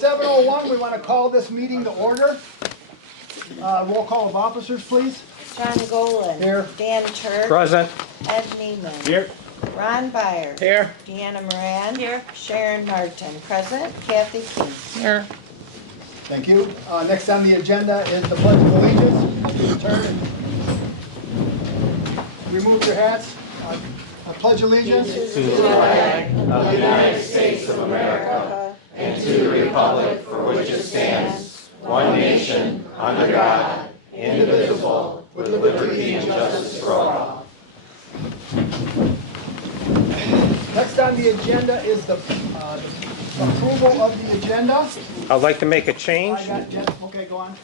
7:01, we want to call this meeting to order. Roll call of officers, please. John Golan. Here. Dan Turk. Present. Ed Neiman. Here. Ron Byers. Here. Deanna Moran. Here. Sharon Martin. Present. Kathy King. Here. Thank you. Next on the agenda is the Pledge of Allegiance. Your turn. Remove your hats. I pledge allegiance To the flag of the United States of America and to the republic for which it stands, one nation, under God, indivisible, with liberty and justice for all. Next on the agenda is the approval of the agenda. I'd like to make a change. I got Jeff. Okay, go on.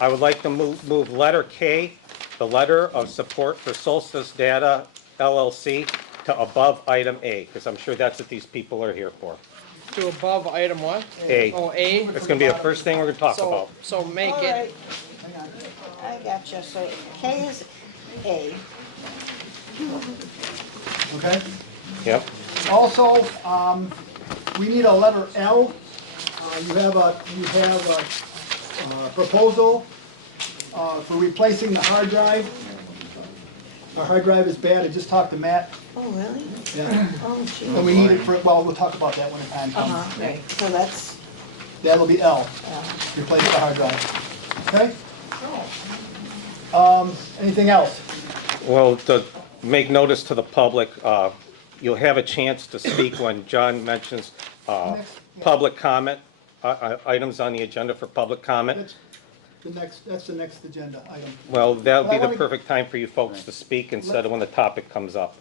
I would like to move letter K, the letter of support for Solstice Data LLC, to above item A, because I'm sure that's what these people are here for. To above item what? A. Oh, A? It's going to be the first thing we're going to talk So, about. so make All it, right. I got you. So K is A. Okay. Yep. Also, we need a letter L. You have a proposal for replacing the hard drive. Our hard drive is bad. I just talked to Matt. Oh, really? Yeah. Oh, gee. And we need it for, well, we'll talk about that when the time comes. Right. So that's, That'll be L, uh, replace the hard drive. Okay? Anything else? Well, to make notice to the public, you'll have a chance to speak when John mentions public comment, items on the agenda for public comment. That's the next agenda item. Well, that'll be Well, I the wanna- perfect time for you folks to speak instead of when the topic comes up.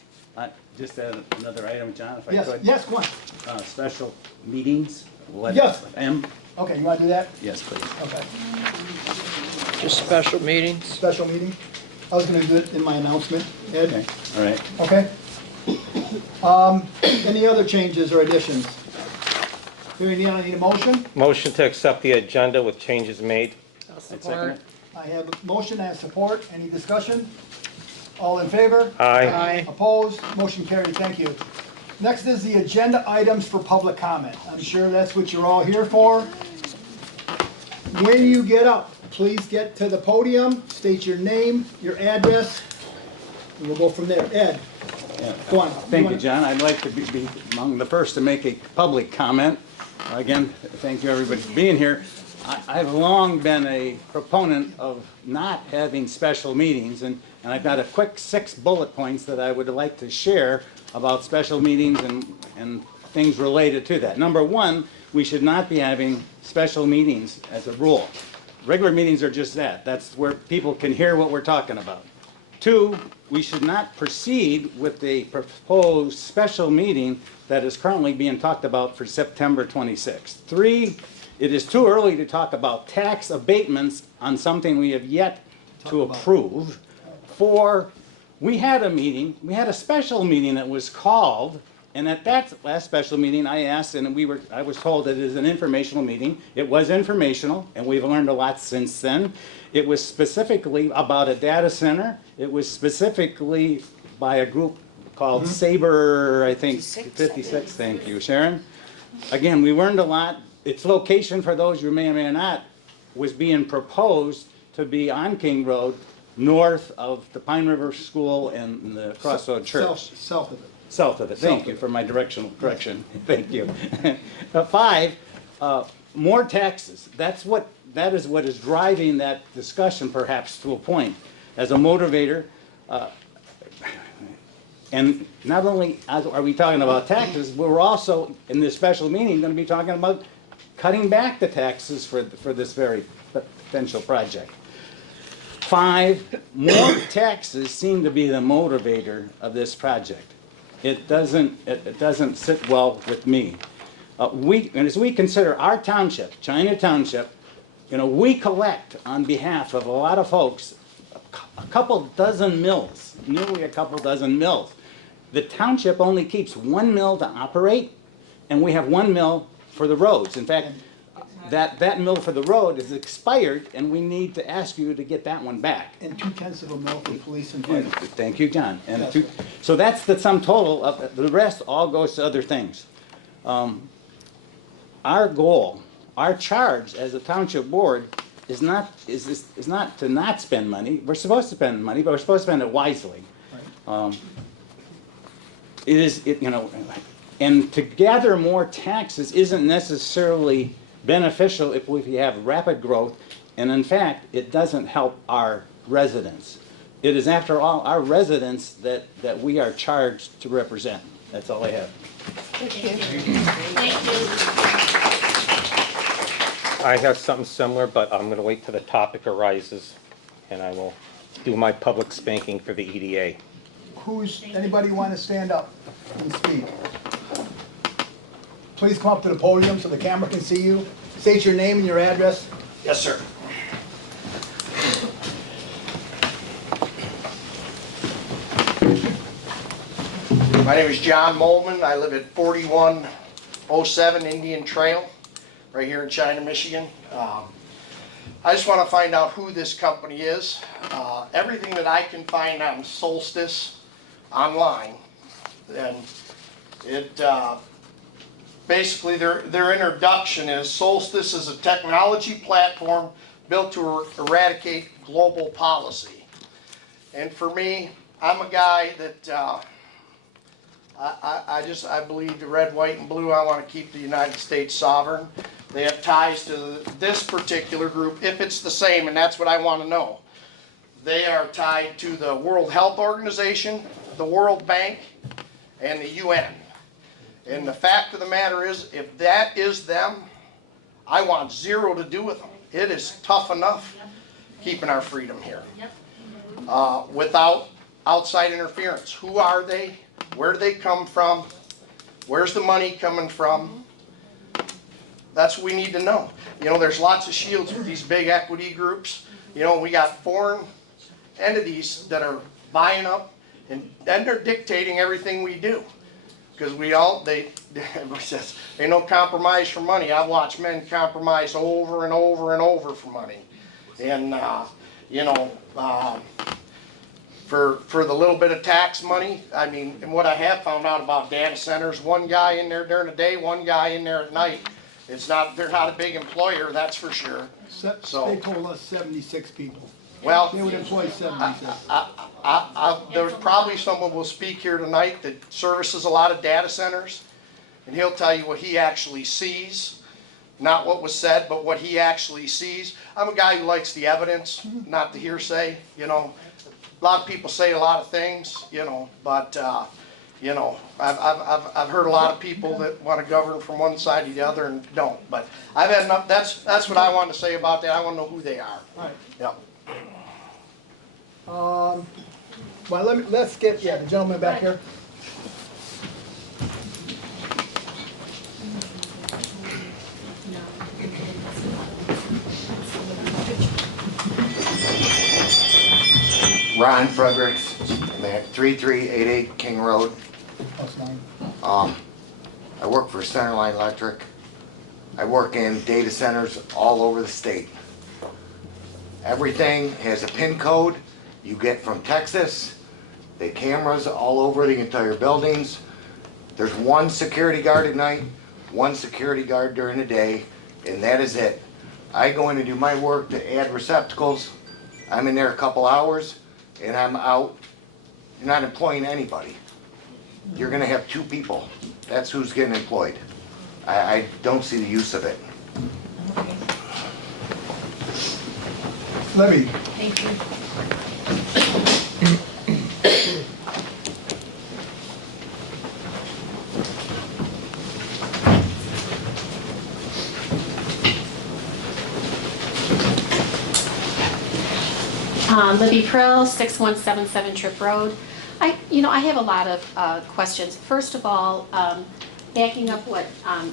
Just add another item, John, if I Yes, could. yes, go on. Special meetings. Letter Yes. M. Okay, you want to do that? Yes, please. Okay. just special meetings. Special meeting. I was gonna do it in my announcement, Okay, Ed. all right. Okay? Any other changes or additions? Hearing none, I need a motion. Motion to accept the agenda with changes made. I'll I'd second support. it. I have a motion and support. Any discussion? All in favor? Aye. Aye. Opposed? Motion carried. Thank you. Next is the agenda items for public comment. I'm sure that's what you're all here for. When you get up, please get to the podium, state your name, your address, and we'll go from there. Ed, Yeah. go on. Thank you, John. I'd like to be among the first to make a public comment. Again, thank you everybody for being here. I've long been a proponent of not having special meetings, and I've got a quick 6 bullet points that I would like to share about special meetings and things related to that. Number one, we should not be having special meetings as a rule. Regular meetings are just that. That's where people can hear what we're talking about. 2, we should not proceed with the proposed special meeting that is currently being talked about for September 26th. 3, it is too early to talk about tax abatements on something we have yet to approve. 4, we had a special meeting that was called, and at that last special meeting, I asked, and I was told that it is an informational meeting. It was informational, and we've learned a lot since then. It was specifically about a data center. It was specifically by a group called Sabre, I think, 56. Thank you, Sharon. Again, we learned a lot. Its location, for those who may or may not, was being proposed to be on King Road, north of the Pine River School and the Crossroad Church. South of it. South of it. Thank you for my directional correction. Thank you. 5, more taxes. That is what is driving that discussion, perhaps, to a point. As a motivator, and not only are we talking about taxes, but we're also, in this special meeting, going to be talking about cutting back the taxes for this very potential project. 5, more taxes seem to be the motivator of this project. It doesn't sit well with me. And as we consider our township, China Township, we collect on behalf of a lot of folks a couple dozen mills, nearly a couple dozen mills. The township only keeps 1 mill to operate, and we have 1 mill for the roads. In fact, that mill for the road is expired, and we need to ask you to get that one back. And 2/10 of a mil for police and fire. Thank you, John. And Yes. so that's the sum total of the rest. All goes to other things. Our goal our charge as a township board is not to not spend money. We're supposed to spend money, but we're supposed to spend it wisely. And to gather more taxes isn't necessarily beneficial if we have rapid growth, and in fact, it doesn't help our residents. It is, after all, our residents that we are charged to represent. That's all I have. I have something similar, but I'm going to wait till the topic arises, and I will do my public spanking for the EDA. Anybody want to stand up and speak? Please come up to the podium so the camera can see you. State your name and your address. Yes, sir. My name is John Molman. I live at 4107 Indian Trail, right here in China, Michigan. I just want to find out who this company is. Everything that I can find on Solstice online, and it basically their introduction is Solstice is a technology platform built to eradicate global policy. And for me, I'm a guy that I believe the red, white, and blue. I want to keep the United States sovereign. They have ties to this particular group, if it's the same, and that's what I want to know. They are tied to the World Health Organization, the World Bank, and the UN. And the fact of the matter is, if that is them, I want zero to do with them. It is tough enough keeping our freedom here without outside interference. Who are they? Where do they come from? Where's the money coming from? That's what we need to know. You know, there's lots of shields with these big equity groups. You know, we got foreign entities that are buying up, and then they're dictating everything we do. Because everybody says, ain't no compromise for money. I've watched men compromise over and over and over for money. And, you know, for the little bit of tax money, I mean, and what I have found out about data centers, one guy in there during the day, one guy in there at night. They're not a big employer, that's for sure. They told us 76 people. Well, They would employ 76. there's probably someone will speak here tonight that services a lot of data centers, and he'll tell you what he actually sees, not what was said, but what he actually sees. I'm a guy who likes the evidence, not the hearsay. You know, a lot of people say a lot of things, you know, but you know, I've heard a lot of people that want to govern from one side to the other and don't. But I've had enough. That's what I want to say about that. I want to know who they are. All right. Yeah. Well, let's get, the gentleman back here. Ron Fredericks, I'm at 3388 King Road. That's fine. I work for Centerline Electric. I work in data centers all over the state. Everything has a PIN code you get from Texas. They have cameras all over the entire buildings. There's one security guard at night, one security guard during the day, and that is it. I go in and do my work to add receptacles. I'm in there a couple hours, and I'm out. You're not employing anybody. You're gonna have two people. That's who's getting employed. I don't see the use of it. Libby. Thank you. Libby Prill, 6177 Trip Road. I have a lot of questions. First of all, backing up what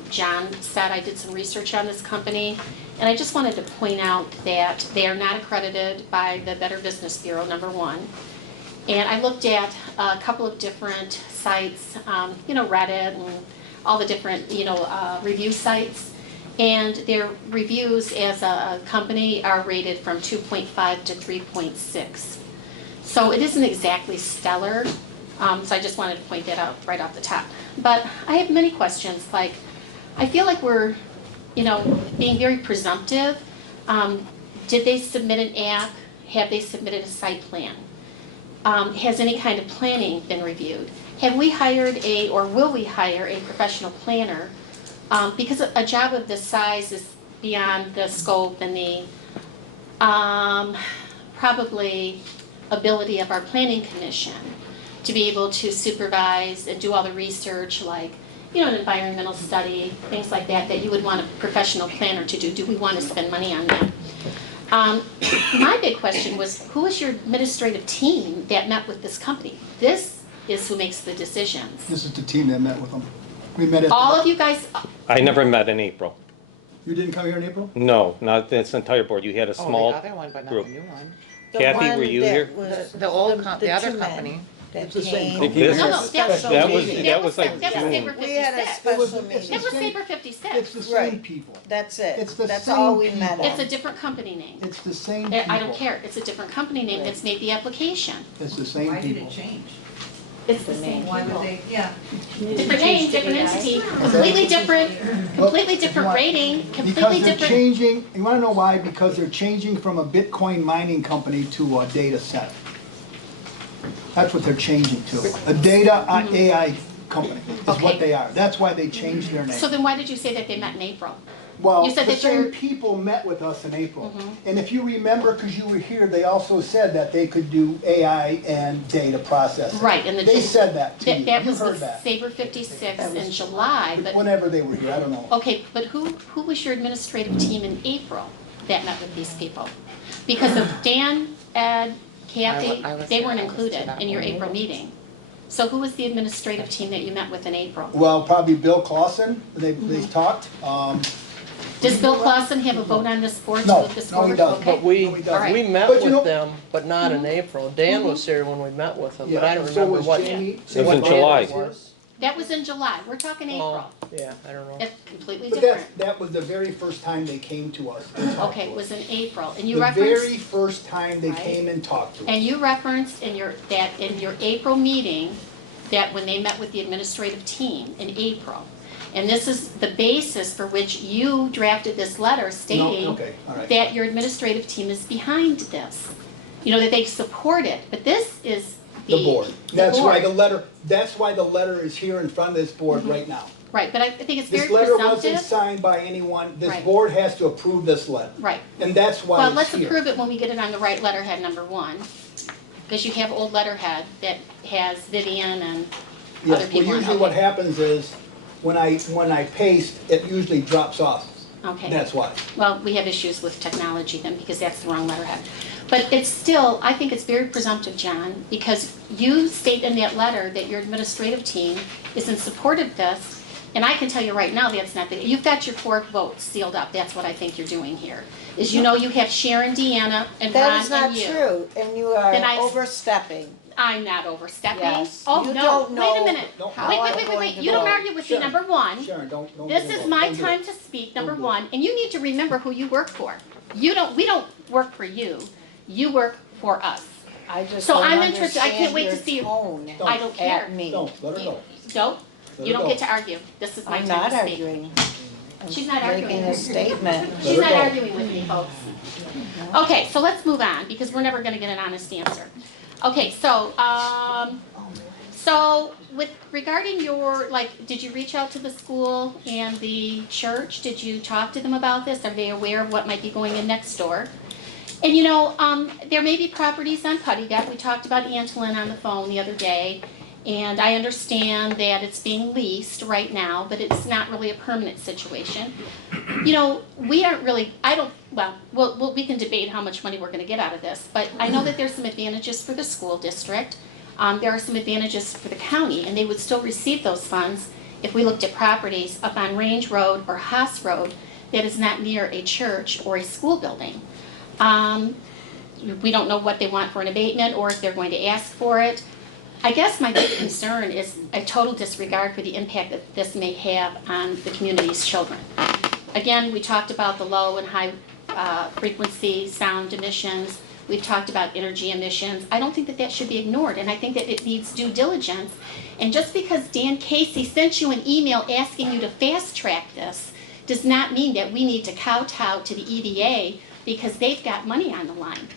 John said, I did some research on this company, and I just wanted to point out that they are not accredited by the Better Business Bureau, number one. And I looked at a couple of different sites, Reddit and all the different, review sites. And their reviews as a company are rated from 2.5 to 3.6. So it isn't exactly stellar. So I just wanted to point that out right off the top. But I have many questions. Like, I feel like we're being very presumptive, did they submit an app? Have they submitted a site plan? Has any kind of planning been reviewed? Have we hired or will we hire a professional planner? Because a job of this size is beyond the scope and the probably ability of our planning commission to be able to supervise and do all the research, like, an environmental study, things like that, that you would want a professional planner to do. Do we want to spend money on that? My big question was, who is your administrative team that met with this company? This is who makes the decisions. This is the team that met with them. We met at. All of you guys, I never met in April. You didn't come here in April? No, not this entire board. You had a small Oh, the other one, but not group. the new one. The Kathy, one were you that here? was The old, the other two men company. that It's the same came. This- no, that was That was like June. Saber We had a 56. special It meeting. That was same- Saber It's 56. the same Right. people. That's it. It's the That's same all we people. met It's a on. different company name. It's the same people. I don't care, it's a different company name that's made the application. It's the same Why did people. it change? It's the same Why people. would they, yeah. Different name, different entity, completely different rating, Because completely they're different. changing, you wanna know why? Because they're changing from a Bitcoin mining company to a data center. That's what they're changing to. A data AI company is what Okay. they are. That's why they changed their name. So then why did you say that they met in April? Well, You said the that same you're- people met with us in April. Mhm. And if you remember, because you were here, they also said that they could do AI and data processing. Right, and the. They said that to you. That You was heard with that. Saber 56 in July, but, Whenever they were here, I don't know. okay, but who was your administrative team in April that met with these people? Because of Dan, Ed, Kathy, I was they there. weren't I was included to that in your one. April meeting. So who was the administrative team that you met with in April? Well, probably Bill Clausen, they Mm-hmm. talked. Does Bill Clausen have a vote on this board to No, move this no, he forward? doesn't. Okay. But we, No, he doesn't. we met But you know- with them, but not in April. Dan was here when we met with them, but I don't so remember was what. Jamie. It was in what day July. was. That was in July, we're talking April. Oh, yeah, I don't know. That's completely But different. that was the very first time they came to us. and talked Okay, to it was us. in April, and you The referenced. very first time they Right. came and talked to us. And you referenced in your April meeting, that when they met with the administrative team in April. And this is the basis for which you drafted this letter stating okay, all right. that your administrative team is behind this. That they support it, but this is The board. the That's why board. that's why the letter is here in front of this board right now. Right, but I think it's very This letter wasn't presumptive. signed by anyone. This Right. board has to approve this letter. Right. And that's why Well, it's let's here. approve it when we get it on the right letterhead, number one. Because you have old letterhead that has Vivian and other Yes, well, people on. usually what Okay. happens is, when I paste, it usually drops off. Okay. That's why. Well, we have issues with technology then, because that's the wrong letterhead. But it's still, I think it's very presumptive, John, because you state in that letter that your administrative team is in support of this, and I can tell you right now, that's not you've got your 4 votes sealed up, that's what I think you're doing here. Is you have Sharon, Deanna, and That Ron is not and you. true, and you Then are I- overstepping. I'm not overstepping. Yes. Oh, You no, don't wait a know minute. No. how Wait, I'm wait, wait, going wait, to you don't vote. argue with me, Sharon. number one. Sharon, don't. This get is involved. my Don't do time it. to speak, number Don't do it. one, and you need to remember who you work for. We don't work for you, you work for us. I just So don't I'm interested. I can't understand wait to your see you. tone I don't care. at me. Don't, let her go. Don't, Let you her don't go. get to argue, this is my I'm time not to speak. arguing. I'm She's not arguing. Making a statement. She's her not go. arguing with me, folks. Okay, so let's move on, because we're never gonna get an honest answer. Okay, so with regarding did you reach out to the school and the church? Did you talk to them about this? Are they aware of what might be going in next door? And there may be properties on Puttigat. We talked about Antolin on the phone the other day. And I understand that it's being leased right now, but it's not really a permanent situation. We aren't really, we can debate how much money we're gonna get out of this, but I know that there's some advantages for the school district. There are some advantages for the county, and they would still receive those funds if we looked at properties up on Range Road or Haas Road that is not near a church or a school building. We don't know what they want for an abatement or if they're going to ask for it. I guess my big concern is a total disregard for the impact that this may have on the community's children. Again, we talked about the low and high frequency sound emissions. We've talked about energy emissions. I don't think that that should be ignored, and I think that it needs due diligence. And just because Dan Casey sent you an email asking you to fast track this does not mean that we need to kowtow to the EDA because they've got money on the line.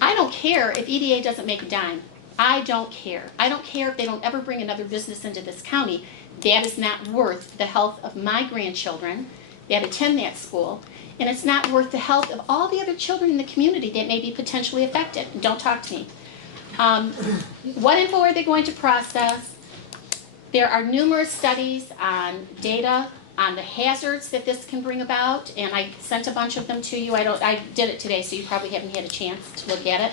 I don't care if EDA doesn't make a dime. I don't care. I don't care if they don't ever bring another business into this county. That is not worth the health of my grandchildren that attend that school, and it's not worth the health of all the other children in the community that may be potentially affected. Don't talk to me. What info are they going to process? There are numerous studies on data, on the hazards that this can bring about, and I sent a bunch of them to you. I did it today, so you probably haven't had a chance to look at it.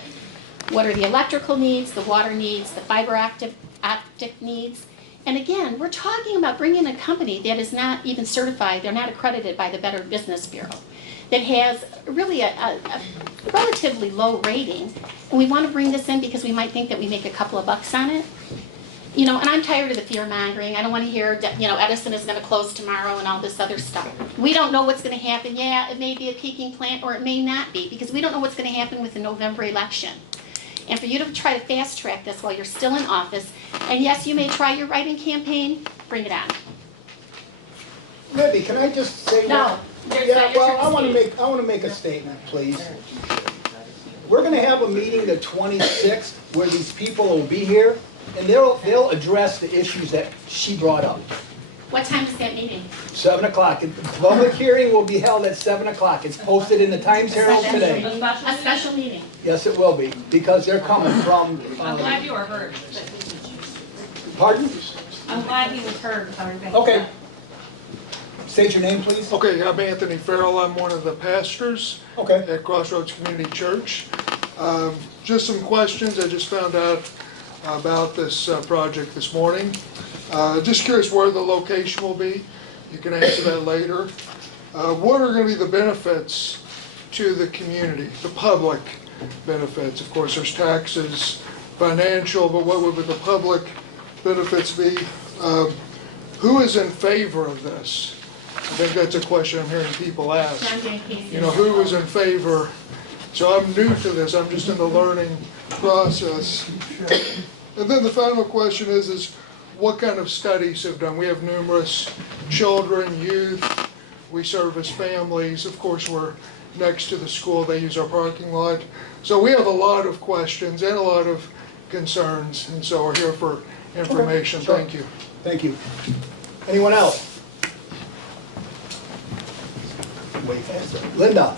What are the electrical needs, the water needs, the fiber optic needs? And again, we're talking about bringing a company that is not even certified, they're not accredited by the Better Business Bureau, that has really a relatively low rating, and we want to bring this in because we might think that we make a couple of bucks on it. You know, and I'm tired of the fear mongering. I don't want to hear that, you know, Edison is going to close tomorrow and all this other stuff. We don't know what's going to happen. Yeah, it may be a peaking plant or it may not be, because we don't know what's going to happen with the November election. And for you to try to fast track this while you're still in office, and yes, you may try your write-in campaign, bring it on. Libby, can I just say? No, there's Yeah, not your well, turn to I want to make a statement, please. We're going to have a meeting the 26th where these people will be here, and they'll address the issues that she brought up. What time is that meeting? 7 o'clock. The public hearing will be held at 7 o'clock. It's posted in the Times Herald today. A special meeting. Yes, it will be, because they're coming from, I'm glad you were heard. pardon? I'm glad he was heard with everything. Okay. State your name, please. Okay, I'm Anthony Farrell. I'm one of the pastors Okay. at Crossroads Community Church. Just some questions. I just found out about this project this morning. Just curious where the location will be. You can answer that later. What are going to be the benefits to the community, the public benefits? Of course, there's taxes, financial, but what would the public benefits be? Who is in favor of this? I think that's a question I'm hearing people ask. John J. Casey. You know, who is in favor? So I'm new to this, I'm just in the learning process. And then the final question is what kind of studies have done? We have numerous children, youth, we service families. Of course, we're next to the school, they use our parking lot. So we have a lot of questions and a lot of concerns, and so we're here for information. Okay, sure. Thank you. Thank you. Anyone else? Way faster. Linda?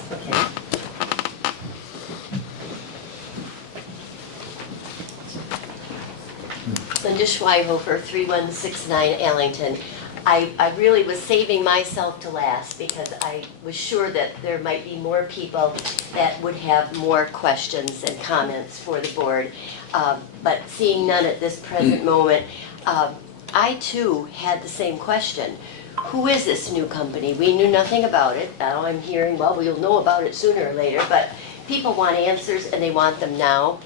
Linda Schweihofer, 3169 Allington. I really was saving myself to last because I was sure that there might be more people that would have more questions and comments for the board. But seeing none at this present moment, I too had the same question. Who is this new company? We knew nothing about it. Now I'm hearing, well, we'll know about it sooner or later, but people want answers and they want them now.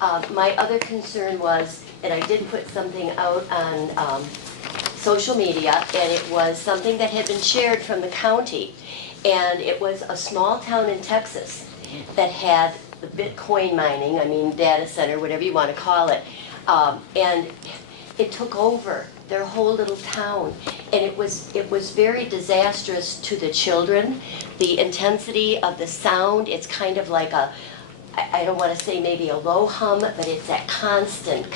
My other concern was, and I did put something out on social media, and it was something that had been shared from the county. And it was a small town in Texas that had the Bitcoin mining, I mean data center, whatever you want to call it. And it took over their whole little town. And it was very disastrous to the children. The intensity of the sound, it's kind of like a, I don't want to say maybe a low hum, but it's that constant.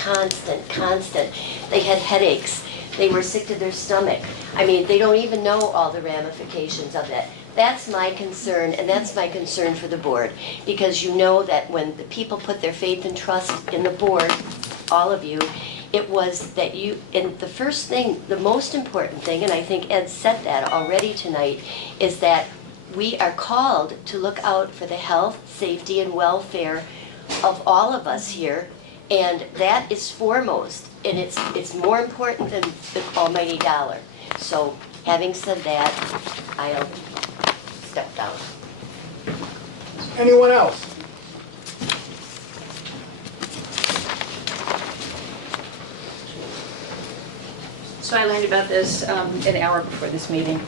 They had headaches. They were sick to their stomach. I mean, they don't even know all the ramifications of that. That's my concern, and that's my concern for the board. Because you know that when the people put their faith and trust in the board, all of you, it was that you, and the first thing, the most important thing, and I think Ed said that already tonight, is that we are called to look out for the health, safety, and welfare of all of us here, and that is foremost, and it's more important than the almighty dollar. So, having said that, I'll step down. Anyone else? So I learned about this an hour before this meeting.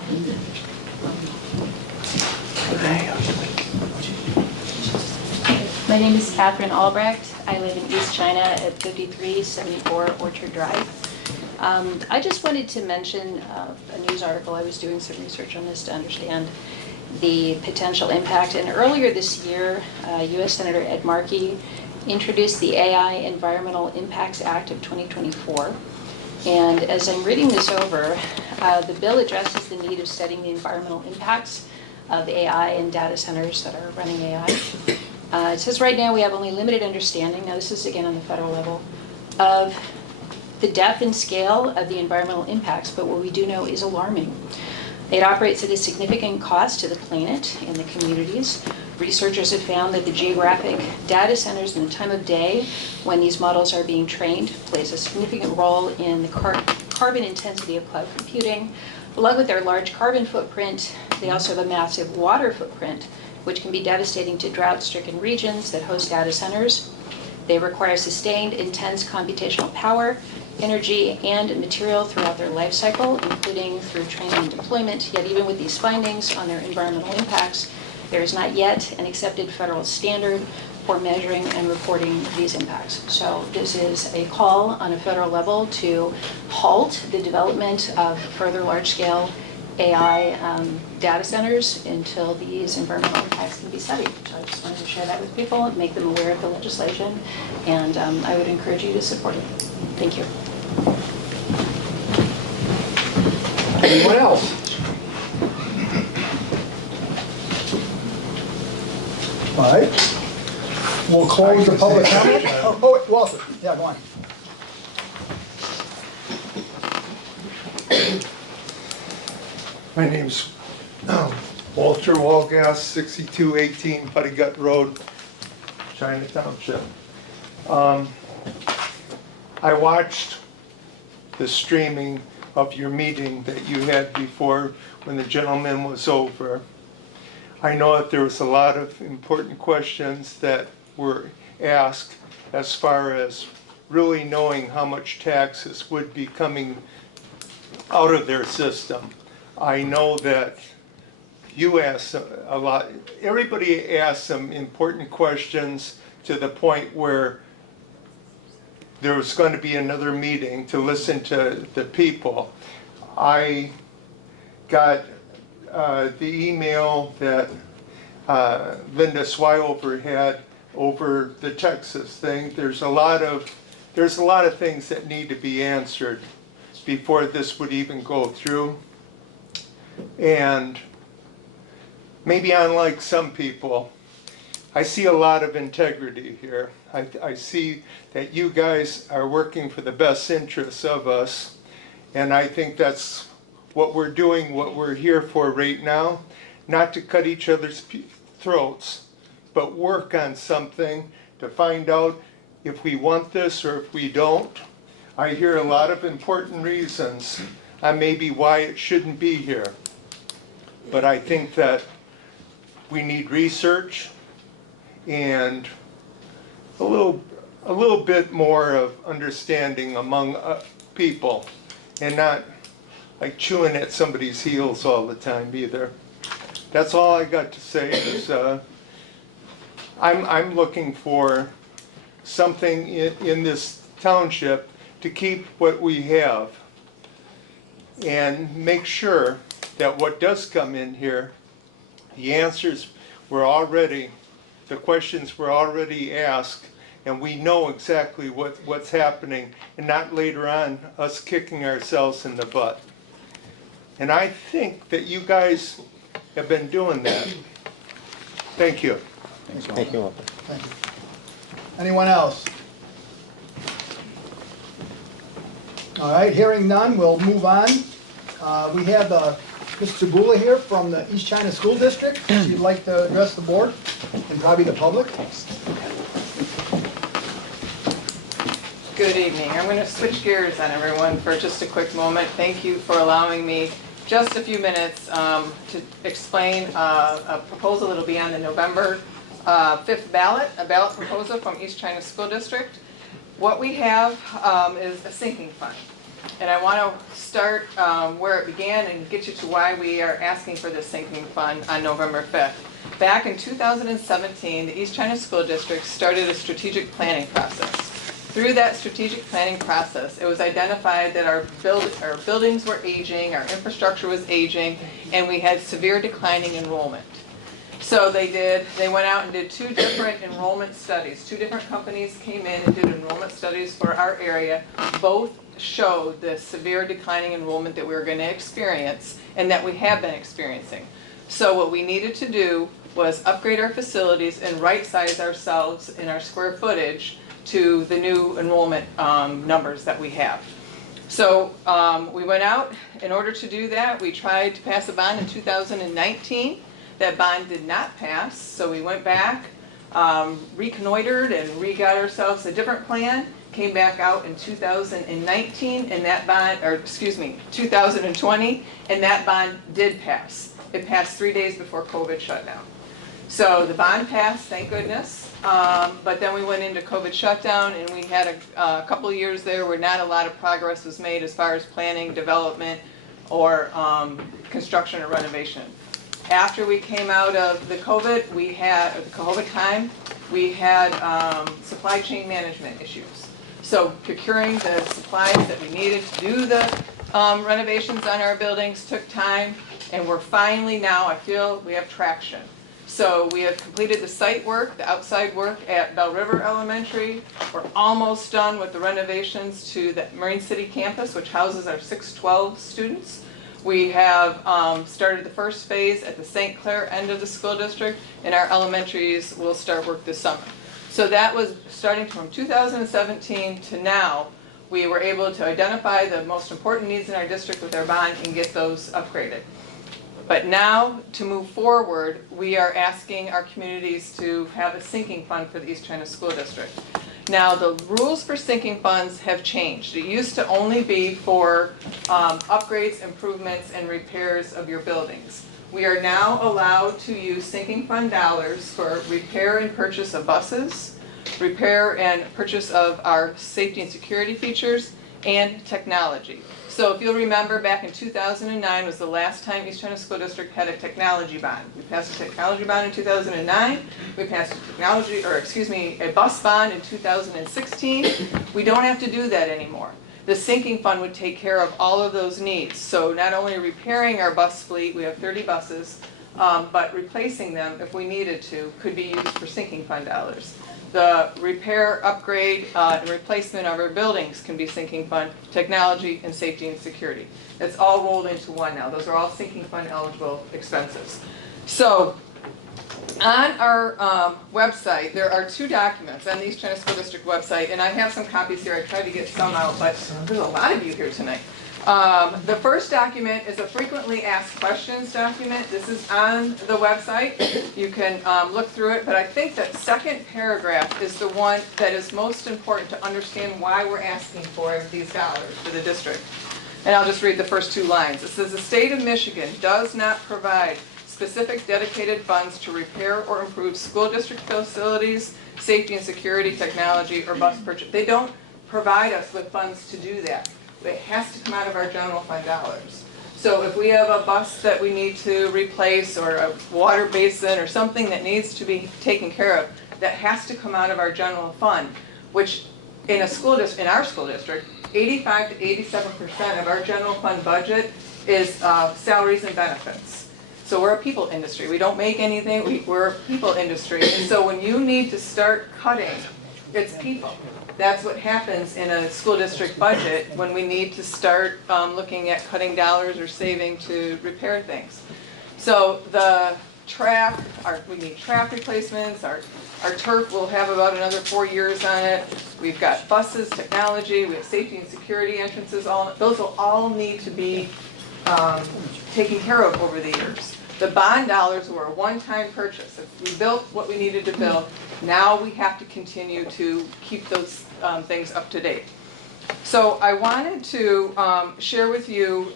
My name is Catherine Albrecht. I live in East China at 5374 Orchard Drive. I just wanted to mention a news article. I was doing some research on this to understand the potential impact. And earlier this year, U.S. Senator Ed Markey introduced the AI Environmental Impacts Act of 2024. And as I'm reading this over, the bill addresses the need of studying the environmental impacts of AI and data centers that are running AI. It says right now we have only limited understanding, now this is again on the federal level, of the depth and scale of the environmental impacts, but what we do know is alarming. It operates at a significant cost to the planet and the communities. Researchers have found that the geographic data centers and the time of day when these models are being trained plays a significant role in the carbon intensity of cloud computing. Along with their large carbon footprint, they also have a massive water footprint, which can be devastating to drought-stricken regions that host data centers. They require sustained, intense computational power, energy, and material throughout their life cycle, including through training and deployment. Yet even with these findings on their environmental impacts, there is not yet an accepted federal standard for measuring and reporting these impacts. So this is a call on a federal level to halt the development of further large-scale AI data centers until these environmental impacts can be studied. So I just wanted to share that with people, make them aware of the legislation, and I would encourage you to support it. Thank you. Anyone else? All right. We'll close the public comment. Oh, wait, Walter. Yeah, go on. My name's Walter Walgas, 6218 Putty Gut Road, China Township. I watched the streaming of your meeting that you had before when the gentleman was over. I know that there was a lot of important questions that were asked as far as really knowing how much taxes would be coming out of their system. I know that you asked a lot, everybody asked some important questions to the point where there was going to be another meeting to listen to the people. I got the email that Linda Swiover had over the Texas thing. There's a lot of things that need to be answered before this would even go through. And maybe unlike some people, I see a lot of integrity here. I see that you guys are working for the best interests of us, and I think that's what we're doing, what we're here for right now, not to cut each other's throats, but work on something to find out if we want this or if we don't. I hear a lot of important reasons on maybe why it shouldn't be here. But I think that we need research and a little bit more of understanding among people, and not like chewing at somebody's heels all the time either. That's all I got to say. Is I'm looking for something in this township to keep what we have and make sure that what does come in here, the answers were already, the questions were already asked, and we know exactly what's happening, and not later on us kicking ourselves in the butt. And I think that you guys have been doing that. Thank you. Thank you, Walter. Thank you. Anyone else? All right, hearing none, we'll move on. We have Ms. Tabula here from the East China School District. She'd like to address the board and probably the public. Good evening. I'm going to switch gears on everyone for just a quick moment. Thank you for allowing me just a few minutes to explain a proposal that will be on the November 5th ballot, a ballot proposal from East China School District. What we have is a sinking fund. And I want to start where it began and get you to why we are asking for this sinking fund on November 5th. Back in 2017, the East China School District started a strategic planning process. Through that strategic planning process, it was identified that our buildings were aging, our infrastructure was aging, and we had severe declining enrollment. So they went out and did 2 different enrollment studies. 2 different companies came in and did enrollment studies for our area. Both showed the severe declining enrollment that we were going to experience and that we have been experiencing. So what we needed to do was upgrade our facilities and right-size ourselves in our square footage to the new enrollment numbers that we have. So we went out. In order to do that, we tried to pass a bond in 2019. That bond did not pass, so we went back, reconnoitered and re-got ourselves a different plan, came back out in 2019, and that bond, or excuse me, 2020, and that bond did pass. It passed 3 days before COVID shut down. So the bond passed, thank goodness, but then we went into COVID shutdown, and we had a couple of years there where not a lot of progress was made as far as planning, development, or construction or renovation. After we came out of the COVID, time, we had supply chain management issues. So procuring the supplies that we needed to do the renovations on our buildings took time, and we're finally now, I feel, we have traction. So we have completed the site work, the outside work at Bell River Elementary. We're almost done with the renovations to the Marine City campus, which houses our 612 students. We have started the first phase at the St. Clair end of the school district, and our elementaries will start work this summer. So that was starting from 2017 to now. We were able to identify the most important needs in our district with our bond and get those upgraded. But now, to move forward, we are asking our communities to have a sinking fund for the East China School District. Now, the rules for sinking funds have changed. It used to only be for upgrades, improvements, and repairs of your buildings. We are now allowed to use sinking fund dollars for repair and purchase of buses, repair and purchase of our safety and security features, and technology. So if you'll remember, back in 2009 was the last time East China School District had a technology bond. We passed a technology bond in 2009. We passed a bus bond in 2016. We don't have to do that anymore. The sinking fund would take care of all of those needs. So not only repairing our bus fleet, we have 30 buses, but replacing them if we needed to could be used for sinking fund dollars. The repair, upgrade, and replacement of our buildings can be sinking fund, technology, and safety and security. It's all rolled into one now. Those are all sinking fund eligible expenses. So on our website, there are 2 documents on the East China School District website, and I have some copies here. I tried to get some out, but there's a lot of you here tonight. The first document is a frequently asked questions document. This is on the website. You can look through it, but I think that second paragraph is the one that is most important to understand why we're asking for these dollars for the district. And I'll just read the first 2 lines. It says, the state of Michigan does not provide specific dedicated funds to repair or improve school district facilities, safety and security, technology, or bus purchase. They don't provide us with funds to do that. It has to come out of our general fund dollars. So if we have a bus that we need to replace, or a water basin, or something that needs to be taken care of, that has to come out of our general fund, which in our school district, 85 to 87% of our general fund budget is salaries and benefits. So we're a people industry. We don't make anything, we're a people industry. And so when you need to start cutting, it's people. That's what happens in a school district budget when we need to start looking at cutting dollars or saving to repair things. So the track, we need track replacements, our turf will have about another 4 years on it. We've got buses, technology, we have safety and security entrances, those will all need to be taken care of over the years. The bond dollars were a one-time purchase. If we built what we needed to build, now we have to continue to keep those things up to date. So I wanted to share with you,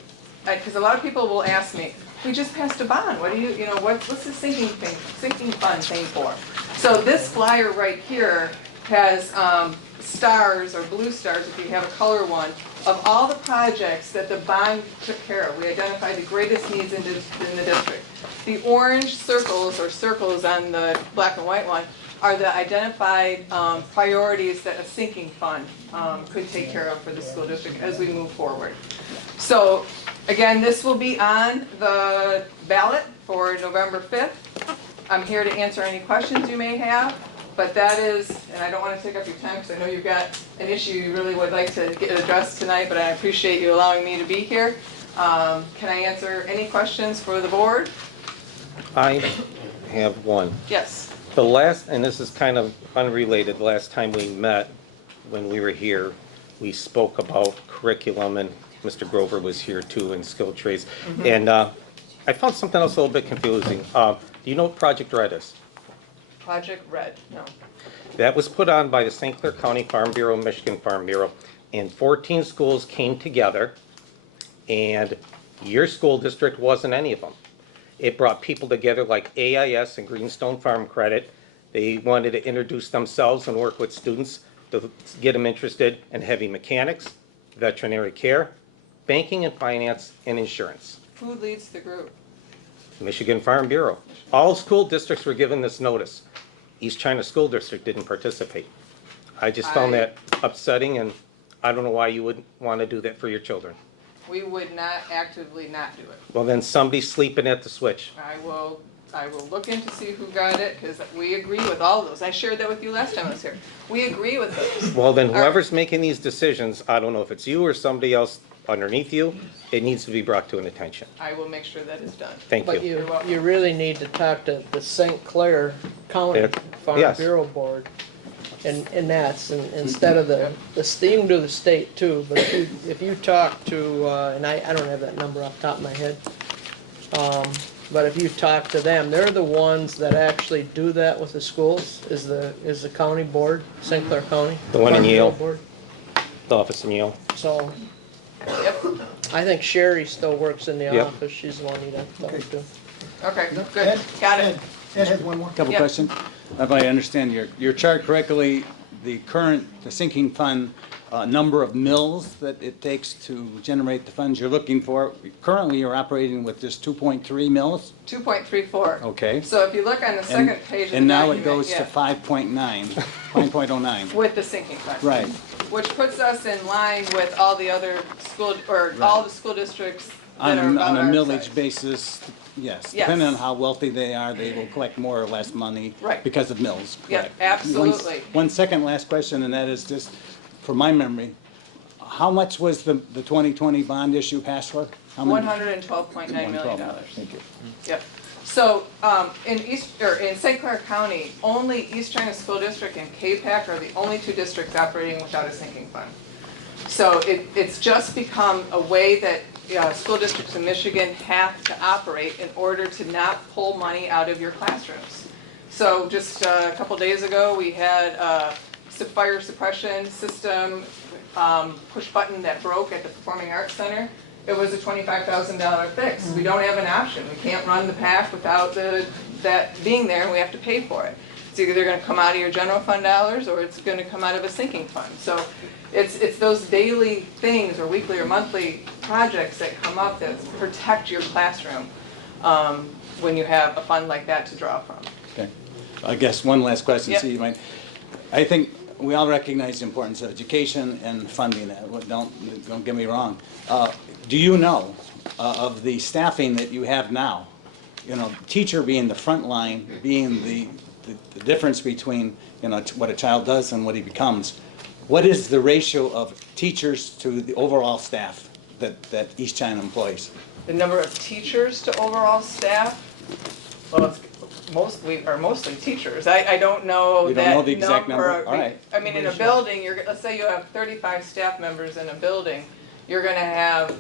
because a lot of people will ask me, we just passed a bond. What do you know, what's the sinking fund thing for? So this flyer right here has stars, or blue stars if you have a color one, of all the projects that the bond took care of. We identified the greatest needs in the district. The orange circles, or circles on the black and white one, are the identified priorities that a sinking fund could take care of for the school district as we move forward. So again, this will be on the ballot for November 5th. I'm here to answer any questions you may have, but that is, and I don't want to take up your time because I know you've got an issue you really would like to get addressed tonight, but I appreciate you allowing me to be here. Can I answer any questions for the board? I have one. Yes. The last, and this is kind of unrelated, the last time we met, when we were here, we spoke about curriculum, and Mr. Grover was here too, and skilled trades. And I found something else a little bit confusing. Do you know what Project Red is? Project Red, no. That was put on by the St. Clair County Farm Bureau, Michigan Farm Bureau, and 14 schools came together, and your school district wasn't any of them. It brought people together like AIS and Greenstone Farm Credit. They wanted to introduce themselves and work with students to get them interested in heavy mechanics, veterinary care, banking and finance, and insurance. Who leads the group? Michigan Farm Bureau. All school districts were given this notice. East China School District didn't participate. I just found that upsetting, and I don't know why you would want to do that for your children. We would not actively not do it. Well, then somebody's sleeping at the switch. I will look in to see who got it, because we agree with all of those. I shared that with you last time I was here. We agree with those. Well, then whoever's making these decisions, I don't know if it's you or somebody else underneath you, it needs to be brought to an attention. I will make sure that is done. Thank But you. you really need to talk to the St. Clair County Yeah. Farm Yes. Bureau Board. And that's, and instead of the you can do the state too, but if you talk to, and I don't have that number off the top of my head, but if you talk to them, they're the ones that actually do that with the schools, is the county board, St. Clair County. The one in Farm Bureau Yale. Board. The office in Yale. So, Yep. I think Sherry still works in the Yep. office, she's the one you'd have to talk to. Okay, Ed? good. Got it. Ed has one more. Couple Yep. questions. If I understand your chart correctly, the sinking fund number of mills that it takes to generate the funds you're looking for, currently you're operating with just 2.3 mills? 2.34. Okay. So if you look on the second page of the And now it document, goes to yeah, 5.09. with the sinking fund. Right. Which puts us in line with all the other school, or all the school districts that are about On a our millage size. basis, yes. Yes. Depending on how wealthy they are, they will collect more or less money. Right. Because of mills. Yep, Correct. absolutely. One second last question, and that is just, from my memory, how much was the 2020 bond issue passed for? How many? $112.9 million. Thank you. Yep. So, in St. Clair County, only East China School District and K-PAC are the only two districts operating without a sinking fund. So it's just become a way that school districts in Michigan have to operate in order to not pull money out of your classrooms. So just a couple days ago, we had a fire suppression system push button that broke at the Performing Arts Center. It was a $25,000 fix. We don't have an option. We can't run the PAC without that being there, and we have to pay for it. It's either going to come out of your general fund dollars, or it's going to come out of a sinking fund. So it's those daily things, or weekly or monthly projects that come up that protect your classroom when you have a fund like that to draw from. Okay. I guess one last question, Yep. see you might. I think we all recognize the importance of education and funding that. Don't get me wrong. Do you know of the staffing that you have now? You know, teacher being the front line, being the difference between, you know, what a child does and what he becomes. What is the ratio of teachers to the overall staff that East China employs? The number of teachers to overall staff, well, it's mostly teachers. I don't know You that don't know the exact number? All right. I mean, in a building, let's say you have 35 staff members in a building, you're gonna have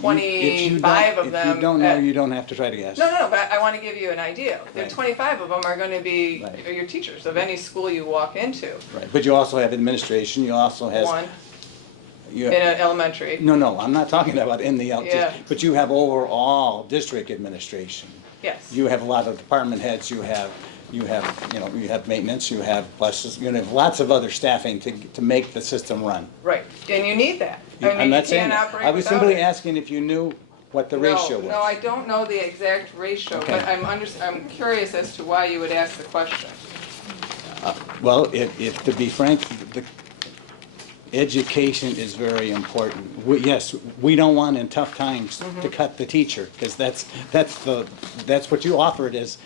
25 of them. If you don't know, you don't have to try to guess. No, but I wanna give you an idea. Right. 25 of them are gonna be Right. your teachers of any school you walk into. Right, but you also have administration, you also have. One, you- in an elementary. No, I'm not talking about in the, Yeah. but you have overall district administration. Yes. You have a lot of department heads, you have maintenance, you have buses, you have lots of other staffing to make the system run. Right, and you need that. I mean, I'm not you saying can't that. operate I was without simply it. asking if you knew what the ratio was. No, I don't know the exact ratio, Okay. but I'm curious as to why you would ask the question. Well, if, to be frank, the education is very important. Yes, we don't want in tough times to cut the teacher, because that's what you offered as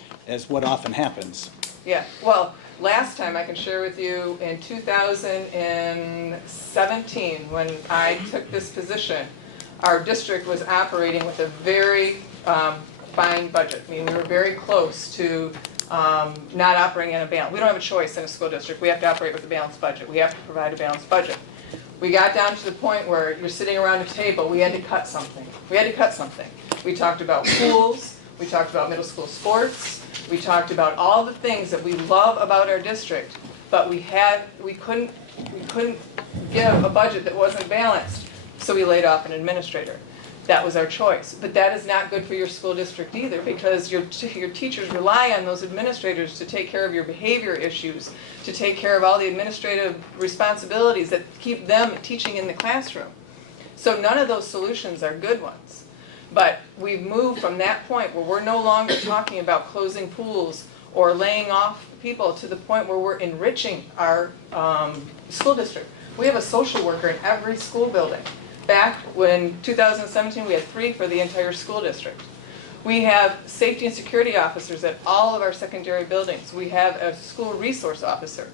what often happens. Yeah, well, last time I can share with you, in 2017, when I took this position, our district was operating with a very fine budget. I mean, we were very close to not operating in a balance. We don't have a choice in a school district. We have to operate with a balanced budget. We have to provide a balanced budget. We got down to the point where you're sitting around a table, we had to cut something. We talked about pools, we talked about middle school sports, we talked about all the things that we love about our district, but we couldn't give a budget that wasn't balanced, so we laid off an administrator. That was our choice. But that is not good for your school district either, because your teachers rely on those administrators to take care of your behavior issues, to take care of all the administrative responsibilities that keep them teaching in the classroom. So none of those solutions are good ones. But we've moved from that point where we're no longer talking about closing pools or laying off people to the point where we're enriching our school district. We have a social worker in every school building. Back when 2017, we had 3 for the entire school district. We have safety and security officers at all of our secondary buildings. We have a school resource officer.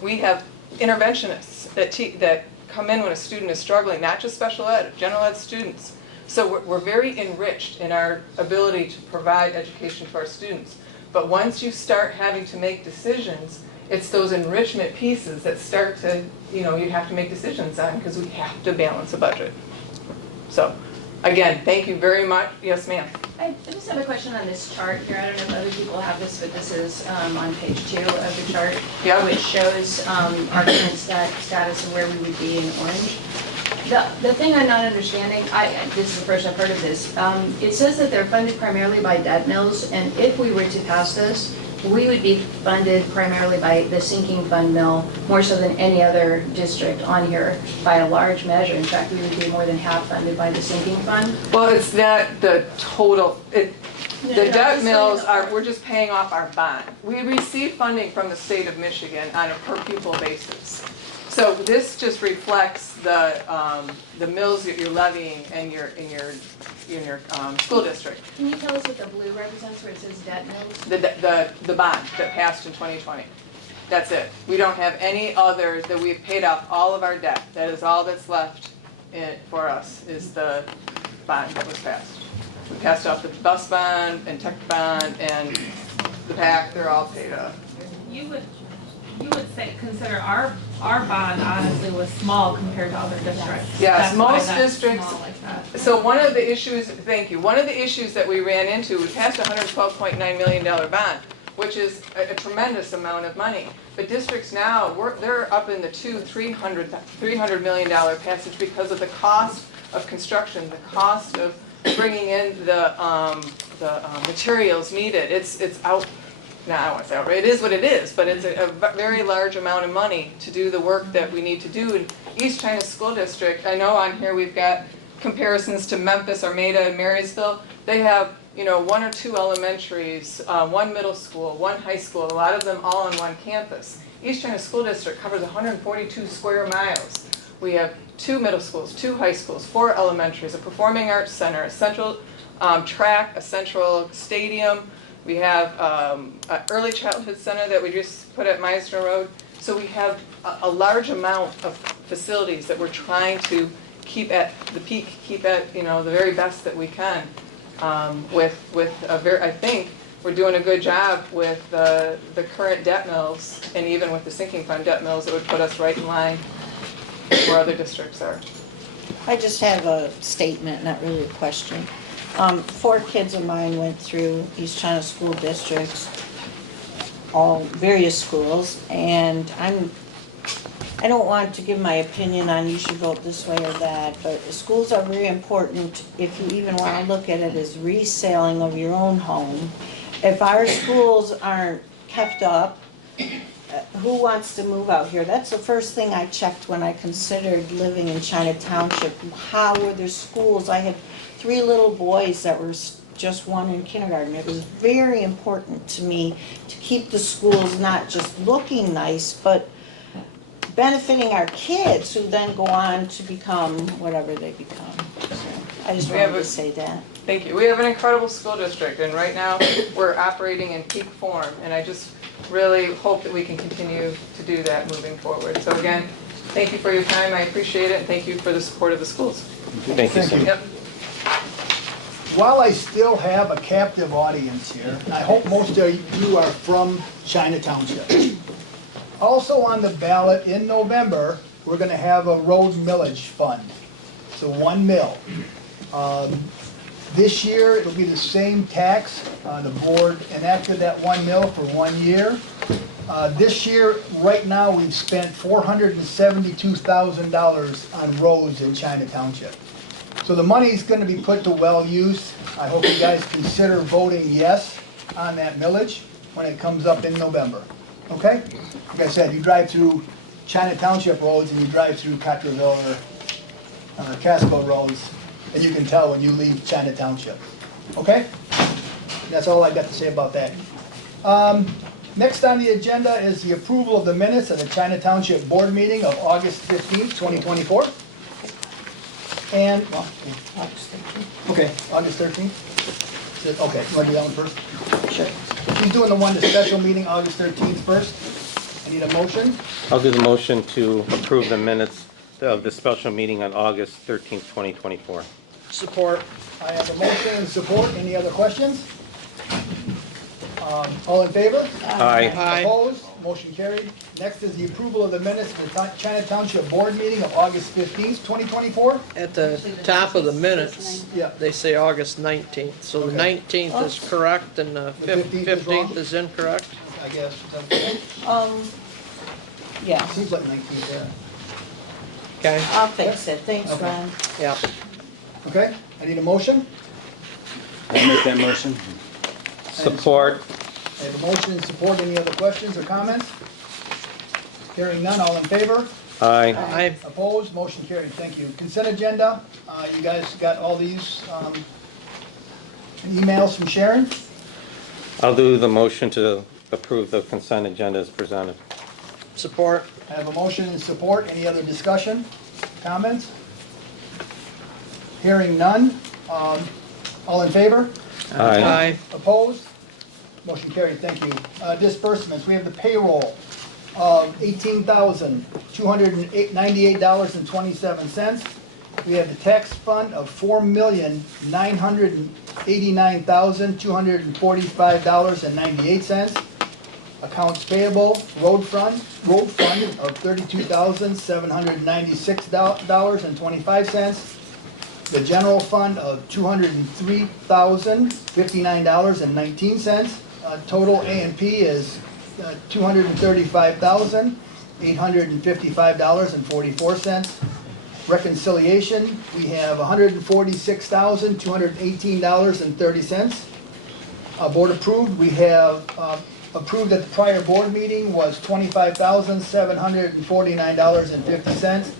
We have interventionists that come in when a student is struggling, not just special ed, general ed students. So we're very enriched in our ability to provide education for our students. But once you start having to make decisions, it's those enrichment pieces that start to, you have to make decisions on, because we have to balance a budget. So, again, thank you very much. Yes, ma'am. I just have a question on this chart here. I don't know if other people have this, but this is on page 2 of the chart, which shows our current status and where we would be in orange. The thing I'm not understanding, this is the first I've heard of this, it says that they're funded primarily by debt mills, and if we were to pass this, we would be funded primarily by the sinking fund mill, more so than any other district on here by a large measure. In fact, we would be more than half funded by the sinking fund. Well, it's not the total. The debt mills we're just paying off our bond. We receive funding from the state of Michigan on a per pupil basis. So this just reflects the mills that you're levying in your school district. Can you tell us what the blue represents where it says debt mills? The bond that passed in 2020. That's it. We don't have any others that we've paid off all of our debt. That is all that's left for us is the bond that was passed. We passed off the bus bond and tech bond and the PAC, they're all paid off. You would consider our bond honestly was small compared to other districts. Yes, That's why most that's districts. small like that. So one of the issues, thank you, one of the issues that we ran into, we passed a $112.9 million bond, which is a tremendous amount of money. But districts now, they're up in the $300 million passage because of the cost of construction, the cost of bringing in the materials needed. It's out. Now, I won't say outright, it is what it is, but it's a very large amount of money to do the work that we need to do in East China School District. I know on here we've got comparisons to Memphis, Armada, and Marysville. They have, 1 or 2 elementaries, 1 middle school, 1 high school, a lot of them all on one campus. East China School District covers 142 square miles. We have 2 middle schools, 2 high schools, 4 elementaries, a performing arts center, a central track, a central stadium. We have an early childhood center that we just put at Meisner Road. So we have a large amount of facilities that we're trying to keep at the peak, keep at the very best that we can. I think we're doing a good job with the current debt mills, and even with the sinking fund debt mills, it would put us right in line where other districts are. I just have a statement, not really a question. 4 kids of mine went through East China School Districts, all various schools, and I don't want to give my opinion on you should vote this way or that, but schools are very important if you even want to look at it as reselling of your own home. If our schools aren't kept up, who wants to move out here? That's the first thing I checked when I considered living in China Township. How were their schools? I had 3 little boys that were just one in kindergarten. It was very important to me to keep the schools not just looking nice, but benefiting our kids who then go on to become whatever they become. So I just We have wanted to a- say that. Thank you. We have an incredible school district, and right now, we're operating in peak form, and I just really hope that we can continue to do that moving forward. So again, thank you for your time, I appreciate it, and thank you for the support of the schools. Thank you so much. Yep. While I still have a captive audience here, and I hope most of you are from China Township. Also on the ballot in November, we're gonna have a road millage fund. So 1 mil. This year, it'll be the same tax. The board enacted that 1 mil for 1 year. This year, right now, we've spent $472,000 on roads in China Township. So the money's gonna be put to well use. I hope you guys consider voting yes on that millage when it comes up in November, okay? Like I said, you drive through China Township roads and you drive through Cotterville or Casco roads, and you can tell when you leave China Township, okay? That's all I got to say about that. Next on the agenda is the approval of the minutes of the China Township Board meeting of August 15th, 2024. And, okay, August 13th? Okay, you want to do that one first? Sure. He's doing the one, the special meeting, August 13th first. I need a motion. I'll do the motion to approve the minutes of the special meeting on August 13th, 2024. Support. I have a motion and support. Any other questions? All in favor? Aye. Aye. Opposed? Motion carried. Next is the approval of the minutes of the China Township Board meeting of August 15th, 2024. At the top of the minutes, Yeah. they say August 19th. So the Okay. 19th is correct and the The 15th is wrong? 15th is incorrect. I guess. Yeah, Seems like 19th there. Okay, I'll fix it. Thanks, Okay. Ron. yeah. Okay, I need a motion. I'll make that motion. Support. I have a motion and support. Any other questions or comments? Hearing none, all in favor? Aye. Aye. Opposed? Motion carried. Thank you. Consent agenda, you guys got all these emails from Sharon? I'll do the motion to approve the consent agenda as presented. Support. I have a motion and support. Any other discussion, comments? Hearing none, all in favor? Aye. Aye. Opposed? Motion carried, thank you. Disbursements, we have the payroll of $18,298.27. We have the tax fund of $4,989,245.98. Accounts payable, road fund of $32,796.25. The general fund of $203,059.19. Total A and P is $235,855.44. Reconciliation, we have $146,218.30. Board approved, we have approved at the prior board meeting was $25,749.50.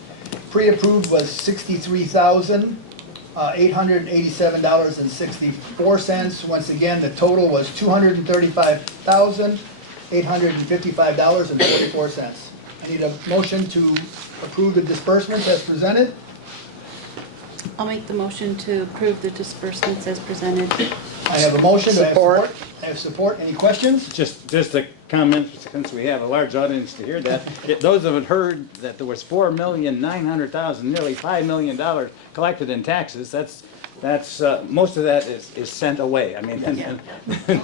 Pre-approved was $63,887.64. Once again, the total was $235,855.44. I need a motion to approve the disbursements as presented. I'll make the motion to approve the disbursements as presented. I have a motion, do I have Support. support? I have support, any questions? Just a comment, since we have a large audience to hear that. Those that have heard that there was $4,900,000, nearly $5 million collected in taxes, that's, most of that is sent away. I mean,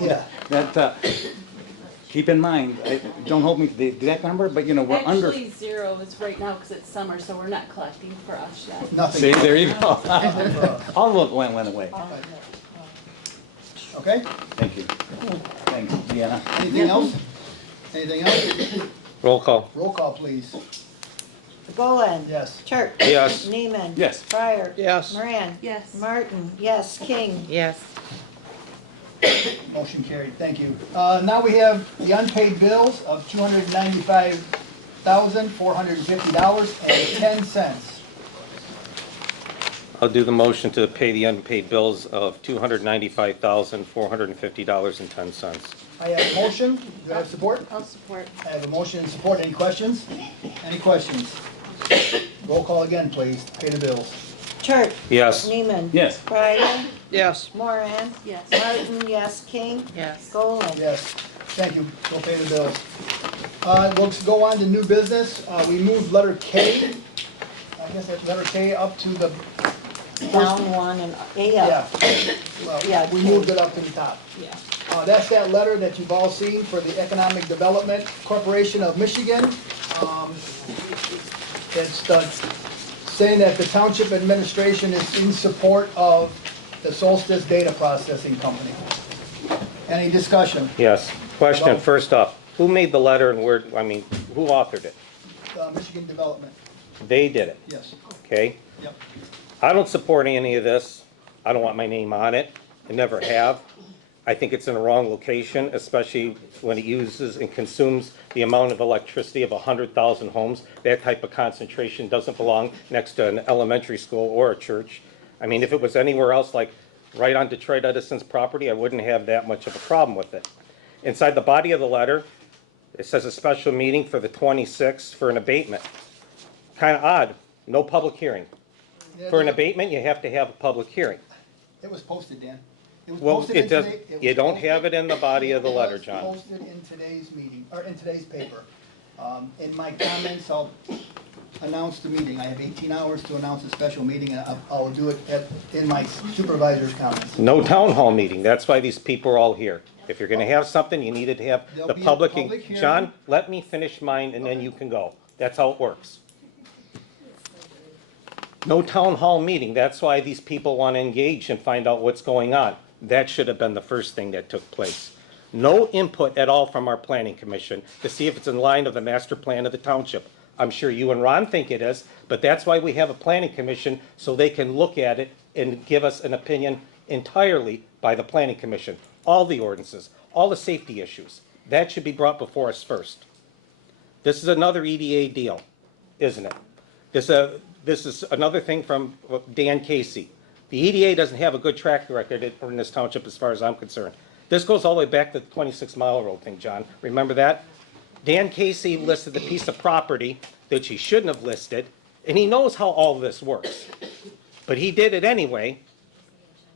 Yeah. that, keep in mind, don't hold me to the exact number, but you know, we're under. Actually, zero is right now because it's summer, so we're not collecting for us yet. Nothing. See, there you go. All of it went away. Okay, Thank you. Thanks, Deanna. anything else? Anything else? Roll call. Roll call, please. Boland. Yes. Church. Yes. Neiman. Yes. Fryer. Yes. Moran. Yes. Martin. Yes. King. Yes. Motion carried, thank you. Now we have the unpaid bills of $295,450.10. I'll do the motion to pay the unpaid bills of $295,450.10. I have a motion, do I have support? I'll support. I have a motion and support, any questions? Any questions? Roll call again, please, pay the bills. Church. Yes. Neiman. Yes. Ryder. Yes. Moran. Yes. Martin, yes. King. Yes. Golan. Yes, thank you, we'll pay the bills. We'll go on to new business, we moved letter K, I guess that's letter K up to the Down one and, Yeah, well, Yeah, we K. moved it up to the top. Yeah. That's that letter that you've all seen for the Economic Development Corporation of Michigan. It's saying that the township administration is in support of the Solstice Data Processing Company. Any discussion? Yes. Question, Go. first off, who made the letter and where, who authored it? Michigan Development, They did it, yes, okay? yep. I don't support any of this. I don't want my name on it. I never have. I think it's in the wrong location, especially when it uses and consumes the amount of electricity of 100,000 homes. That type of concentration doesn't belong next to an elementary school or a church. I mean, if it was anywhere else, like right on Detroit Edison's property, I wouldn't have that much of a problem with it. Inside the body of the letter, it says a special meeting for the 26th for an abatement. Kind of odd, no public hearing. For an abatement, you have to have a public hearing. It was posted, Dan. It was Well, posted it in does, today- it you was don't posted- have it in the body of the letter, John. It was posted in today's meeting, or in today's paper. In my comments, I'll announce the meeting. I have 18 hours to announce a special meeting, and I'll do it in my supervisor's comments. No town hall meeting, that's why these people are all here. If you're gonna have something, you needed to have There'll the be a public. public hearing. John, let me finish mine and then you can go. That's how it works. No town hall meeting, that's why these people wanna engage and find out what's going on. That should have been the first thing that took place. No input at all from our planning commission to see if it's in line of the master plan of the township. I'm sure you and Ron think it is, but that's why we have a planning commission, so they can look at it and give us an opinion entirely by the planning commission. All the ordinances, all the safety issues, that should be brought before us first. This is another EDA deal, isn't it? This is another thing from Dan Casey. The EDA doesn't have a good track record in this township as far as I'm concerned. This goes all the way back to the 26-mile road thing, John. Remember that? Dan Casey listed the piece of property that he shouldn't have listed, and he knows how all this works. But he did it anyway,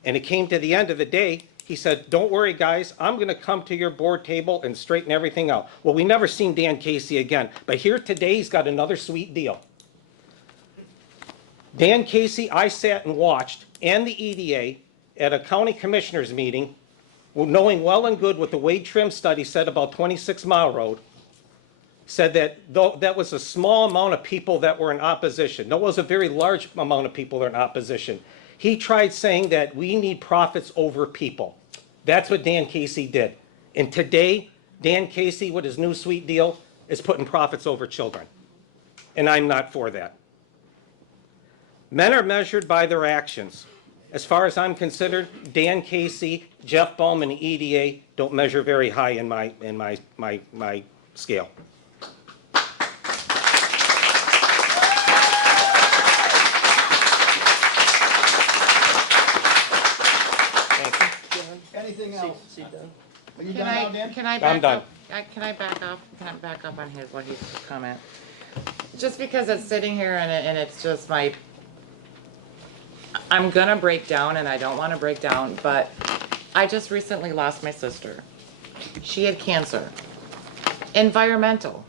and it came to the end of the day, he said, don't worry, guys, I'm gonna come to your board table and straighten everything out. Well, we never seen Dan Casey again, but here today, he's got another sweet deal. Dan Casey, I sat and watched, and the EDA, at a county commissioners meeting, knowing well and good what the Wade Trim study said about 26-mile road, said that though that was a small amount of people that were in opposition. No, it was a very large amount of people that were in opposition. He tried saying that we need profits over people. That's what Dan Casey did. And today, Dan Casey, with his new sweet deal, is putting profits over children. And I'm not for that. Men are measured by their actions. As far as I'm considered, Dan Casey, Jeff Bowman, and EDA don't measure very high in my scale. Anything else? See done? Are you Can done now, I, Dan? can I I'm back done. up? Can I back up? Can I back up on what his comment? Just because it's sitting here and it's just I'm gonna break down and I don't wanna break down, but I just recently lost my sister. She had cancer. Environmental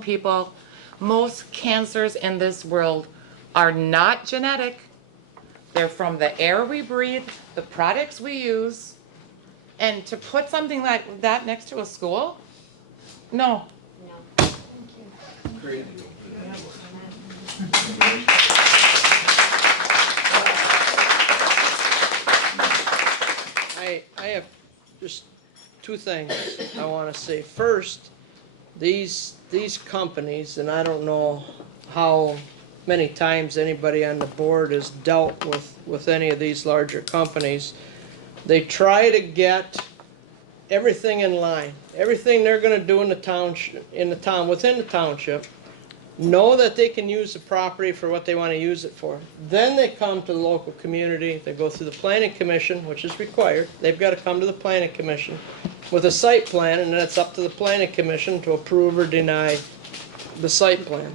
people. Most cancers in this world are not genetic. They're from the air we breathe, the products we use, and to put something like that next to a school? No. Great. I have just two things I want to say. First, these companies, and I don't know how many times anybody on the board has dealt with any of these larger companies, they try to get everything in line. Everything they're going to do in the township, within the township, know that they can use the property for what they want to use it for. Then they come to the local community, they go through the planning commission, which is required. They've got to come to the planning commission with a site plan, and then it's up to the planning commission to approve or deny the site plan.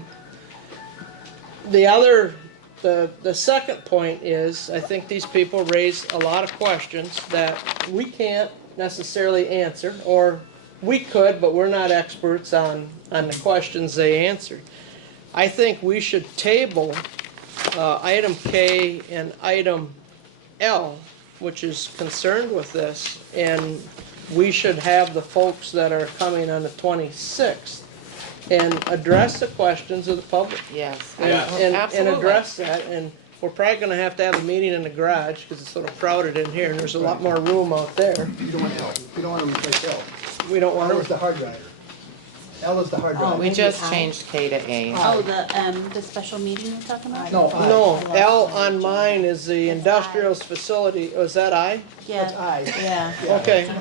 The second point is, I think these people raise a lot of questions that we can't necessarily answer, or we could, but we're not experts on the questions they answered. I think we should table item K and item L, which is concerned with this, and we should have the folks that are coming on the 26th and address the questions of the public. Yes. And Absolutely. address that, and we're probably gonna have to have a meeting in the garage, because it's sort of crowded in here, and there's a lot more room out there. You don't want L, you don't want to replace L. We don't want L is to, the hard drive. L is the hard drive. We just changed K to A. Oh, the special meeting you're talking about? No, no, L on mine is the industrials facility, was that I? That's Yeah, I. yeah, Okay,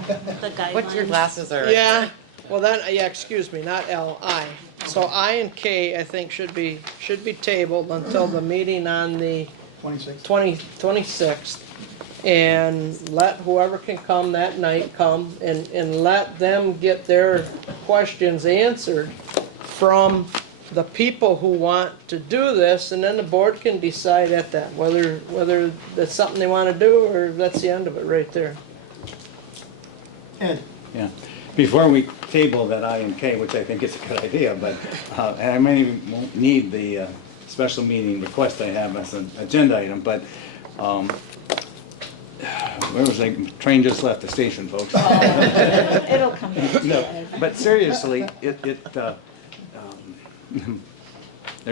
the guidelines. What, your glasses are? yeah, well then, yeah, excuse me, not L, I. So I and K, I think, should be tabled until the meeting on the 26. 26th. And let whoever can come that night come, and let them get their questions answered from the people who want to do this, and then the board can decide at that, whether that's something they want to do, or that's the end of it right there. Ed, Yeah. Before we table that I and K, which I think is a good idea, but, and I may even won't need the special meeting request I have as an agenda item, but, where was I? Train just left the station, folks. It'll come back. No, but seriously, there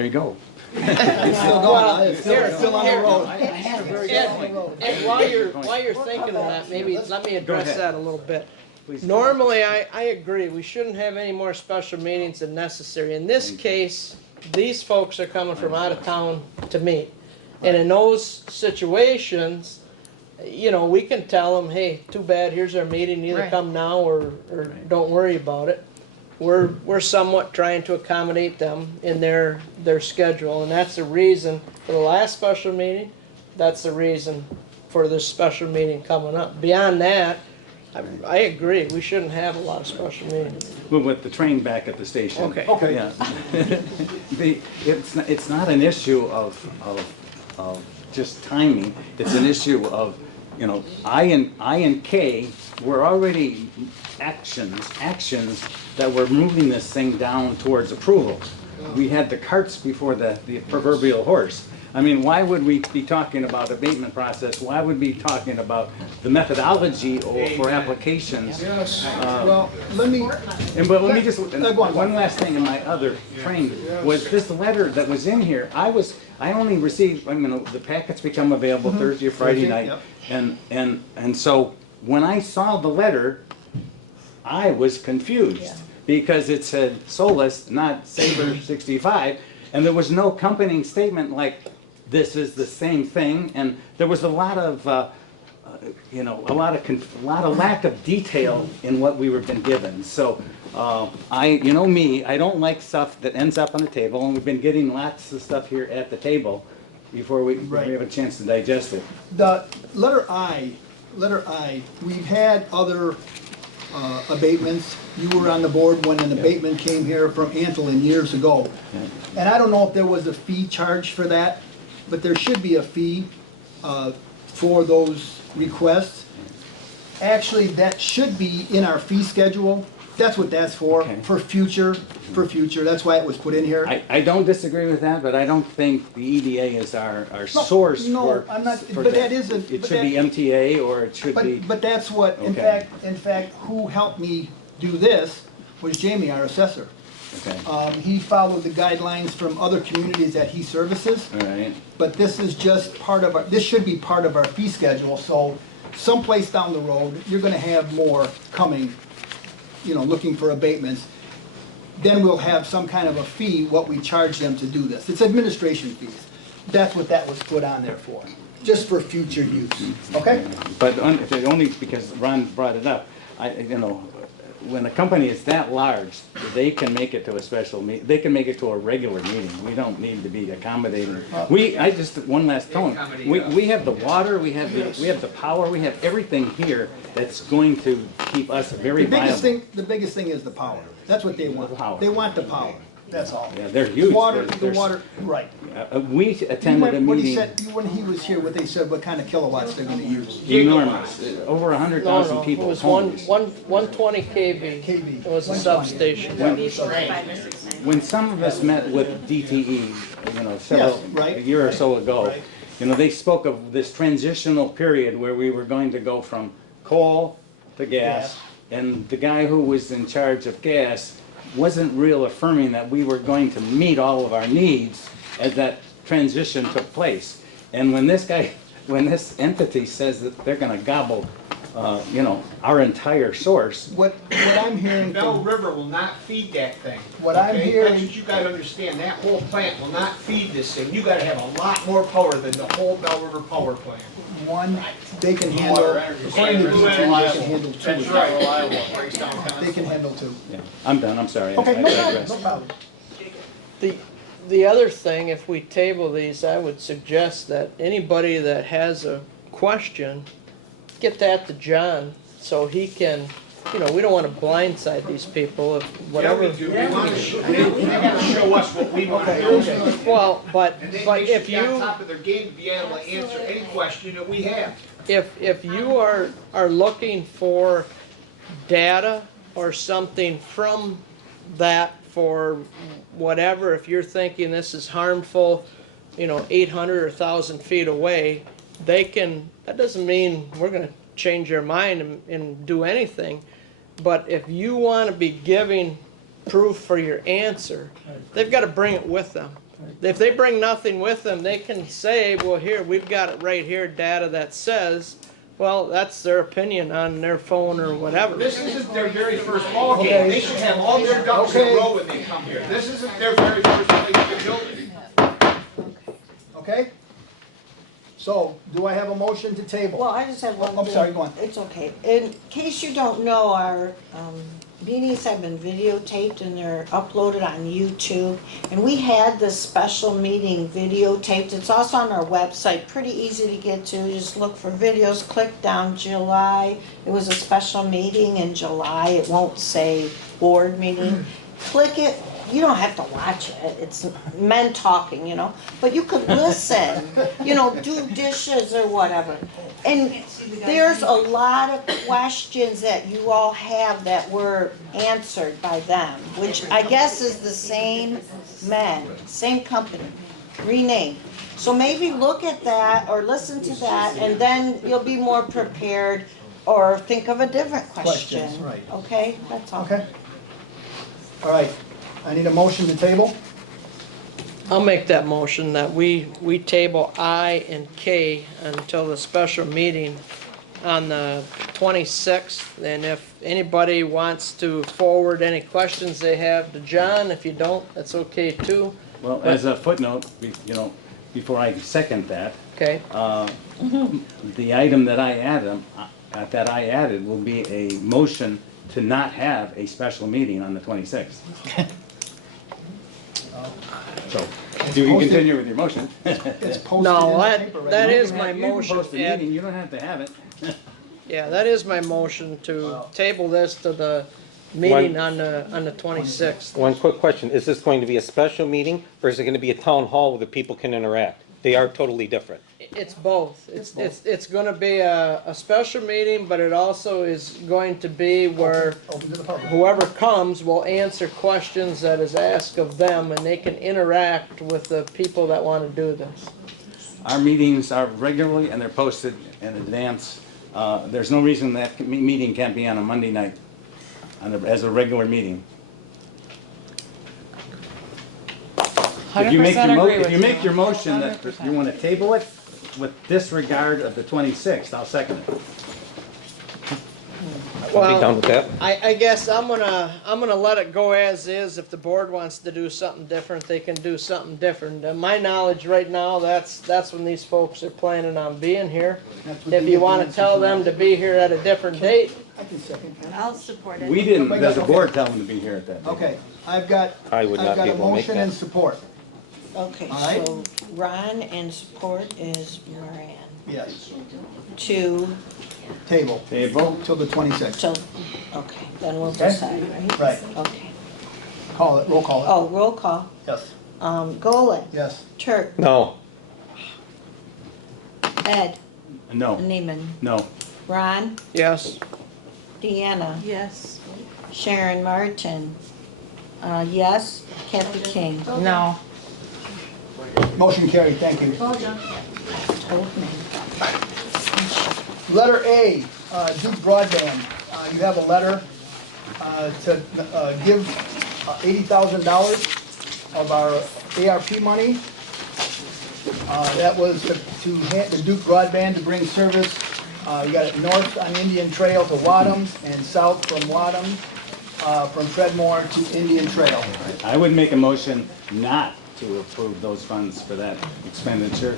you go. it's still going, it's still on the Here, road. I had a very Ed, good point. Ed, while you're thinking of that, maybe let me address ahead. that a little bit. Please. Normally, I agree, we shouldn't have any more special meetings than necessary. In this case, these folks are coming from out of town to meet. And in those situations, you know, we can tell them, hey, too bad, here's our meeting, either Right. come now or don't worry about it. We're somewhat trying to accommodate them in their schedule, and that's the reason for the last special meeting, that's the reason for this special meeting coming up. Beyond that, I agree, we shouldn't have a lot of special meetings. Well, with the train back at the station. Okay. Okay. Yeah. It's not an issue of just timing, it's an issue of, you know, I and K were already actions that were moving this thing down towards approval. We had the carts before the proverbial horse. I mean, why would we be talking about abatement process? Why would we be talking about the methodology for applications? Yes, well, let me, But let me just, go on. one last thing in my other train, was this letter that was in here, I only received, I mean, the packets become available Thursday or Friday Thursday, night. And so, when I saw the letter, I was confused, because it said Solus, not Saber 65, and there was no accompanying statement like, this is the same thing, and there was a lot of, you know, a lot of lack of detail in what we were been given. So, you know me, I don't like stuff that ends up on the table, and we've been getting lots of stuff here at the table before we have a chance to digest it. the letter I, we've had other abatements. You were on the board when an abatement came here from Antolin years ago. And I don't know if there was a fee charged for that, but there should be a fee for those requests. Actually, that should be in our fee schedule. That's what that's for, Okay. for future. That's why it was put in here. I don't disagree with that, but I don't think the EDA is our source no, for. I'm not- for but that isn't- It but should be that- MTA, or it should be. But that's what, in Okay. fact, who helped me do this was Jamie, our assessor. Okay, He followed the guidelines from other communities that he services, all right. but this is just part of our, this should be part of our fee schedule, so someplace down the road, you're gonna have more coming, you know, looking for abatements. Then we'll have some kind of a fee, what we charge them to do this. It's administration fees. That's what that was put on there for, just for future use, okay? But only because Ron brought it up, you know, when a company is that large, they can make it to a special they can make it to a regular meeting. We don't need to be accommodating. One last tone. We have the water, we have the power, we have everything here that's going to keep us very viable. The biggest thing is the power. That's what they want. power. They want the power. That's all. Yeah, they're huge. The water, right. We attended a What he meeting, said, when he was here, what they said, what kind of kilowatts they're gonna use. enormous, over No, 100,000 no, it people. was homeless. 120 kV. KV. It was a substation. When some of us met with DTE, Yes, right. a year or so ago, they spoke of this transitional period where we were going to go from coal to gas, and the guy who was in charge of gas wasn't real affirming that we were going to meet all of our needs as that transition took place. And when this entity says that they're gonna gobble, our entire source, What I'm hearing Bell from, River will not feed that thing. What I'm okay? hearing- That's what you gotta understand, that whole plant will not feed this thing. You gotta have a lot more power than the whole Bell River power plant. one, they can handle, according to DTE, they can handle two. That's right. Breaks down They can handle two. yeah, I'm done, I'm sorry. Okay, I no problem, digress. no problem. The other thing, if we table these, I would suggest that anybody that has a question, get that to John, so he can, we don't want to blindside these people if whatever. Yeah, we do. We wanna they gotta show us what we want to know. Well, but And they if should be on you, top of their game to be able to answer any question that we have. if you are looking for data or something from that for whatever, if you're thinking this is harmful, 800 or 1,000 feet away, that doesn't mean we're gonna change your mind and do anything. But if you wanna be giving proof for your answer, they've gotta bring it with them. If they bring nothing with them, they can say, well, here, we've got it right here, data that says, well, that's their opinion on their phone or whatever. This isn't their very first ball game. They should have all their ducks in a row when they come here. This isn't their very first place to build it. Okay? So, do I have a motion to table? Well, I just have one. I'm thing. sorry, go on. It's okay. In case you don't know, our meetings have been videotaped and they're uploaded on YouTube. And we had this special meeting videotaped. It's also on our website, pretty easy to get to. Just look for videos, click down July. It was a special meeting in July. It won't say board meeting. Click it. You don't have to watch it. It's men talking, but you could listen, do dishes or whatever. And there's a lot of questions that you all have that were answered by them, which I guess is the same men, same company, renamed. So maybe look at that or listen to that, and then you'll be more prepared or think of a different question. Questions, right. Okay, that's all. Okay? All right, I need a motion to table. I'll make that motion that we table I and K until the special meeting on the 26th. And if anybody wants to forward any questions they have to John, if you don't, that's okay too. Well, as a footnote, before I second that, Okay, the item that I added will be a motion to not have a special meeting on the 26th. So, do you continue with your motion? It's posted No, in the that- paper right that now. is my You can motion, post a Ed. meeting, you don't have to have it. yeah, that is my motion to table this to the meeting on the 26th. One quick question, is this going to be a special meeting, or is it gonna be a town hall where the people can interact? They are totally different. It's both. It's gonna be a special meeting, but it also is going to be where Open to the public. whoever comes will answer questions that is asked of them, and they can interact with the people that want to do this. Our meetings are regularly and they're posted in advance. There's no reason that meeting can't be on a Monday night as a regular meeting. If you 100% agree with If you make your motion that 100%. you want to table it with disregard of the 26th, I'll second it. I'll be done with that. I guess I'm gonna let it go as is. If the board wants to do something different, they can do something different. And my knowledge right now, that's when these folks are planning on being here. That's what If the you wanna answers tell are. them to be here at a different date, I can second that. I'll support it. We didn't, as a board, tell them to be here at that meeting. Okay, I've got I would not be a able to make motion that. and support. Okay, All right. so Ron and support is Moran. Yes. To, Table. Table. Till the 26th. so, okay, then we'll Okay. decide, right? Right. Okay. Call it, roll call it. Oh, roll call. Yes. Golan, Yes. Turk, No. Ed, No, Neiman, no. Ron, Yes. Deanna, Yes. Sharon Martin, yes, Kathy King. No. Motion carried, thank you. Told me. Letter A, Duke Broadband. You have a letter to give $80,000 of our ARP money. That was to Duke Broadband to bring service. You got it north on Indian Trail to Wadham and south from Wadham, from Fredmore to Indian Trail. I would make a motion not to approve those funds for that expenditure.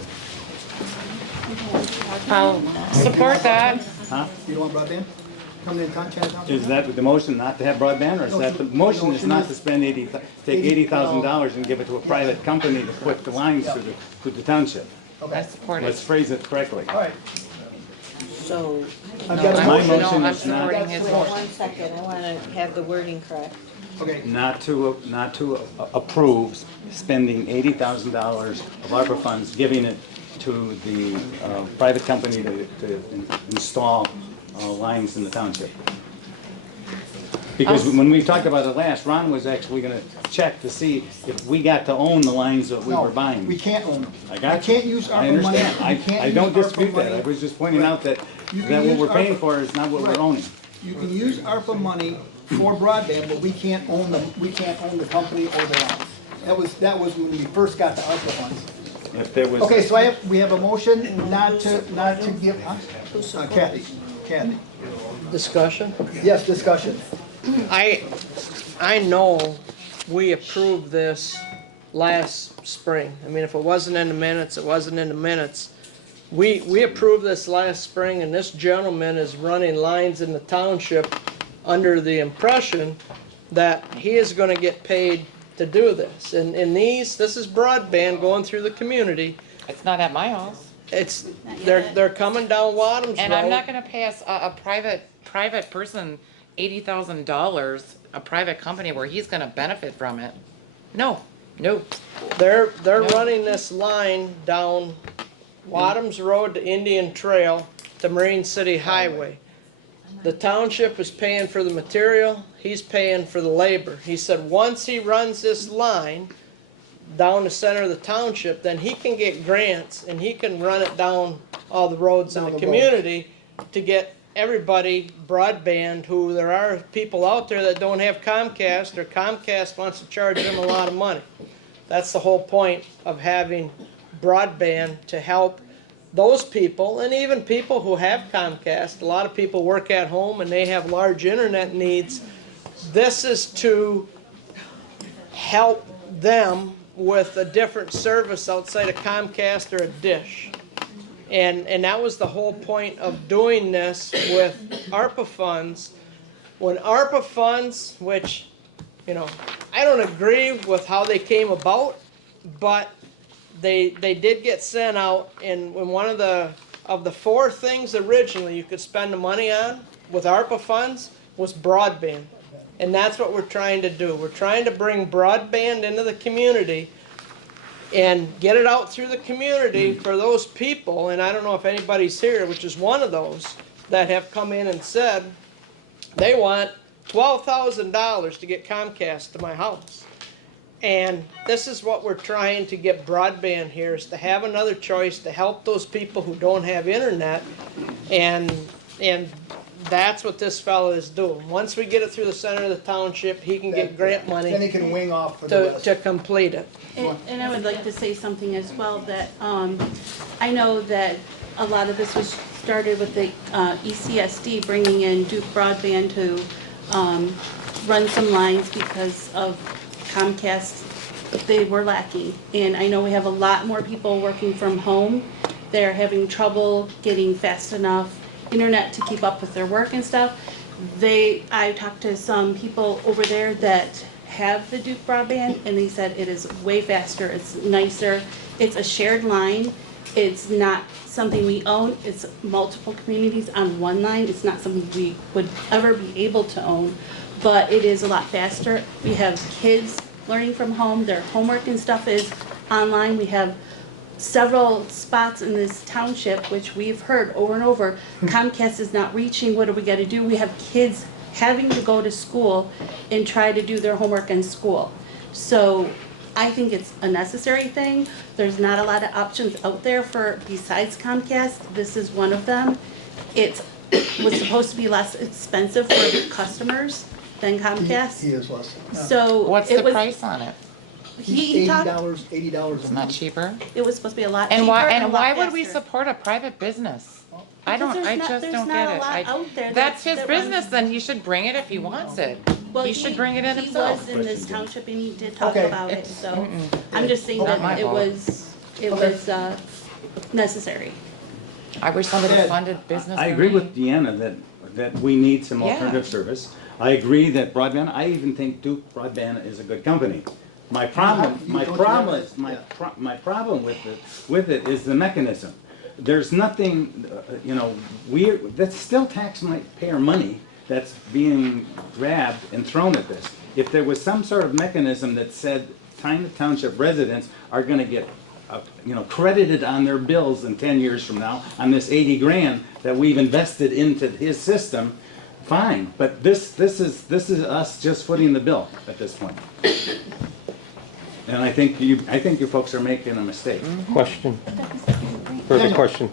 I'll support that. Huh? You don't want broadband? Coming in contact? Is that the motion not to have broadband, or is that the motion is not to spend take $80,000 and give it to a private company to put the lines to the township? I Okay, support Let's it. phrase it correctly. all right. So, I've got a My motion. motion I'm is not, supporting his wait motion. 1 second, I want to have the wording correct. Okay, not to approve spending $80,000 of ARPA funds, giving it to the private company to install lines in the township. Because when we talked about it last, Ron was actually gonna check to see if we got to own the lines that we no, were buying. we can't own them. I got We you. can't use I ARPA money. understand. We can't I use don't ARPA dispute that. I money. was just pointing Right. out that You can what use we're paying ARPA for is not what Right. we're owning. You can use ARPA money for broadband, but we can't own them, we can't own the company or the lines. That was when we first got the ARPA funds. If there was. Okay, so we have a motion not to give, Kathy. Discussion? Yes, discussion. I know we approved this last spring. I mean, if it wasn't in the minutes, it wasn't in the minutes. We approved this last spring, and this gentleman is running lines in the township under the impression that he is gonna get paid to do this. And this is broadband going through the community. It's not at my house. They're coming down Wadham's Road. And I'm not gonna pay a private person $80,000, a private company where he's gonna benefit from it. No, no. They're running this line down Wadham's Road to Indian Trail to Marine City Highway. The township is paying for the material, he's paying for the labor. He said once he runs this line down the center of the township, then he can get grants and he can run it down all the roads in Down the the community to get everybody broadband, who there are people out there that don't have Comcast, or Comcast wants to charge them a lot of money. That's the whole point of having broadband, to help those people, and even people who have Comcast. A lot of people work at home and they have large internet needs. This is to help them with a different service outside of Comcast or a Dish. And that was the whole point of doing this with ARPA funds. When ARPA funds, which, I don't agree with how they came about, but they did get sent out, and when one of the 4 things originally you could spend the money on with ARPA funds was broadband. And that's what we're trying to do. We're trying to bring broadband into the community and get it out through the community for those people, and I don't know if anybody's here, which is one of those, that have come in and said they want $12,000 to get Comcast to my house. And this is what we're trying to get broadband here, is to have another choice to help those people who don't have internet, and that's what this fellow is doing. Once we get it through the center of the township, he can get grant money Then he can wing off for the rest. to complete it. And I would like to say something as well, that I know that a lot of this was started with the ECSD bringing in Duke Broadband to run some lines because of Comcast, they were lacking. And I know we have a lot more people working from home. They're having trouble getting fast enough internet to keep up with their work and stuff. I talked to some people over there that have the Duke broadband, and they said it is way faster, it's nicer, it's a shared line, it's not something we own, it's multiple communities on one line, it's not something we would ever be able to own, but it is a lot faster. We have kids learning from home, their homework and stuff is online, we have several spots in this township, which we've heard over and over, Comcast is not reaching, what do we gotta do? We have kids having to go to school and try to do their homework in school. So I think it's a necessary thing. There's not a lot of options out there for, besides Comcast, this is one of them. It was supposed to be less expensive for the customers than Comcast. He is less. So What's it the was- price on it? He talked, $80 It's not cheaper? it was supposed to be a lot cheaper And why, a and lot why would we faster. support a private business? I Because don't, there's I not- just there's don't not get a it. lot I- out there That's that- his that runs- business, then he should bring it if he wants it. Well, He should bring it in He himself. was in this township and he did talk Okay. about it, It's- so I'm just saying Not my that it fault. was necessary. I wish somebody Ed, funded business. I for agree me. with Deanna that we need some Yeah. alternative service. I agree that broadband, I even think Duke Broadband is a good company. My problem with it is the mechanism. There's nothing, that's still taxpayer money that's being grabbed and thrown at this. If there was some sort of mechanism that said Tyne Township residents are gonna get, credited on their bills in 10 years from now on this 80 grand that we've invested into his system, fine. But this is us just footing the bill at this point. And I think you folks are making a mistake. Question. Further question.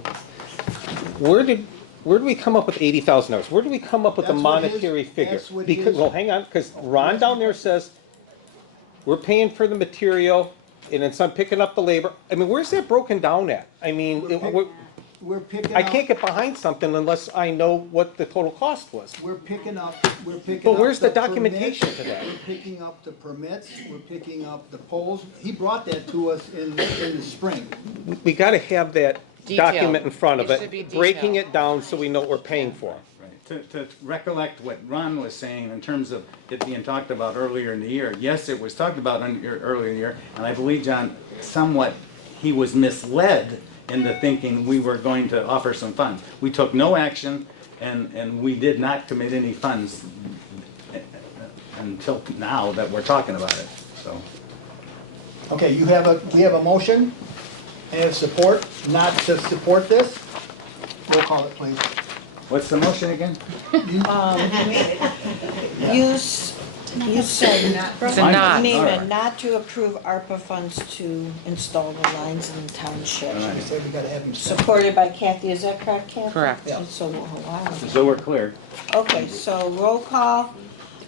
Where did we come up with $80,000? Where did we come up with the That's what his- monetary figure? that's what Because, his- well, hang on, because Ron down there says, we're paying for the material, and then some picking up the labor. I mean, where's that broken down at? I mean, We're picking I up, can't get behind something unless I know what the total cost was. we're picking up But where's the permits, documentation to that? We're picking up the permits, we're picking up the poles. He brought that to us in the spring. We gotta have that Detailed. document in front of It should be it, breaking detailed. it down so we know what we're paying for. Right. To recollect what Ron was saying in terms of it being talked about earlier in the year, yes, it was talked about earlier in the year, and I believe, John, somewhat, he was misled into thinking we were going to offer some funds. We took no action, and we did not commit any funds until now that we're talking about it, so. Okay, we have a motion and a support not to support this. Roll call it, please. What's the motion again? You said, To not. Neiman, not to approve ARPA funds to install the lines in the township. We said we gotta have him. Supported by Kathy, is that correct, Kathy? Correct. Yeah. So, wow. So we're clear. Okay, so roll call.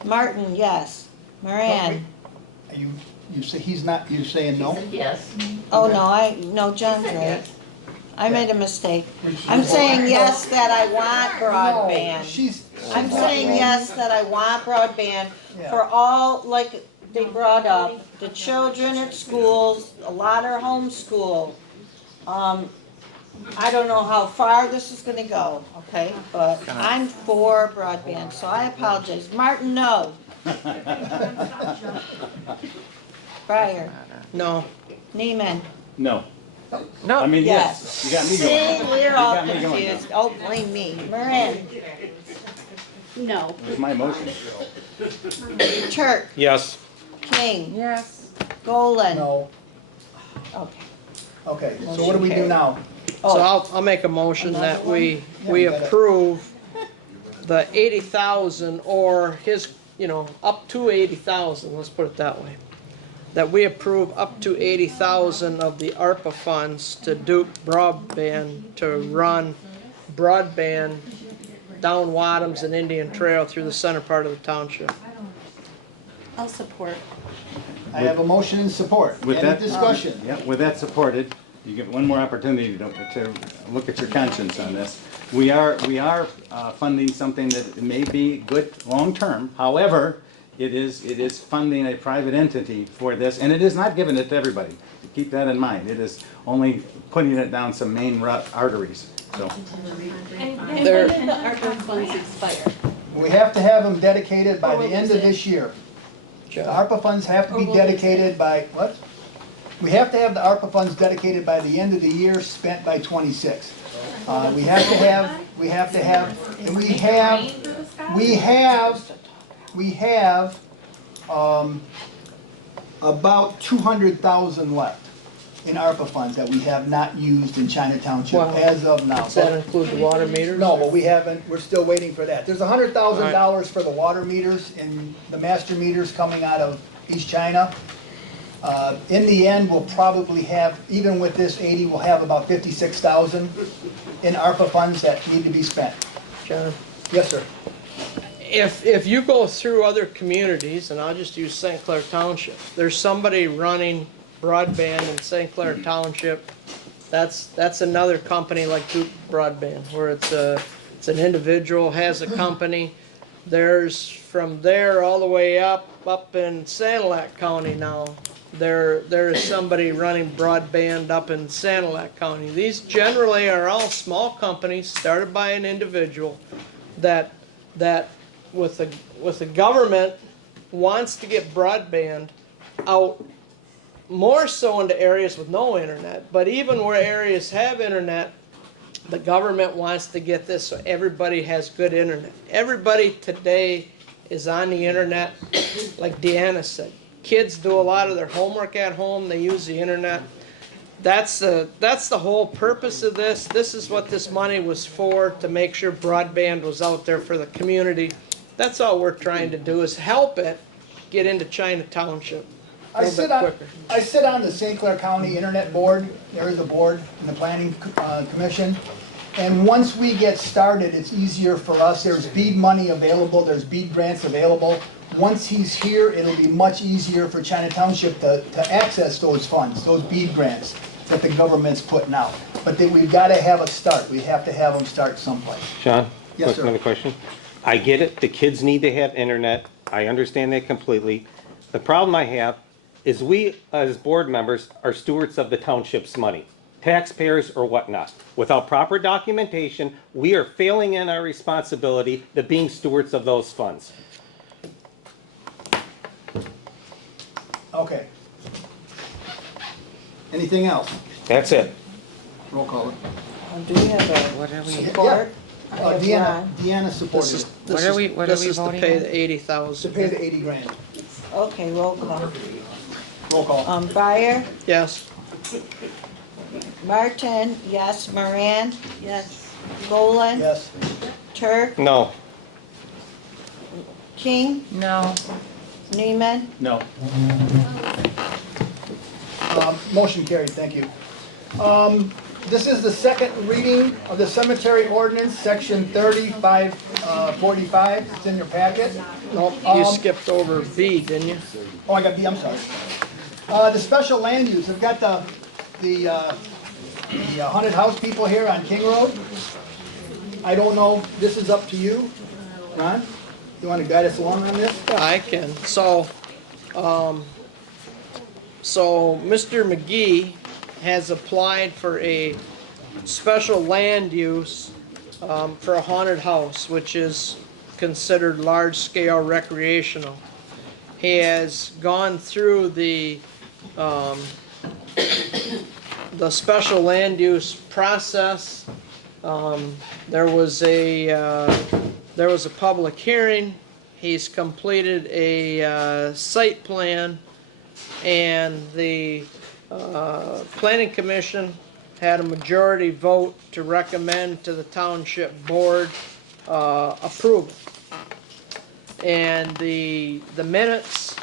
Martin, yes. Moran? You say you're saying no? Yes. Oh, no, John's right. I made a mistake. I'm saying yes, that I want broadband. I'm saying yes, that I want broadband for all, like they brought up, the children at schools, a lot are homeschooled. I don't know how far this is gonna go, okay, but I'm for broadband, so I apologize. Martin, no. Breyer, No. Neiman, No. No. I mean, yes. yes, you got me going. See, we're You all got me going. confused. Oh, blame me. Moran, No. It was my motion. Turk, Yes. King, Yes. Golan. No. Okay. Okay, so what do we do now? So I'll make a motion that we approve the 80,000 or his, up to 80,000, let's put it that way. That we approve up to 80,000 of the ARPA funds to Duke Broadband to run broadband down Wadums and Indian Trail through the center part of the township. I'll support. I have a motion and support. With Any that discussion? Yeah, with that supported, you get one more opportunity to look at your conscience on this. We are funding something that may be good long-term. However, it is funding a private entity for this, and it is not giving it to everybody. Keep that in mind. It is only putting it down some main arteries, so. And when did the ARPA funds expire? We have to have them dedicated by the end of this year. The ARPA funds have to be dedicated by, what? We have to have the ARPA funds dedicated by the end of the year, spent by '26. We have to have, and we have, about 200,000 left in ARPA funds that we have not used in China Township Wow. as of now. Does that include the water meters? No, but we haven't, we're still waiting for that. There's $100,000 for the water meters and the master meters coming out of East China. In the end, we'll probably have, even with this 80, we'll have about 56,000 in ARPA funds that need to be spent. John? Yes, sir. If you go through other communities, and I'll just use St. Clair Township, there's somebody running broadband in St. Clair Township. That's another company like Duke Broadband, where it's an individual has a company. There's from there all the way up in Sanilac County now. There is somebody running broadband up in Sanilac County. These generally are all small companies started by an individual that with the government wants to get broadband out more so into areas with no internet, but even where areas have internet, the government wants to get this so everybody has good internet. Everybody today is on the internet, like Deanna said. Kids do a lot of their homework at home, they use the internet. That's the whole purpose of this. This is what this money was for, to make sure broadband was out there for the community. That's all we're trying to do, is help it get into China Township a I little sit bit on, quicker. I sit on the St. Clair County Internet Board. There is a board in the Planning Commission. And once we get started, it's easier for us. There's BEAD money available, there's BEAD grants available. Once he's here, it'll be much easier for China Township to access those funds, those BEAD grants that the government's putting out. But then we've got to have a start. We have to have them start someplace. Sean? Yes, sir. Another question. I get it, the kids need to have internet. I understand that completely. The problem I have is we, as board members, are stewards of the township's money, taxpayers or whatnot. Without proper documentation, we are failing in our responsibility to being stewards of those funds. Okay. Anything else? That's it. Roll call it. Do we have a What are we, support? I have Deanna Ron. supported This is, it. What are we this is to voting pay on? the To 80,000. pay the 80 grand. Okay, roll call. Roll call. Breyer, Yes. Martin, yes, Moran, Yes. Golan, Yes. Turk, No. King, No. Neiman, No. Motion carried, thank you. This is the second reading of the cemetery ordinance, section 3545. It's in your packet. Nope, you skipped over B, didn't you? Oh, I got B, I'm sorry. The special land use, we've got the haunted house people here on King Road. I don't know, this is up to you. Ron, you want to guide us along on this? Yeah, I can. So Mr. McGee has applied for a special land use for a haunted house, which is considered large-scale recreational. He has gone through the special land use process. There was a public hearing. He's completed a site plan, and the Planning Commission had a majority vote to recommend to the Township Board approval. And the minutes,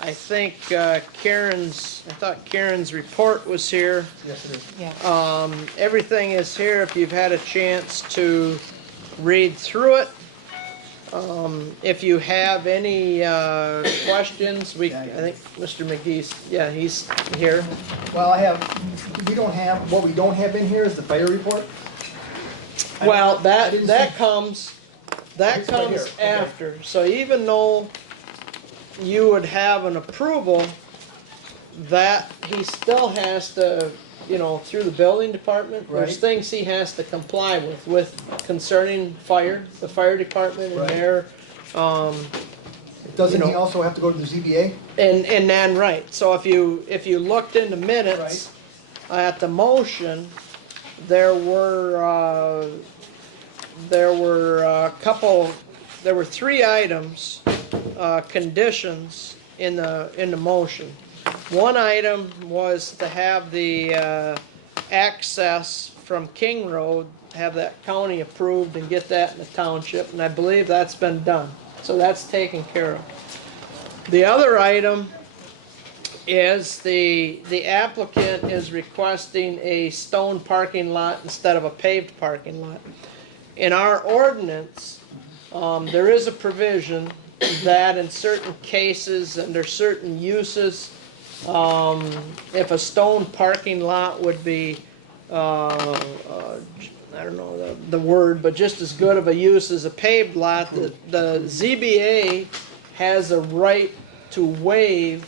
I think I thought Karen's report was here. Yes, it is. yeah. Everything is here if you've had a chance to read through it. If you have any questions, I think Mr. McGee's, yeah, he's here. Well, what we don't have in here is the fire report. Well, I didn't that see- comes It's right here, okay. after. So even though you would have an approval, that he still has to, through the building department, there's Right. things he has to comply with concerning fire, the fire department and Right. their Doesn't You he know. also have to go to the ZBA? And then, right, so if you looked in the minutes, at the motion, there were three items, conditions in the motion. One item was to have the, access from King Road, have that county approved and get that in the township, and I believe that's been done. So that's taken care of. The other item is the applicant is requesting a stone parking lot instead of a paved parking lot. In our ordinance, there is a provision that in certain cases, under certain uses, if a stone parking lot would be, I don't know the word, but just as good of a use as a paved lot, the ZBA has a right to waive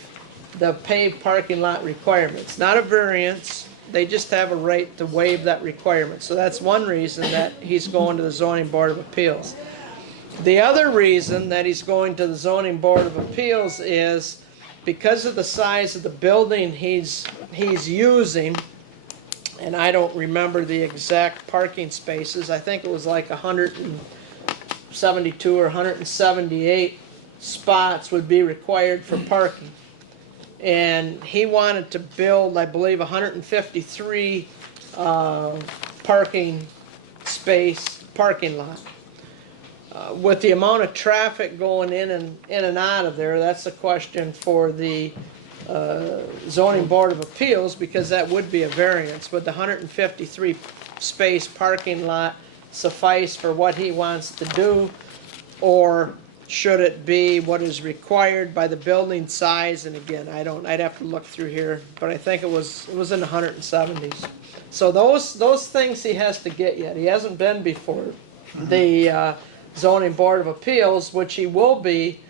the paved parking lot requirements. Not a variance, they just have a right to waive that requirement. So that's one reason that he's going to the Zoning Board of Appeals. The other reason that he's going to the Zoning Board of Appeals is because of the size of the building he's using, and I don't remember the exact parking spaces, I think it was like 172 or 178 spots would be required for parking. And he wanted to build, I believe, 153 parking lot. With the amount of traffic going in and out of there, that's a question for the Zoning Board of Appeals, because that would be a variance. Would the 153 space parking lot suffice for what he wants to do? Or should it be what is required by the building size? And again, I'd have to look through here, but I think it was in the 170s. So those things he has to get yet. He hasn't been before the Zoning Board of Appeals, which he will be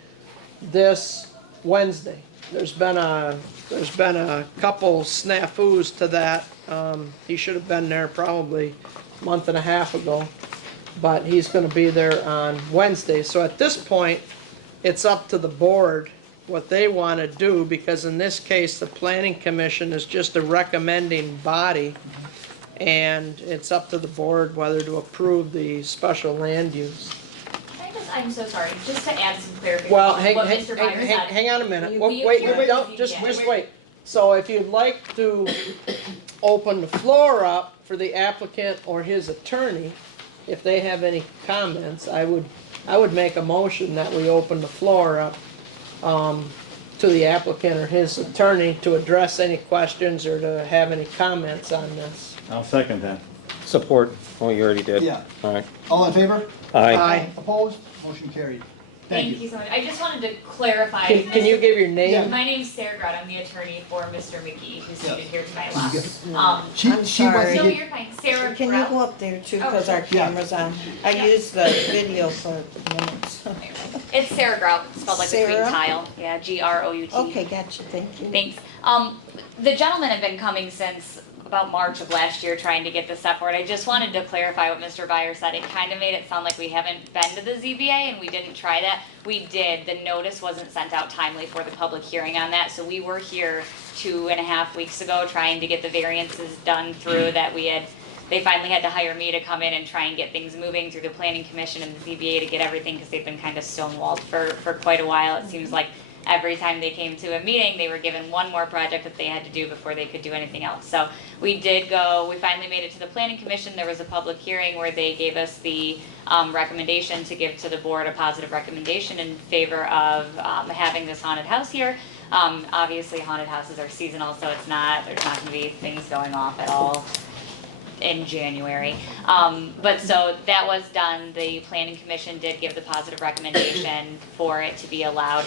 this Wednesday. There's been a couple snafus to that. He should have been there probably a month and a half ago, but he's gonna be there on Wednesday. So at this point, it's up to the board what they wanna do, because in this case, the Planning Commission is just a recommending body, and it's up to the board whether to approve the special land use. I'm so sorry, just to add some clarification. Well, what Mr. Byers said. hang on a minute. We Wait, appear don't, to just be- wait. So if you'd like to open the floor up for the applicant or his attorney, if they have any comments, I would make a motion that we open the floor up to the applicant or his attorney to address any questions or to have any comments on this. I'll second that. Support. Oh, you already did. Yeah. All right. All in favor? Aye. Opposed? Motion carried. Thank you so much. I just wanted to clarify. Can you give your name? My name's Sarah Grout. I'm the attorney for Mr. McGee, who's seated here to my Yeah. left. She I'm sorry. No, you're fine. Sarah Can you Grout. go up there too, Oh, because our sure. camera's on? I use the video for minutes. It's Sarah Grout, spelled like the green Sarah? tile. Yeah, G-R-O-U-T. Okay, gotcha, thank you. Thanks. The gentlemen have been coming since about March of last year trying to get this up forward. I just wanted to clarify what Mr. Byers said. It kind of made it sound like we haven't been to the ZBA and we didn't try that. We did. The notice wasn't sent out timely for the public hearing on that, so we were here 2.5 weeks ago trying to get the variances done through that they finally had to hire me to come in and try and get things moving through the Planning Commission and the ZBA to get everything, because they've been kind of stonewalled for quite a while. It seems like every time they came to a meeting, they were given one more project that they had to do before they could do anything else. So we finally made it to the Planning Commission. There was a public hearing where they gave us the recommendation to give to the board a positive recommendation in favor of having this haunted house here. Obviously haunted houses are seasonal, so there's not gonna be things going off at all in January. But so that was done. The Planning Commission did give the positive recommendation for it to be allowed,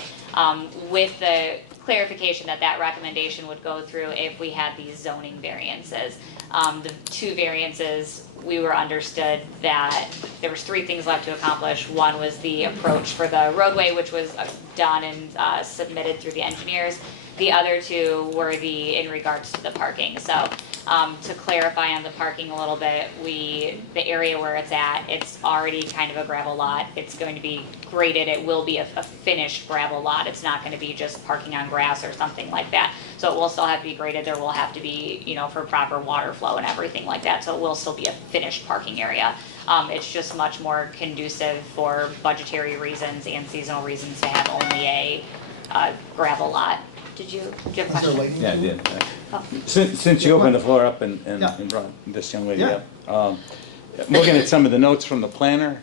with the clarification that recommendation would go through if we had these zoning variances. The two variances, we were understood that there was 3 things left to accomplish. One was the approach for the roadway, which was done and submitted through the engineers. The other 2 were in regards to the parking. So To clarify on the parking a little bit, the area where it's at, it's already kind of a gravel lot. It's going to be graded, it will be a finished gravel lot. It's not gonna be just parking on grass or something like that. So it will still have to be graded, there will have to be, for proper water flow and everything like that. So it will still be a finished parking area. It's just much more conducive for budgetary reasons and seasonal reasons to have only a gravel lot. Did you have a question? Yeah, I did. Oh. Since you opened the floor up and brought this young lady up, looking at some of the notes from the planner,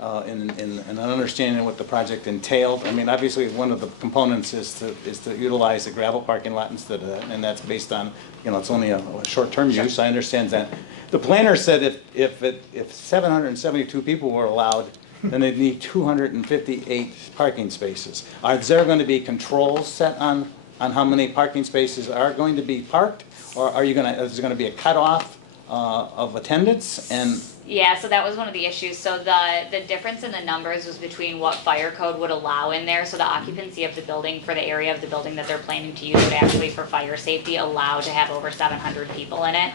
and an understanding of what the project entailed. I mean, obviously, one of the components is to utilize the gravel parking lot instead of that, and that's based on, it's only a short-term use, I understand that. The planner said if 772 people were allowed, then they'd need 258 parking spaces. Is there going to be controls set on how many parking spaces are going to be parked? Or is there going to be a cutoff of attendance? And Yeah, so that was one of the issues. So the difference in the numbers was between what fire code would allow in there. So the occupancy of the building for the area of the building that they're planning to use would actually, for fire safety, allow to have over 700 people in it.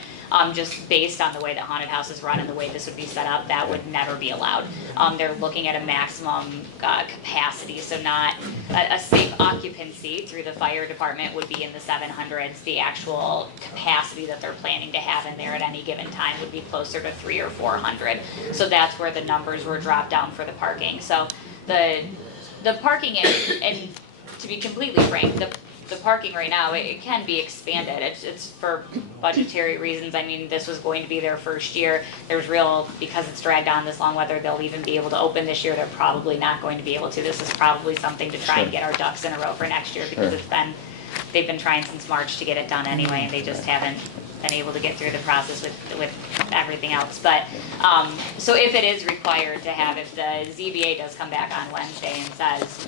Just based on the way that haunted houses run and the way this would be set up, that would never be allowed. They're looking at a maximum capacity, so not a safe occupancy through the fire department would be in the 700s. The actual capacity that they're planning to have in there at any given time would be closer to 300 or 400. So that's where the numbers were dropped down for the parking. So the parking and to be completely frank, the parking right now, it can be expanded. It's for budgetary reasons. I mean, this was going to be their first year. Because it's dragged on this long, whether they'll even be able to open this year, they're probably not going to be able to. This is probably something to try and get our ducks in a row for next year, because they've been trying since March to get it done anyway, and they just haven't been able to get through the process with everything else. But, so if it is required to have, if the ZBA does come back on Wednesday and says,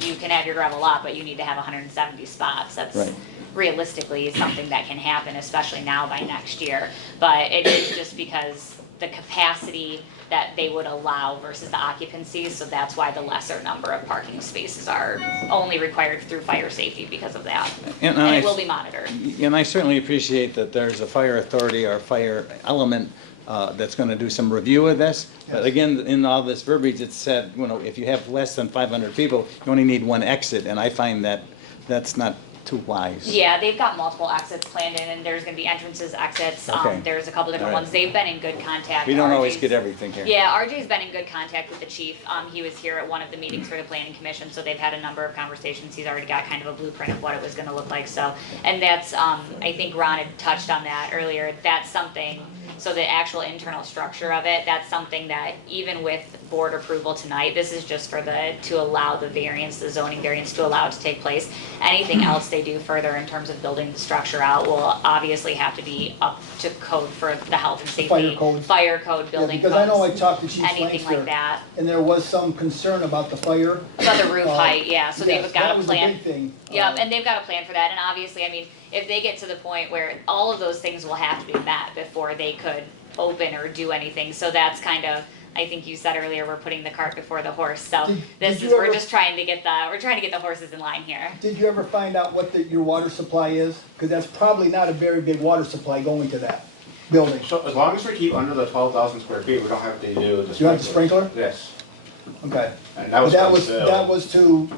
you can have your gravel lot, but you need to have 170 spots, that's realistically something that can happen, especially now by next year. But it is just because the capacity that they would allow versus the occupancy, so that's why the lesser number of parking spaces are only required through fire safety because of that. And it will be monitored. And I certainly appreciate that there's a fire authority or fire element that's going to do some review of this. But again, in all this verbiage, it said, if you have less than 500 people, you only need one exit, and I find that that's not too wise. Yeah, they've got multiple exits planned in, and there's gonna be entrances, exits. Okay. There's a couple different All right. ones. They've been in good contact. We don't always RJ's get everything here. Yeah, RJ's been in good contact with the chief. He was here at one of the meetings for the planning commission, so they've had a number of conversations. He's already got kind of a blueprint of what it was gonna look like, so. And that's, I think Ron had touched on that earlier. That's something, so the actual internal structure of it, that's something that even with board approval tonight, this is just for to allow the variance, the zoning variance to allow it to take place. Anything else they do further in terms of building the structure out will obviously have to be up to code for the health and safety. Fire code, building codes. Because I know I talked to Chief anything like Lankster, that. and there was some concern about the fire. About the roof height, yeah, so yes, they've got that a was plan. the big thing. Yep, and they've got a plan for that, and obviously, I mean, if they get to the point where all of those things will have to be met before they could open or do anything, so that's kind of, I think you said earlier, we're putting the cart before the horse, so we're just trying to get the horses in line here. Did you ever find out what your water supply is? Because that's probably not a very big water supply going to that building. So as long as we keep under the 12,000 square feet, we don't have to do the sprinkler. You have the sprinkler? Yes. Okay. And that was that was to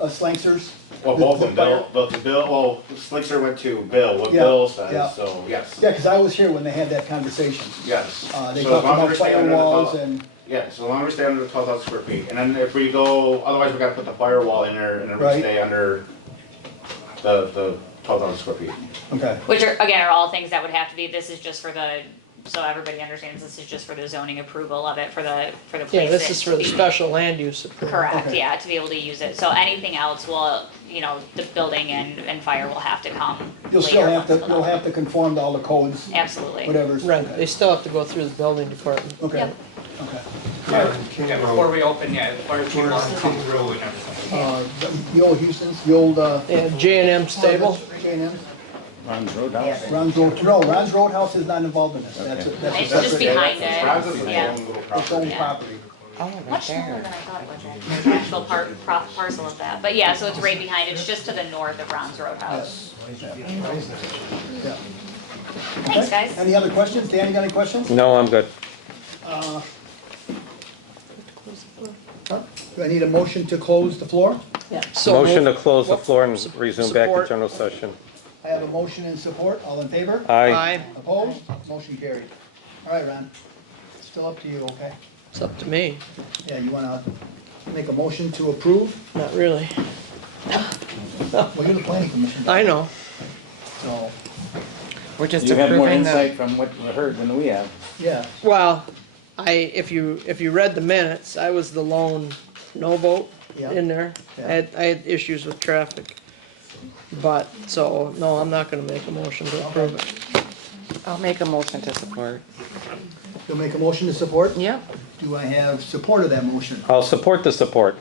Slankster's? Well, both of them. Bill, Slinkster went to Bill, what Yeah, Bill says, yeah. so yes. Yeah, because I was here when they had that conversation. Yes. They So as talked long as about we stay under the firewalls 12 and, Yeah, so as long as we stay under the 12,000 square feet. And then if we go, otherwise we gotta put the firewall in there and then we Right. stay under the 12,000 square feet. okay. Which are, again, are all things that would have to be, this is just for so everybody understands, this is just for the zoning approval of it, for the place. Yeah, this is for the special land use approval. Correct, yeah, to be able to use it. So anything else will, the building and fire will have to come You'll still later have to, once the- you'll have to conform to all the codes. Absolutely. Whatever's. Right, they still have to go through the building department. Okay, Yep. okay. Yeah, before we open, yeah, the fire chief wants to come through and everything. The old Houston's, the old, Yeah, J&M stable. J&M? Ron's Roadhouse? Ron's Roadhouse is not involved in this. That's a It's separate. just behind it, Ron's is its yeah. own little property. Its own Yeah. property. right Much there. smaller than I thought it was, actually, the actual parcel of that. But yeah, so it's right behind, it's just to the north of Ron's Roadhouse. Yeah. Thanks, guys. Any other questions? Danny, got any questions? No, I'm good. Do I need a motion to close the floor? Yeah. Motion to close the floor and resume back to Support. general session. I have a motion and support. All in favor? Aye. Opposed? Motion carried. All right, Ron. Still up to you, okay? It's up to me. Yeah, you wanna make a motion to approve? Not really. Well, you're the planning commission. I know. So, We're just You have more approving the, insight from what we heard than we have. yeah. Well, if you read the minutes, I was the lone no vote Yeah. in there. Yeah. I had issues with traffic. But, so, no, I'm not gonna make a motion to approve it. I'll make a motion to support. You'll make a motion to support? Yep. Do I have support of that motion? I'll support the support.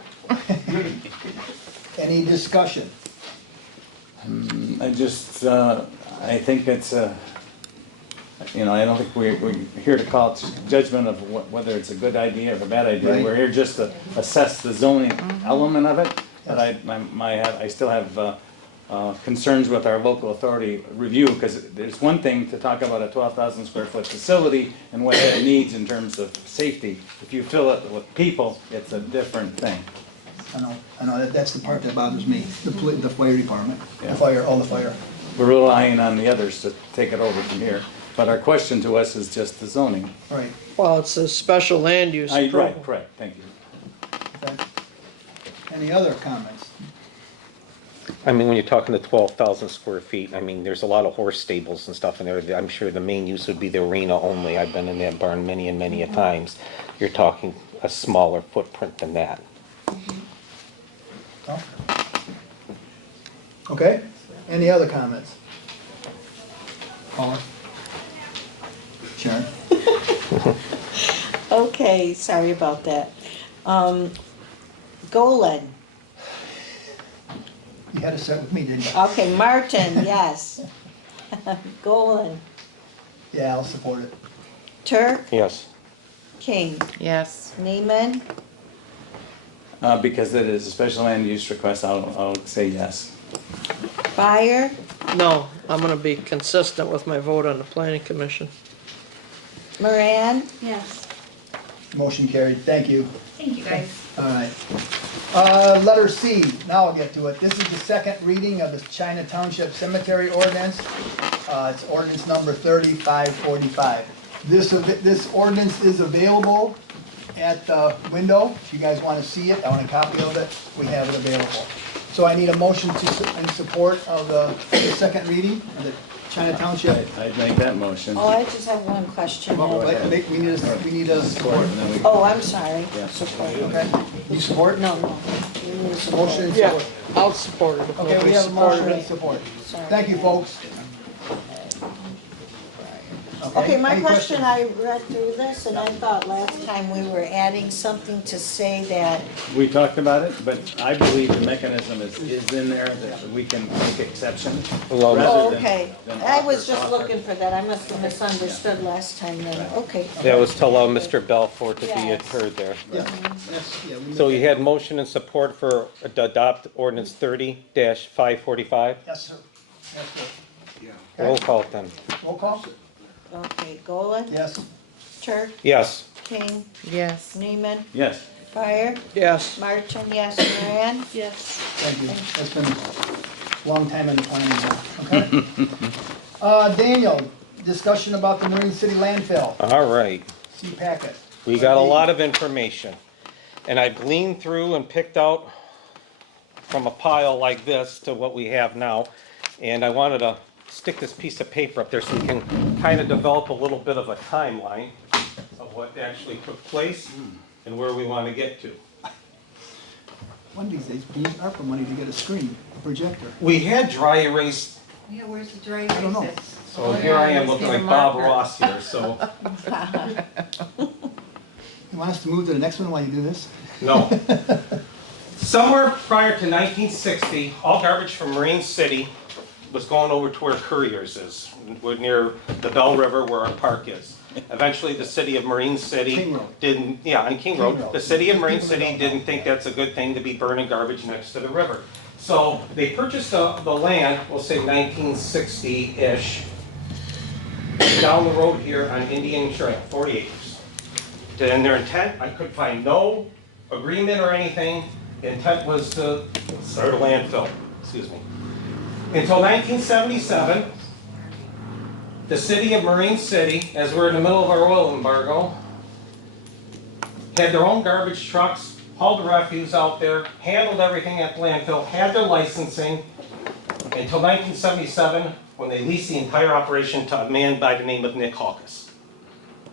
Any discussion? I just, I think it's you know, I don't think we're here to call it judgment of whether it's a good idea or a bad idea. Right. We're here just to assess the zoning element of it. But I still have concerns with our local authority review, because there's one thing to talk about a 12,000 square foot facility and what it needs in terms of safety. If you fill it with people, it's a different thing. I know, that's the part that bothers me, the fire department, Yeah. all the fire. We're relying on the others to take it over from here. But our question to us is just the zoning. Right, Well, it's a special land use Right, approval. correct, thank you. okay. Any other comments? I mean, when you're talking to 12,000 square feet, I mean, there's a lot of horse stables and stuff in there. I'm sure the main use would be the arena only. I've been in that barn many and many a times. You're talking a smaller footprint than that. No? Okay, any other comments? Paula? Sharon? Okay, sorry about that. Golan. You had a set with me, didn't you? Okay, Martin, yes. Golan. Yeah, I'll support it. Turk, Yes. King, Yes. Neiman, Because it is a special land use request, I'll say yes. Fire, No, I'm gonna be consistent with my vote on the planning commission. Moran, Yes. Motion carried, thank you. Thank you, guys. All right. Letter C, now I'll get to it. This is the second reading of the China Township Cemetery Ordinance. It's ordinance number 3545. This ordinance is available at the window. If you guys want to see it, I want a copy of it, we have it available. So I need a motion in support of the second reading of the China Township. I'd make that motion. oh, I just have one question. Oh, we need a support. And then we- Oh, I'm sorry. Yeah. Support. Okay, you support? No, no. You need a support. Motion and Yeah, support. I'll support it if Okay, we nobody have a motion supported and it. support. Sorry. Thank you, folks. Okay, my any question, questions? I read through this and I thought last time we were adding something to say that, We talked about it, but I believe the mechanism is in there that we can make exceptions. Well, rather oh, than- okay. than I was just offer. looking for that. I must have misunderstood last time then. Okay. That was to allow Mr. Belfort to be Yes. heard there. Yeah, yeah. So you had motion and support for adopt ordinance 30-545? Yes, sir. Yes, sir. Roll call then. Roll call? Okay, Golan, Yes. Turk, Yes. King, Yes. Neiman, Yes. Fire, Yes. Martin, yes, Moran. Yes. Thank you. It's been a long time in the planning board, okay? Daniel, discussion about the Marine City landfill, All right. C packet. We got a lot of information. And I gleaned through and picked out from a pile like this to what we have now. And I wanted to stick this piece of paper up there so we can kind of develop a little bit of a timeline of what actually took place and where we want to get to. One of these days, we use ARPA money to get a screen, a projector. We had dry erase, Yeah, where's the dry I don't know. so here I am looking like Bob Ross here, so. You want us to move to the next one while you do this? No. Somewhere prior to 1960, all garbage from Marine City was going over to where Courier's is, near the Bell River where our park is. Eventually, the city of Marine City King Road. didn't, yeah, on King Road, the city of Marine City didn't think that's a good thing to be burning garbage next to the river. So they purchased the land, we'll say 1960-ish, down the road here on Indian Trail, 40 acres. And their intent, I could find no agreement or anything, the intent was to start a landfill, excuse me. Until 1977, the city of Marine City, as we're in the middle of our oil embargo, had their own garbage trucks, hauled the refuse out there, handled everything at the landfill, had their licensing, until 1977, when they leased the entire operation to a man by the name of Nick Hawkes.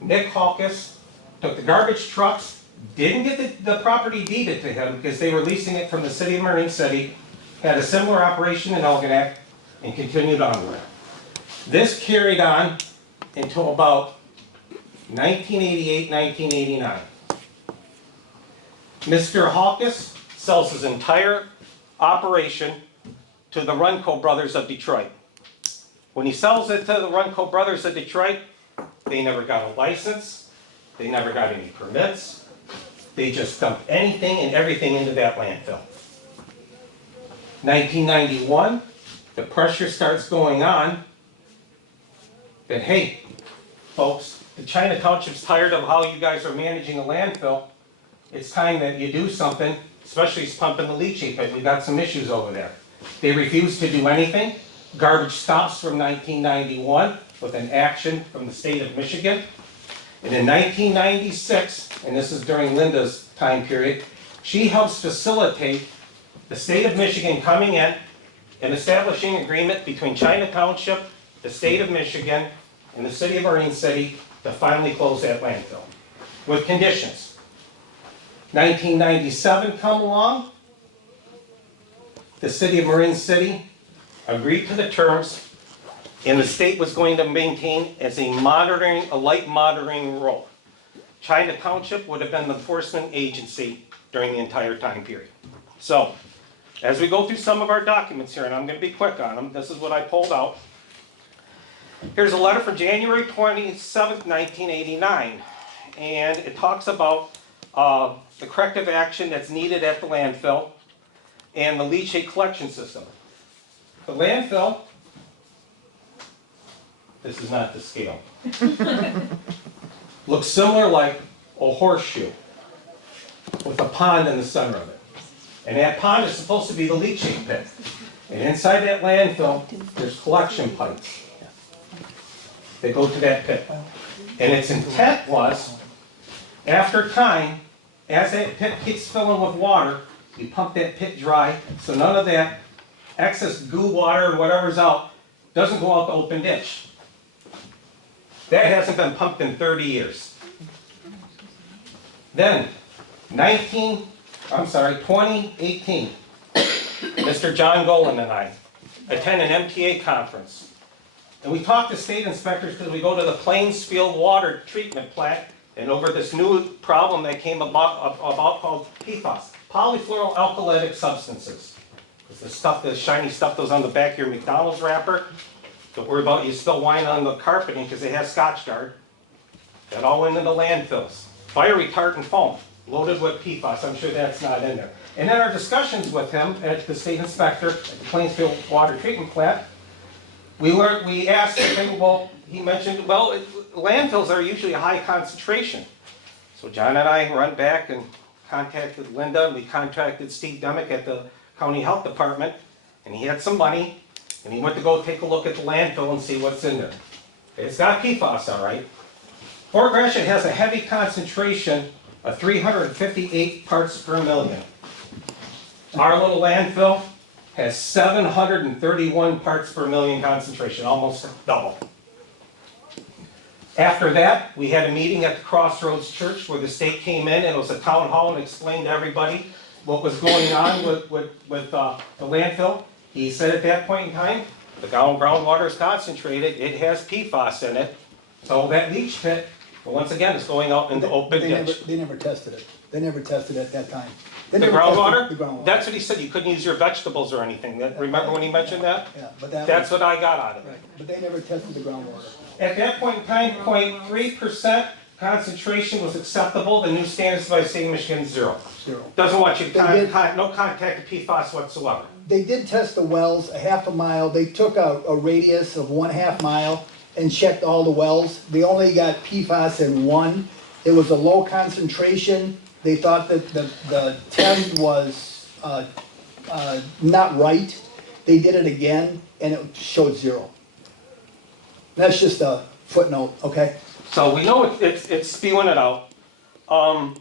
Nick Hawkes took the garbage trucks, didn't get the property deeded to him because they were leasing it from the city of Marine City, had a similar operation in Elginak, and continued onward. This carried on until about 1988, 1989. Mr. Hawkes sells his entire operation to the Runco Brothers of Detroit. When he sells it to the Runco Brothers of Detroit, they never got a license, they never got any permits, they just dumped anything and everything into that landfill. 1991, the pressure starts going on that, hey, folks, the China Township's tired of how you guys are managing a landfill. It's time that you do something, especially pumping the leachate pit. We've got some issues over there. They refuse to do anything. Garbage stops from 1991 with an action from the state of Michigan. And in 1996, and this is during Linda's time period, she helps facilitate the state of Michigan coming in and establishing an agreement between China Township, the state of Michigan, and the city of Marine City to finally close that landfill with conditions. 1997 come along, the city of Marine City agreed to the terms, and the state was going to maintain as a light monitoring role. China Township would have been the enforcement agency during the entire time period. So, as we go through some of our documents here, and I'm going to be quick on them, this is what I pulled out. Here's a letter from January 27th, 1989, and it talks about the corrective action that's needed at the landfill and the leachate collection system. The landfill, this is not the scale, looks similar like a horseshoe with a pond in the center of it. And that pond is supposed to be the leachate pit. And inside that landfill, there's collection pipes. They go to that pit. And its intent was, after time, as that pit keeps filling with water, you pump that pit dry, so none of that excess goo water or whatever's out doesn't go out the open ditch. That hasn't been pumped in 30 years. Then, 2018, Mr. John Golan and I attend an MTA conference. And we talk to state inspectors because we go to the Plainsfield water treatment plant and over this new problem that came about called PFAS, polyfluoroalkylatic substances. It's the stuff, the shiny stuff that goes on the back of your McDonald's wrapper. Don't worry about you spill wine on the carpeting because they have Scotchgard. That all went into landfills. Fire retardant foam, loaded with PFAS. I'm sure that's not in there. And in our discussions with him at the state inspector at the Plainsfield water treatment plant, we asked him, well, he mentioned, well, landfills are usually a high concentration. So John and I run back and contacted Linda, and we contacted Steve Demick at the county health department, and he had some money, and he went to go take a look at the landfill and see what's in there. It's got PFAS, all right. Fort Gratiot has a heavy concentration of 358 parts per million. Our little landfill has 731 parts per million concentration, almost double. After that, we had a meeting at the Crossroads Church where the state came in, and it was a town hall, and explained to everybody what was going on with the landfill. He said at that point in time, the groundwater is concentrated, it has PFAS in it, so that leach pit, once again, is going out into open ditch. They never tested it. They never tested at that time. They The never tested groundwater? The groundwater. That's what he said, you couldn't use your vegetables or anything. Remember when he mentioned that? Yeah, but that That's was, what I got out of it. right, but they never tested the groundwater. At that point in time, 0.3% concentration was acceptable. The new standards by the state of Michigan is 0. 0. Doesn't want you to, They did- no contact to PFAS whatsoever. They did test the wells a half a mile. They took a radius of 1/2 mile and checked all the wells. They only got PFAS in one. It was a low concentration. They thought that the 10 was not right. They did it again and it showed 0. That's just a footnote, okay? So we know it's spewing it out. Item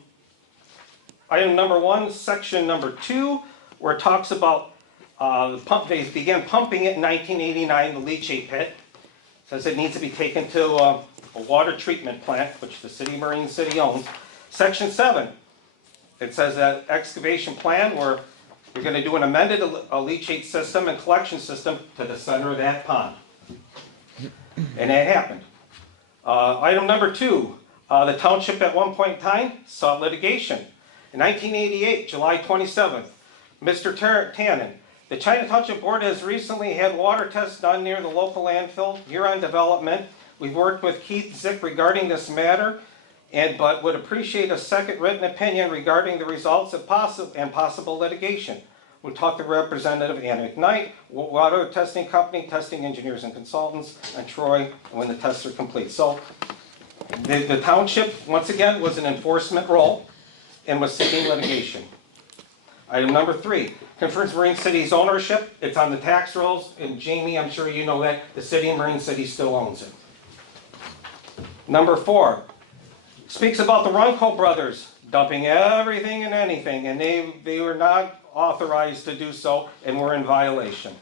number 1, section number 2, where it talks about they began pumping it in 1989, the leachate pit. Says it needs to be taken to a water treatment plant, which the city of Marine City owns. Section 7, it says that excavation plan where you're going to do an amended leachate system and collection system to the center of that pond. And that happened. Item number 2, the township at one point in time sought litigation. In 1988, July 27th, Mr. Tannen, the China Township Board has recently had water tests done near the local landfill, Huron Development. We've worked with Keith Zick regarding this matter, but would appreciate a second written opinion regarding the results of possible litigation. We'll talk to Representative Anna McKnight, Water Testing Company, Testing Engineers and Consultants, and Troy, when the tests are complete. So the township, once again, was an enforcement role and was seeking litigation. Item number 3, confirms Marine City's ownership. It's on the tax rolls, and Jamie, I'm sure you know that, the city of Marine City still owns it. Number 4, speaks about the Runco brothers dumping everything and anything, and they were not authorized to do so and were in violation.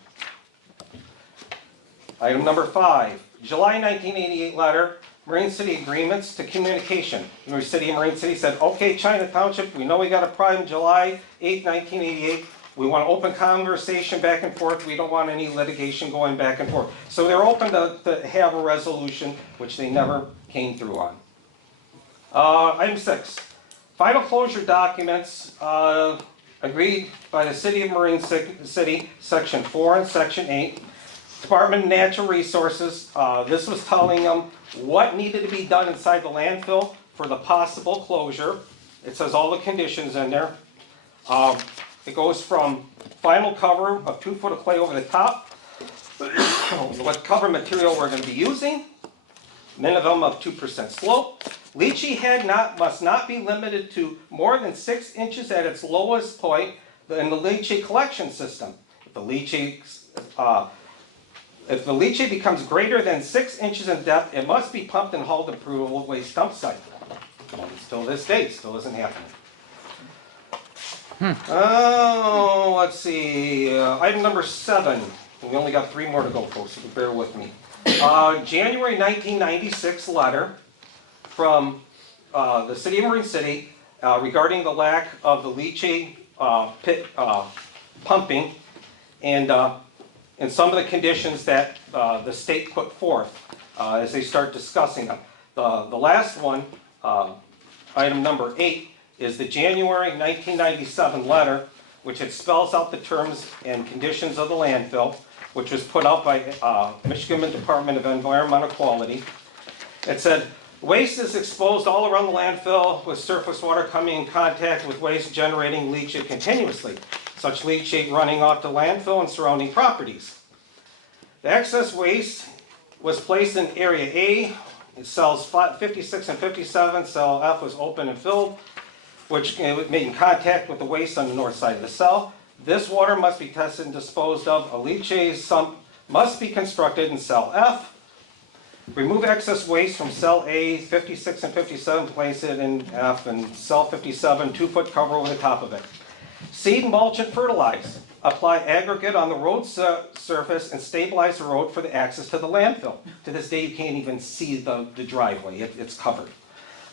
Item number 5, July 1988 letter, Marine City agreements to communication. The city of Marine City said, okay, China Township, we know we got a problem July 8, 1988. We want open conversation back and forth. We don't want any litigation going back and forth. So they're open to have a resolution, which they never came through on. Item 6, final closure documents agreed by the city of Marine City, section 4 and section 8. Department of Natural Resources, this was telling them what needed to be done inside the landfill for the possible closure. It says all the conditions in there. It goes from final cover of 2 foot of clay over the top, what cover material we're going to be using, minimum of 2% slope. Leaching head must not be limited to more than 6 inches at its lowest point in the leachate collection system. If the leachate becomes greater than 6 inches in depth, it must be pumped and hauled to approvable waste dump site. Until this day, still isn't happening. Oh, let's see, item number 7. We only got 3 more to go, folks, so bear with me. January 1996 letter from the city of Marine City regarding the lack of the leachate pit pumping and some of the conditions that the state put forth as they start discussing them. The last one, item number 8, is the January 1997 letter, which it spells out the terms and conditions of the landfill, which was put out by Michigan Department of Environmental Quality. It said, waste is exposed all around the landfill with surface water coming in contact with waste generating leachate continuously. Such leachate running off the landfill and surrounding properties. The excess waste was placed in Area A. In cells 56 and 57, cell F was open and filled, which made in contact with the waste on the north side of the cell. This water must be tested and disposed of. A leachate sump must be constructed in cell F. Remove excess waste from cell A, 56 and 57, place it in F, and cell 57, 2 foot cover over the top of it. Seed, mulch, and fertilize. Apply aggregate on the road surface and stabilize the road for the access to the landfill. To this day, you can't even see the driveway, it's covered.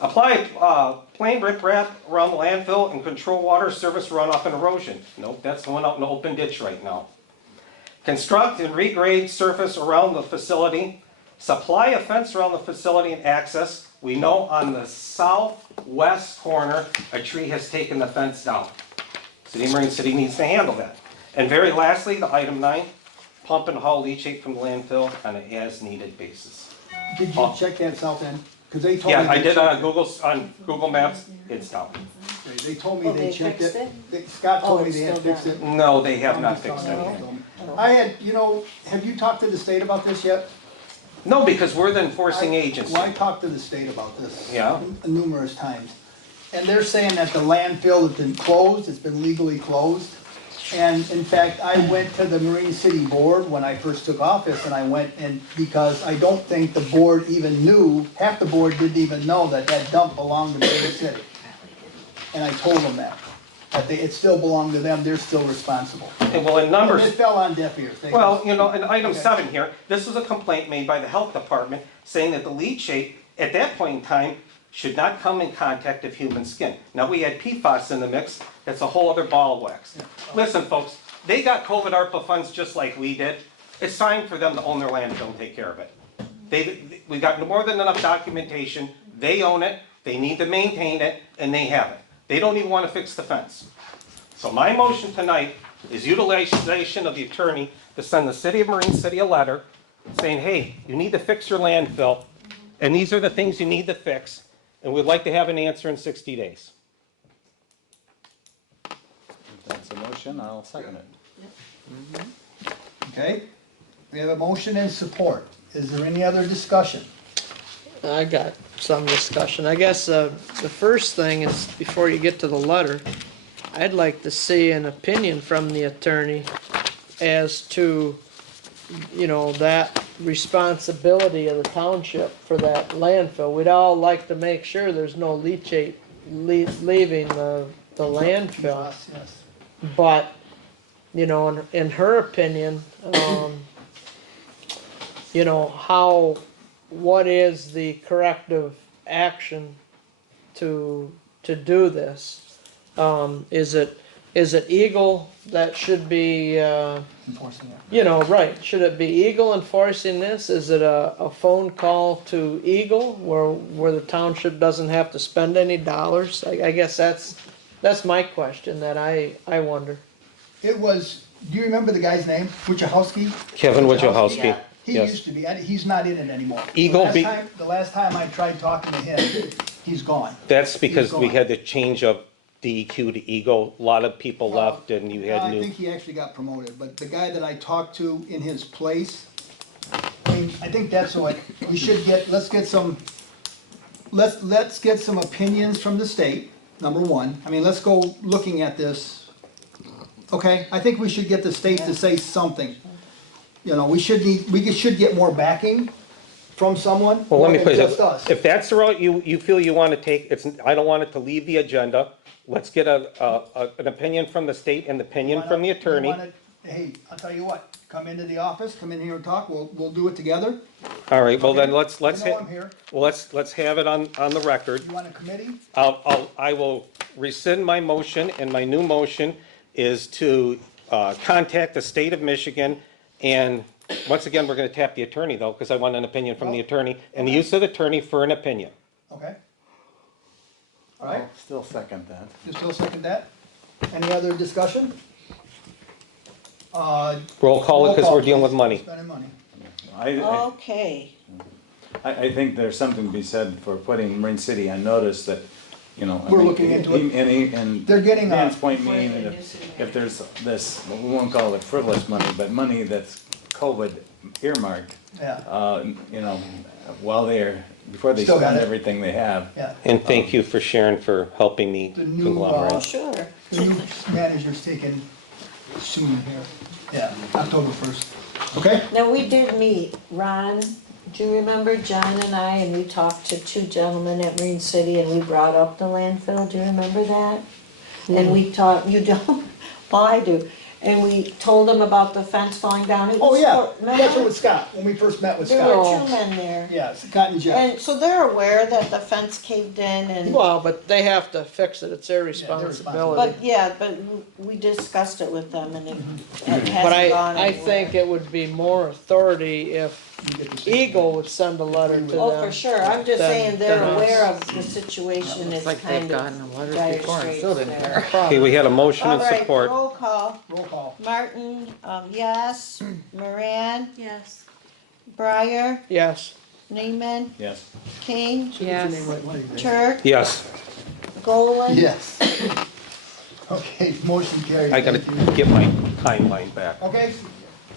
Apply plain riprap around the landfill and control water surface runoff and erosion. Nope, that's going out in the open ditch right now. Construct and regrade surface around the facility. Supply a fence around the facility and access. We know on the southwest corner, a tree has taken the fence down. City of Marine City needs to handle that. And very lastly, the item 9, pump and haul leachate from the landfill on an as-needed basis. Did you check that south end? Because they told me. Yeah, I they did checked on Google Maps, it's down. it. They told me Oh, they they checked fixed it. Scott told me they had fixed it. No, they have not fixed anything. I had, have you talked to the state about this yet? No, because we're the enforcing agency. Well, I talked to the state about this. Yeah. Numerous times. And they're saying that the landfill has been closed, it's been legally closed. And in fact, I went to the Marine City Board when I first took office, and I went and, because I don't think the board even knew, half the board didn't even know that that dump belonged to Marine City. And I told them that it still belonged to them, they're still responsible. Okay, well, in numbers. It fell on deaf ears. Well, in item Okay. 7 here, this was a complaint made by the health department saying that the leachate, at that point in time, should not come in contact of human skin. Now, we had PFAS in the mix, that's a whole other ball of wax. Listen, folks, they got COVID ARPA funds just like we did. It's time for them to own their landfill and take care of it. We got more than enough documentation, they own it, they need to maintain it, and they have it. They don't even want to fix the fence. So my motion tonight is utilization of the attorney to send the City of Marine City a letter saying, hey, you need to fix your landfill, and these are the things you need to fix, and we'd like to have an answer in 60 days. If that's a motion, I'll second it. Okay, we have a motion and support. Is there any other discussion? I got some discussion. I guess the first thing is, before you get to the letter, I'd like to see an opinion from the attorney as to, that responsibility of the township for that landfill. We'd all like to make sure there's no leachate leaving the landfill. Yes. But, in her opinion, what is the corrective action to do this? Is it Eagle that should be, Enforcing it. right, should it be Eagle enforcing this? Is it a phone call to Eagle where the township doesn't have to spend any dollars? I guess that's my question that I wonder. It was, do you remember the guy's name? Wojciechowski? Kevin Wojciechowski. He Yes. used to be, he's not in it anymore. Eagle The last time I tried talking to him, he's gone. That's because He's we gone. had the change of DEQ to Eagle. A lot of people left and you had I new. think he actually got promoted, but the guy that I talked to in his place, I think that's what, we should get, let's get some opinions from the state, number one. Let's go looking at this. Okay, I think we should get the state to say something. We should get more backing from someone, Well, let more me than put it just this, us. if that's the route you feel you want to take, I don't want it to leave the agenda. Let's get an opinion from the state and an opinion from the attorney. Hey, I'll tell you what, come into the office, come in here and talk, we'll do it together. All right, well then, let's You know hit, I'm here. well, let's have it on the record. You want a committee? I will rescind my motion, and my new motion is to contact the state of Michigan, and once again, we're gonna tap the attorney though, because I want an opinion from the attorney, and the use of the attorney for an opinion. Okay. All right, I'll still second that. you still second that? Any other discussion? Roll call it, because we're dealing with money. Spending money. Okay. I think there's something to be said for putting Marine City on notice that, We're looking into it. And They're getting Dan's point being, that if there's this, we won't call it frivolous money, but money that's COVID earmarked, Yeah, before they Still got spend it. everything they have. yeah. And thank you for Sharon for helping me The new, conglomerate. Sure. The new manager's taking soon here. Yeah, October 1st. Okay? Now, we did meet, Ron, do you remember John and I, and we talked to two gentlemen at Marine City, and we brought up the landfill, do you remember that? And we talked, you don't? Well, I do. And we told them about the fence falling down. It Oh, was yeah, for- that's what with Scott, when we first met with There Scott. were two men there. Yeah, Scott and Jeff. And so they're aware that the fence caved in and, Well, but they have to fix it. It's their responsibility. but we discussed it with them and it Mm-hmm. it But hasn't gone I anywhere. think it would be more authority if you get to see. Eagle would send a letter to them. Oh, for sure, I'm just Then- saying they're then us. aware of the situation is Looks like they've kind gotten of a letter dire before and straits still didn't there. care. Okay, we had a motion and All right, support. roll call. Roll call. Martin, yes. Moran, Yes. Breyer, Yes. Neiman, Yes. King, Yes. Turk, Yes, Golan. Yes. Okay, motion carried. I gotta Thank you. get my timeline back. Okay,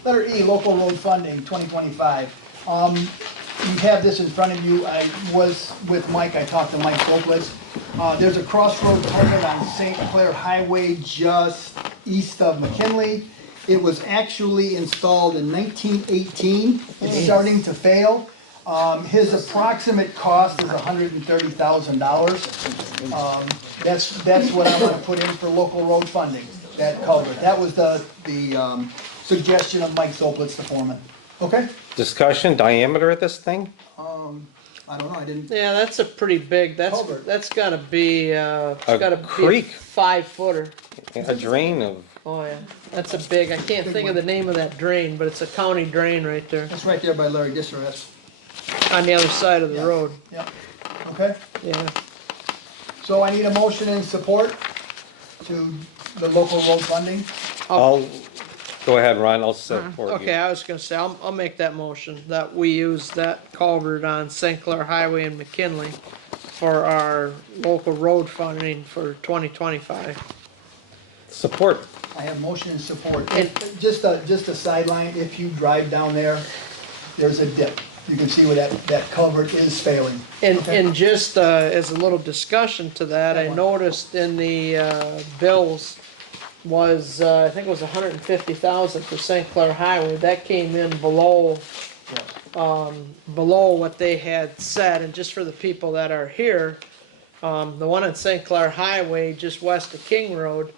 letter E, local road funding, 2025. You have this in front of you. I was with Mike, I talked to Mike Soplitz. There's a crossroad culvert on St. Clair Highway just east of McKinley. It was actually installed in 1918. It's starting to fail. His approximate cost is $130,000. That's what I want to put in for local road funding, that culvert. That was the suggestion of Mike Soplitz, the foreman. Okay? Discussion, diameter of this thing? I don't know, I didn't, Yeah, that's a pretty big, Culvert. that's gotta be, it's A gotta be a creek. 5-footer. A drain of, Oh, yeah, that's a big, I can't think of the name of that drain, but it's a county drain right there, that's right there by Larry Disser, that's, on the other side of the Yeah. road, yep. Okay? yeah. So I need a motion in support to the local road funding. I'll, go ahead, Ron, I'll support Okay, you. I was gonna say, I'll make that motion, that we use that culvert on St. Clair Highway in McKinley for our local road funding for 2025. Support. I have motion and support. Just a sideline, if you drive down there, there's a dip. You can see where that culvert is failing. And just as a little discussion to that, I noticed in the bills was, I think it was 150,000 for St. Clair Highway. That came in below, below what they had said. And just for the people that are here, the one on St. Clair Highway, just west of King Road,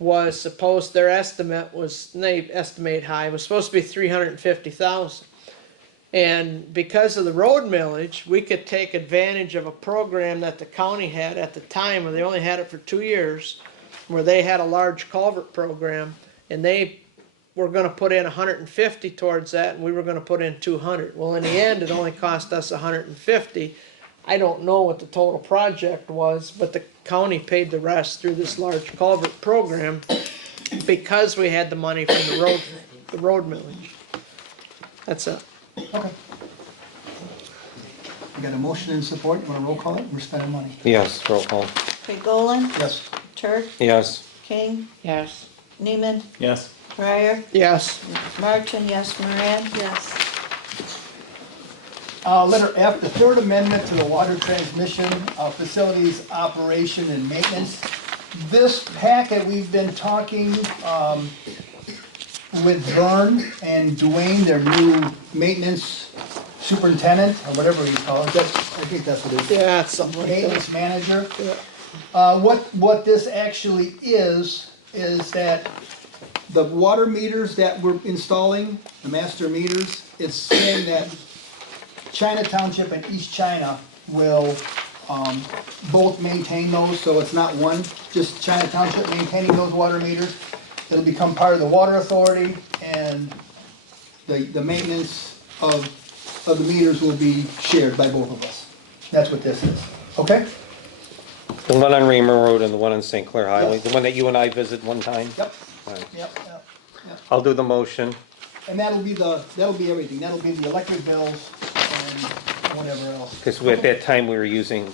was supposed, their estimate was, they estimate high, was supposed to be 350,000. And because of the road millage, we could take advantage of a program that the county had at the time, where they only had it for 2 years, where they had a large culvert program, and they were gonna put in 150 towards that, and we were gonna put in 200. Well, in the end, it only cost us 150. I don't know what the total project was, but the county paid the rest through this large culvert program because we had the money from the road millage. That's it. Okay. We got a motion and support. You want to roll call it? We're spending money. Yes, roll call. Okay, Golan, Yes. Turk, Yes. King, Yes. Neiman, Yes. Breyer, Yes. Martin, yes. Moran, Yes. Letter F, the third amendment to the water transmission facilities operation and maintenance. This packet, we've been talking with Vern and Dwayne, their new maintenance superintendent, or whatever you call it. I think that's what it is. Yeah, it's something like that. Maintenance manager. What this actually is that the water meters that we're installing, the master meters, it's saying that China Township and East China will both maintain those, so it's not one, just China Township maintaining those water meters. It'll become part of the water authority, and the maintenance of the meters will be shared by both of us. That's what this is, okay? The one on Reamer Road and the one on St. Clair Highway, the one that you and I visit one time? Yep. All right. Yep. I'll do the motion. And that'll be everything, that'll be the electric bills and whatever else. Because at that time, we were using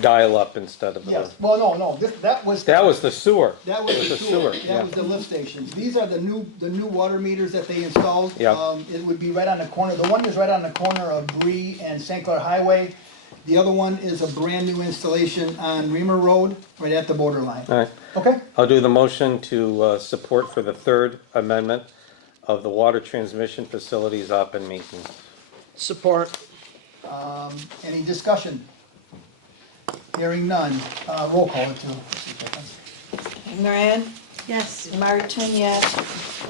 dial-up instead of the... Yes, well, no, that was. That was the sewer. That was the sewer, that yeah. was the lift stations. These are the new water meters that they installed. Yeah. It would be right on the corner, the one is right on the corner of Bree and St. Clair Highway. The other one is a brand-new installation on Reamer Road, right at the borderline. All right. Okay? I'll do the motion to support for the third amendment of the water transmission facilities op and maintenance. Support. Any discussion? Hearing none. Roll call it too. Moran, Yes. Martin, yes.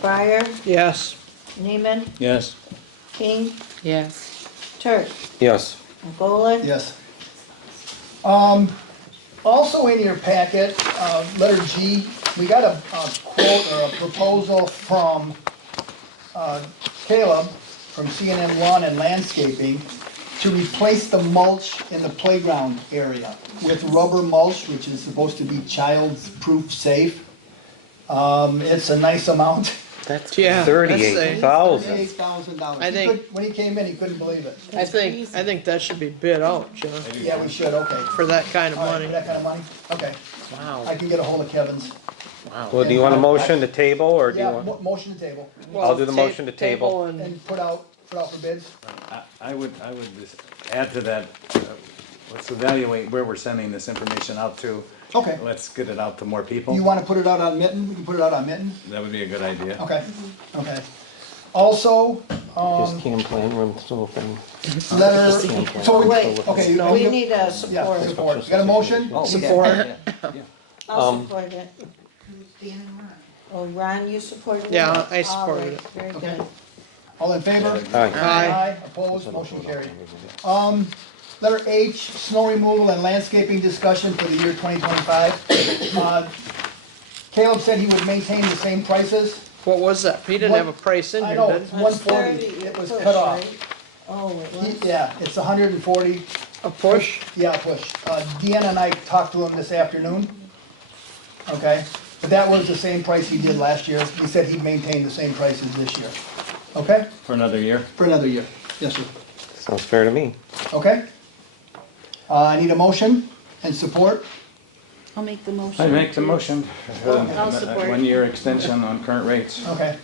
Breyer, Yes. Neiman, Yes. King, Yes. Turk, Yes. Golan. Yes. Also in your packet, letter G, we got a quote or a proposal from Caleb from CNN Lawn and Landscaping to replace the mulch in the playground area with rubber mulch, which is supposed to be child-proof safe. It's a nice amount. That's $38,000. $38,000. I think- When he came in, he couldn't believe it. I think that should be bid out, John, Yeah, we should, okay. for that kind of All right, money. for that kind of money? Okay. Wow. I can get a hold of Kevin's. Well, do you want a motion to table, or do you Yeah, want? motion to table. I'll do the motion to table. And put out for bids? I would just add to that, let's evaluate where we're sending this information out to. Okay. Let's get it out to more people. You want to put it out on Mitten? We can put it out on Mitten? That would be a good idea. Okay, okay. Also, Just campaign room still open. letter, so we, Wait, okay. we need a Yeah, support. support. You got a motion? Support. I'll support it. Oh, Ron, you supported it? Yeah, I All supported right, it. Very Okay. good. All in favor? Aye. Opposed, motion carried. Letter H, snow removal and landscaping discussion for the year 2025. Caleb said he would maintain the same prices. What was that? He didn't have a price in I here, know, did it's he? 140, it was cut off. Oh, it was? Yeah, it's 140. A push? Yeah, a push. Deanna and I talked to him this afternoon. Okay, but that was the same price he did last year. He said he'd maintain the same prices this year. Okay? For another year? For another year. Yes, sir. Sounds fair to me. Okay? I need a motion and support. I'll make the motion. I make the motion. I'll support. 1 year extension on current rates. Okay.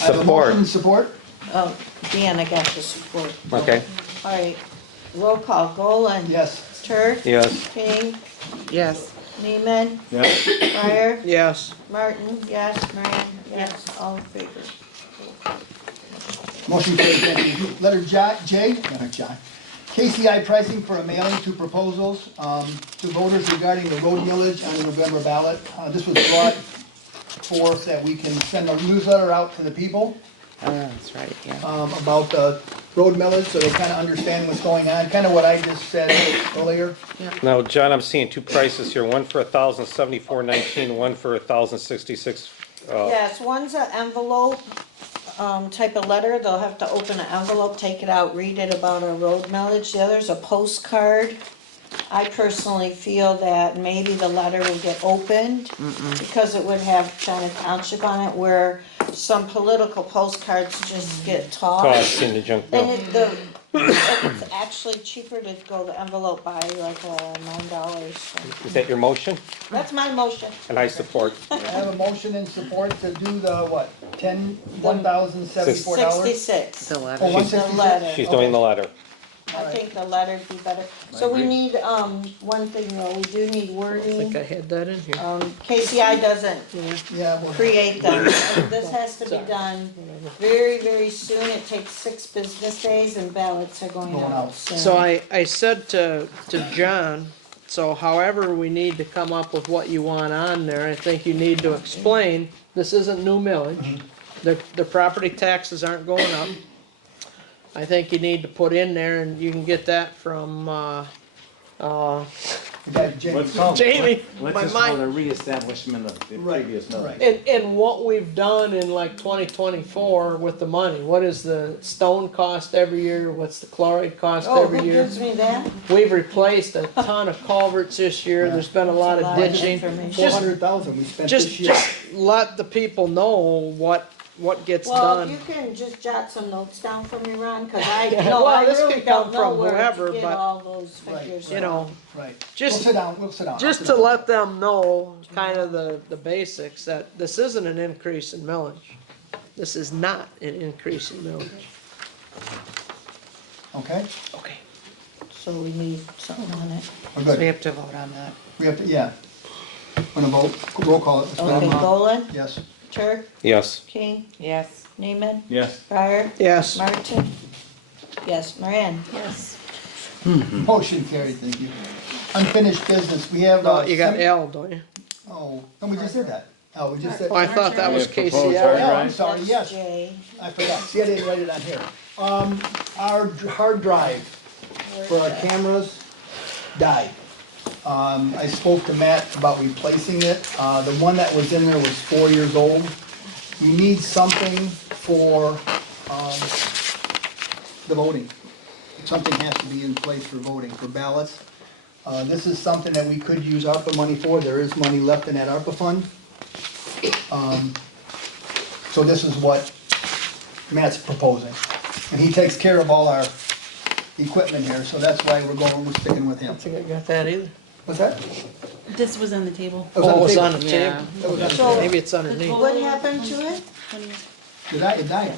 I have a motion and support. Oh, Deanna got the support. Okay. All right, roll call, Golan. Yes. Turk. Yes. King, Yes. Neiman, Yes. Fryer, Yes. Martin, yes, Moran, yes, all in favor. Motion carried, thank you. Letter J, John. KCI pricing for a mailing to proposals to voters regarding the road millage on the November ballot. This was brought forth that we can send a newsletter out to the people That's right, yeah. about the road millage, so they kind of understand what's going on, kind of what I just said earlier. Now, John, I'm seeing two prices here, one for $1,074.19, one for $1,066. Yes, one's an envelope, type of letter, they'll have to open an envelope, take it out, read it about our road millage. The other's a postcard. I personally feel that maybe the letter will get opened because it would have China Township on it, where some political postcards just get Tossed tossed. in the junk And mail. it's actually cheaper to go the envelope by like $9. Is that your motion? That's my motion. And I support. I have a motion and support to do the, what, $1,074? 66. The Oh, letter. 166? The letter. She's doing the letter. I think the letter'd be better. So we need, one thing though, we do need I think wording. I had that in here. KCI doesn't Yeah, well, create them. This has to be done very, very soon. It takes 6 business days and ballots are going Going out out. soon. So I said to John, so however we need to come up with what you want on there, I think you need to explain, this isn't new millage. The property taxes aren't going up. I think you need to put in there, and you can get that from, we got Jamie. Let's call, Jamie, let's my just call it mind- a reestablishment of the previous millage. and what we've done in like 2024 with the money. What is the stone cost every year? What's the chloride cost Oh, every who year? gives me that? We've replaced a ton of culverts this year. There's been a lot of ditching. Just, 400,000 we spent this just, year. just let the people know what gets Well, done. you can just jot some notes down for me, Ron, cause I, Yeah, no, well, I this really can come don't know from where whoever, to get but, all those figures You know, Right. just- We'll sit down. just to let them know kind of the basics, that this isn't an increase in millage. This is not an increase in millage. Okay, Okay. So we need something on it. we're We good. have to vote on that. We have to, yeah. Want to vote? Roll call it. Okay, Golan, Yes. Turk, Yes. King, Yes. Neiman, Yes. Fryer, Yes. Martin. Yes, Moran. Yes. Motion carried, thank you. Unfinished business, we have. No, you got L, don't you? Oh, and we just did that. Oh, we just said. Oh, I thought that was Yeah, proposed hard KCI. Oh, I'm drive. sorry, That's yes. J. I forgot. See, I didn't write it on here. Our hard drive for our cameras died. I spoke to Matt about replacing it. The one that was in there was 4 years old. We need something for the voting. Something has to be in place for voting, for ballots. This is something that we could use ARPA money for. There is money left in that ARPA fund. So this is what Matt's proposing. And he takes care of all our equipment here, so that's why we're sticking with him. I think I got that either. What's that? This was on the table. It was on Oh, the it's table. on the table. It was on the So- table. Maybe it's underneath. What happened to it? It died.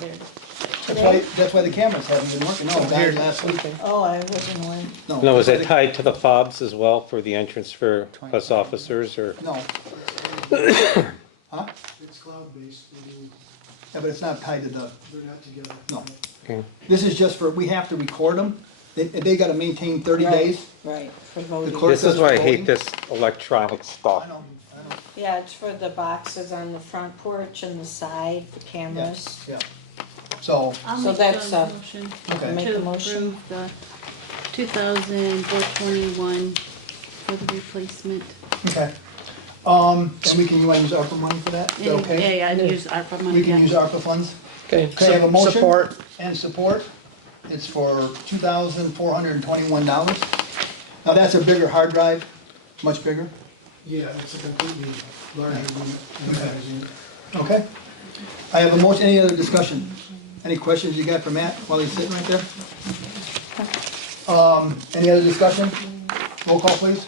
That's why the cameras haven't been working. No, it died last week. Oh, I wasn't aware. No, is that tied to the fobs as well for the entrance for us officers, or? No. Huh? It's cloud-based. Yeah, but it's not tied to the, They're not together. no. Okay. This is just for, we have to record them. They gotta maintain 30 Right, days. Right, for voting. clerk This is does why I voting. hate this electronic stuff. I know. Yeah, it's for the boxes on the front porch and the side, the cameras. Yeah. So, I'll So make that's, the motion okay. Make to a motion. approve the 2021 for the replacement. okay. And we can, you wanna use ARPA money for that? Is that okay? Yeah, I use ARPA money. We can yeah. use ARPA funds? Okay, Okay, I have a motion. support. And support. It's for $2,421. Now, that's a bigger hard drive, much bigger. Yeah, it's a completely larger unit. Okay. I have a motion, any other discussion? Any questions you got for Matt while he's sitting right there? Any other discussion? Roll call, please.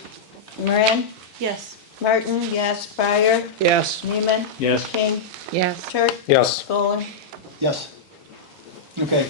Moran, Yes. Martin, yes, Breyer, Yes. Neiman, Yes. King, Yes. Turk, Yes. Stoller. Yes. Okay.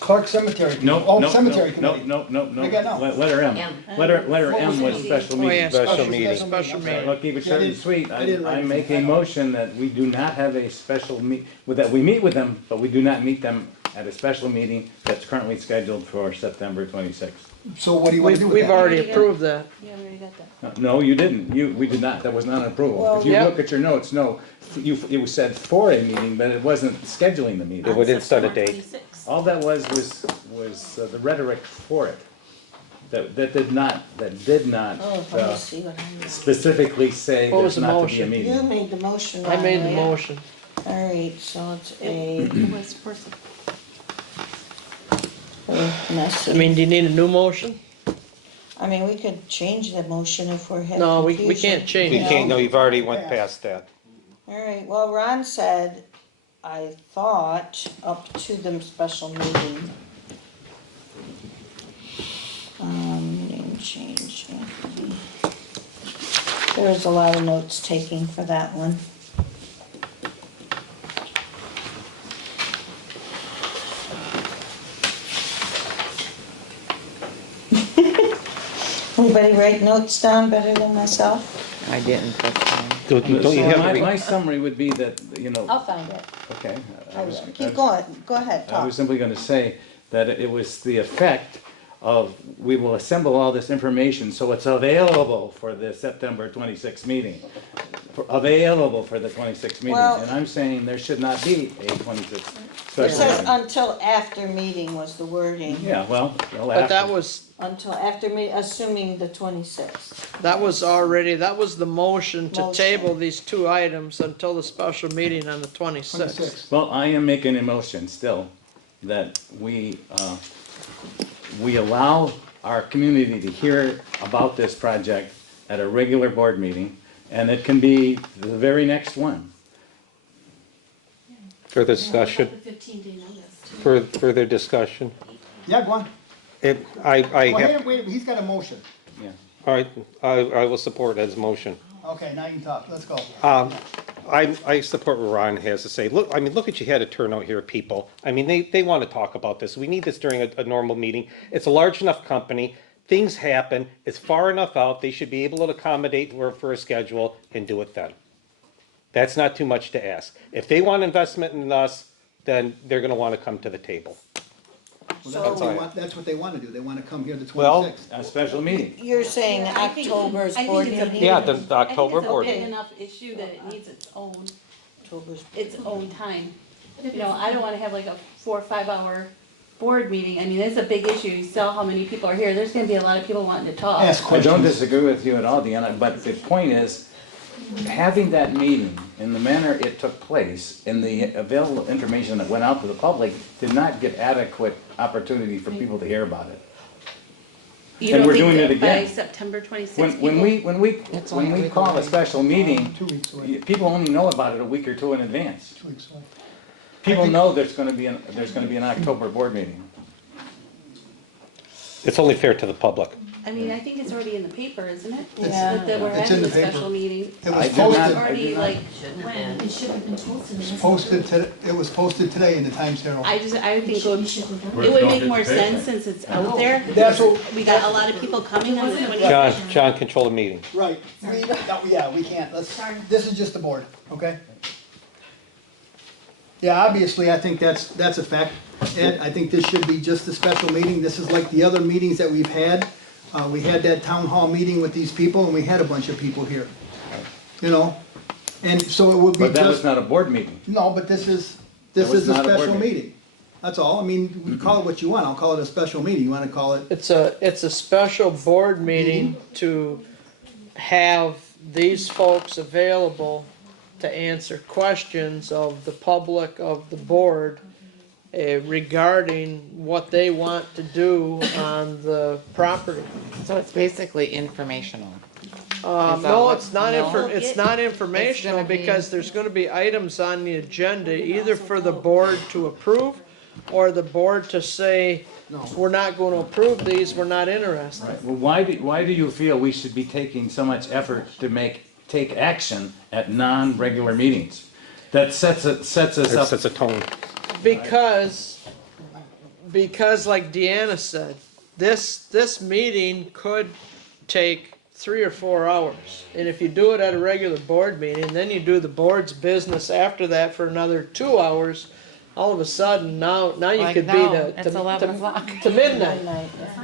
Clark Cemetery. No, Oh, no, Cemetery no, Committee. No. I got no. Letter M. M. Letter M was special Oh, yeah, meeting. Special meeting. Special meeting. Look, keep it short and sweet. I didn't write I it. make a motion that we do not have a special that we meet with them, but we do not meet them at a special meeting that's currently scheduled for September 26th. So what do you want to do with We've that? already approved that. Yeah, we already got that. No, you didn't. We did not. That was not an approval. Well, If you yeah. look at your notes, no, it said for a meeting, but it wasn't scheduling the meeting. We didn't set a date. 26. All that was the rhetoric for it. That did not Oh, let me see what I made. specifically say What was there's the not to be a motion? meeting. You made the motion. I made the Ron, motion. All right, so it's a It was for mess. I mean, do you need a new motion? I mean, we could change the motion if we're having No, we confusion. can't change We it. can't, no, you've already went past that. All right, well, Ron said, I thought, up to the special meeting. Name change, Anthony. There was a lot of notes taking for that one. Anybody write notes down better than myself? I didn't this time. Don't you So have, my summary would be that, I'll find it. okay. Keep going, go ahead, I talk. was simply gonna say that it was the effect of, we will assemble all this information so it's available for the September 26th meeting. Available for the 26th meeting, Well- and I'm saying there should not be a 26th It special says meeting. until after meeting was the wording. Yeah, well, But that was, Until after me, assuming the 26th. that was the motion to Motion. table these two items until the special meeting on the 26th. Well, I am making a motion still that we allow our community to hear about this project at a regular board meeting, and it can be the very next one. further discussion, 15-day notice. further discussion? Yeah, go on. I Well, have, hey, wait, he's got a motion. all right, I will support Ed's motion. Okay, now you can talk, let's go. I support what Ron has to say. Look, I mean, look what you had to turn out here, people. I mean, they want to talk about this. We need this during a normal meeting. It's a large enough company. Things happen. It's far enough out. They should be able to accommodate for a schedule and do it then. That's not too much to ask. If they want investment in us, then they're gonna want to come to the table. That's what they want to do. They want to come here the 26th. Well, A special meeting. You're saying I think- October's I think board it's a meeting? big- Yeah, the October board I think meeting. it's a big enough issue that it needs October's. its own time. You know, I don't wanna have like a 4 or 5 hour board meeting. I mean, it's a big issue. You saw how many people are here. There's gonna be a lot of people wanting to talk. Ask I don't questions. disagree with you at all, Deanna, but the point is, having that meeting in the manner it took place and the available information that went out to the public did not give adequate opportunity for people to hear about it. You And don't we're think doing it that by again. September 26th? When we call a special meeting, people only know about it a week or two in advance. 2 weeks away. People know there's gonna be an October board meeting. It's only fair to the public. I mean, I think it's already in the paper, isn't it? Yeah. That we're It's having in a the paper. special meeting. It was I did posted. not- It's already like, When? It should have been posted. It was posted today, it was posted today in the Times Herald. I think it would make more sense since it's out there. That's what- We got a lot of people coming on the 26th. John, control the meeting. Right, we can't, this is just the board, okay? Yeah, obviously, I think that's a fact, Ed, I think this should be just a special meeting, this is like the other meetings that we've had. We had that town hall meeting with these people, and we had a bunch of people here, you know? And so it would be But that was just, not a board meeting. no, but this is That was a not a board special meeting. meeting. That's all, I mean, we call it what you want, I'll call it a special meeting, you wanna call it? It's a special board meeting to have these folks available to answer questions of the public, of the board, regarding what they want to do on the property. So it's basically informational. Is No, that what- it's not no? it's not informational It's gonna be- because there's gonna be items on the agenda either for the board to approve or the board to say, we're not gonna approve these, we're not interested. Well, why do you feel we should be taking so much effort to take action at non-regular meetings? That sets us up. Sets a tone. Because like Deanna said, this meeting could take 3 or 4 hours. And if you do it at a regular board meeting, then you do the board's business after that for another 2 hours, all of a sudden, now you Like, could be no, it's 11 o'clock. to midnight.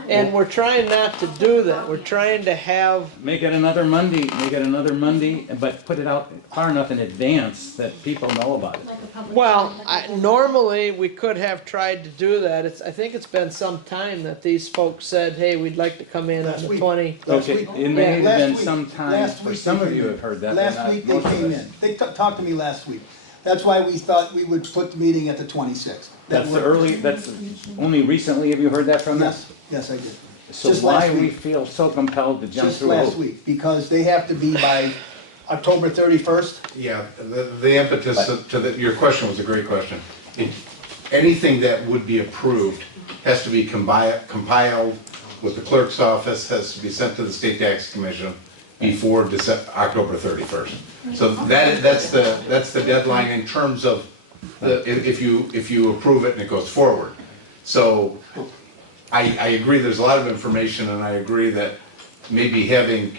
And we're trying not to do that. We're trying to have, Make it another Monday, but put it out far enough in advance that people know about it. well, normally, we could have tried to do that. I think it's been some time that these folks said, hey, we'd like to come in on Last the week. 20. Okay, it may have Last been week- some time, last for week some they of came you in. have heard that, but Last not week they most of came us. in. They talked to me last week. That's why we thought we would put the meeting at the 26th. That's only recently have you heard that from them? Yes, I did. So Just why last we week. feel so compelled to jump Just through a last hoop? week, because they have to be by October 31st. Yeah, the impetus to your question was a great question. Anything that would be approved has to be compiled with the clerk's office, has to be sent to the state tax commission before October 31st. So that's the deadline in terms of if you approve it and it goes forward. So I agree, there's a lot of information, and I agree that maybe having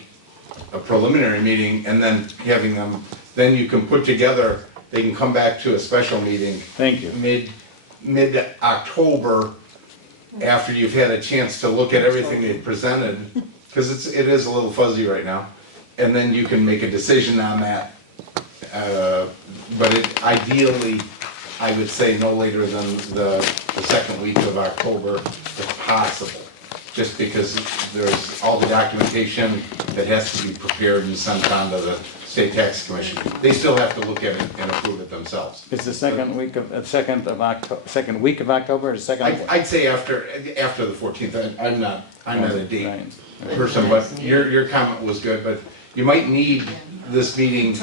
a preliminary meeting and then having them, then you can put together, they can come back to a special meeting. Thank you. Mid-October, after you've had a chance to look at everything they've presented, because it is a little fuzzy right now, and then you can make a decision on that. But ideally, I would say no later than the second week of October, if possible. Just because there's all the documentation that has to be prepared and sent on to the state tax commission. They still have to look at it and approve it themselves. It's the second week of October, or the second? I'd say after the 14th. I'm not a date person, but your comment was good, but you might need this meeting,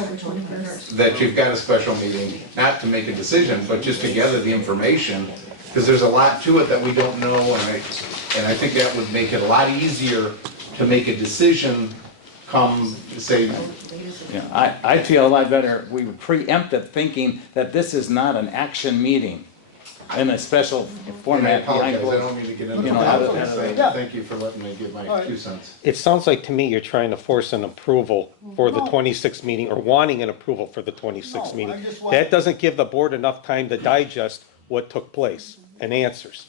that you've got a special meeting, not to make a decision, but just to gather the information, because there's a lot to it that we don't know, and I think that would make it a lot easier to make a decision come, say. Yeah, I feel a lot better, we preempt it thinking that this is not an action meeting in a special format. And I apologize, I don't mean to get into You know, that. Thank you for letting me give my 2 cents. It sounds like to me you're trying to force an approval for the 26th meeting, or wanting an approval for the 26th No, meeting. I just want- That doesn't give the board enough time to digest what took place and answers.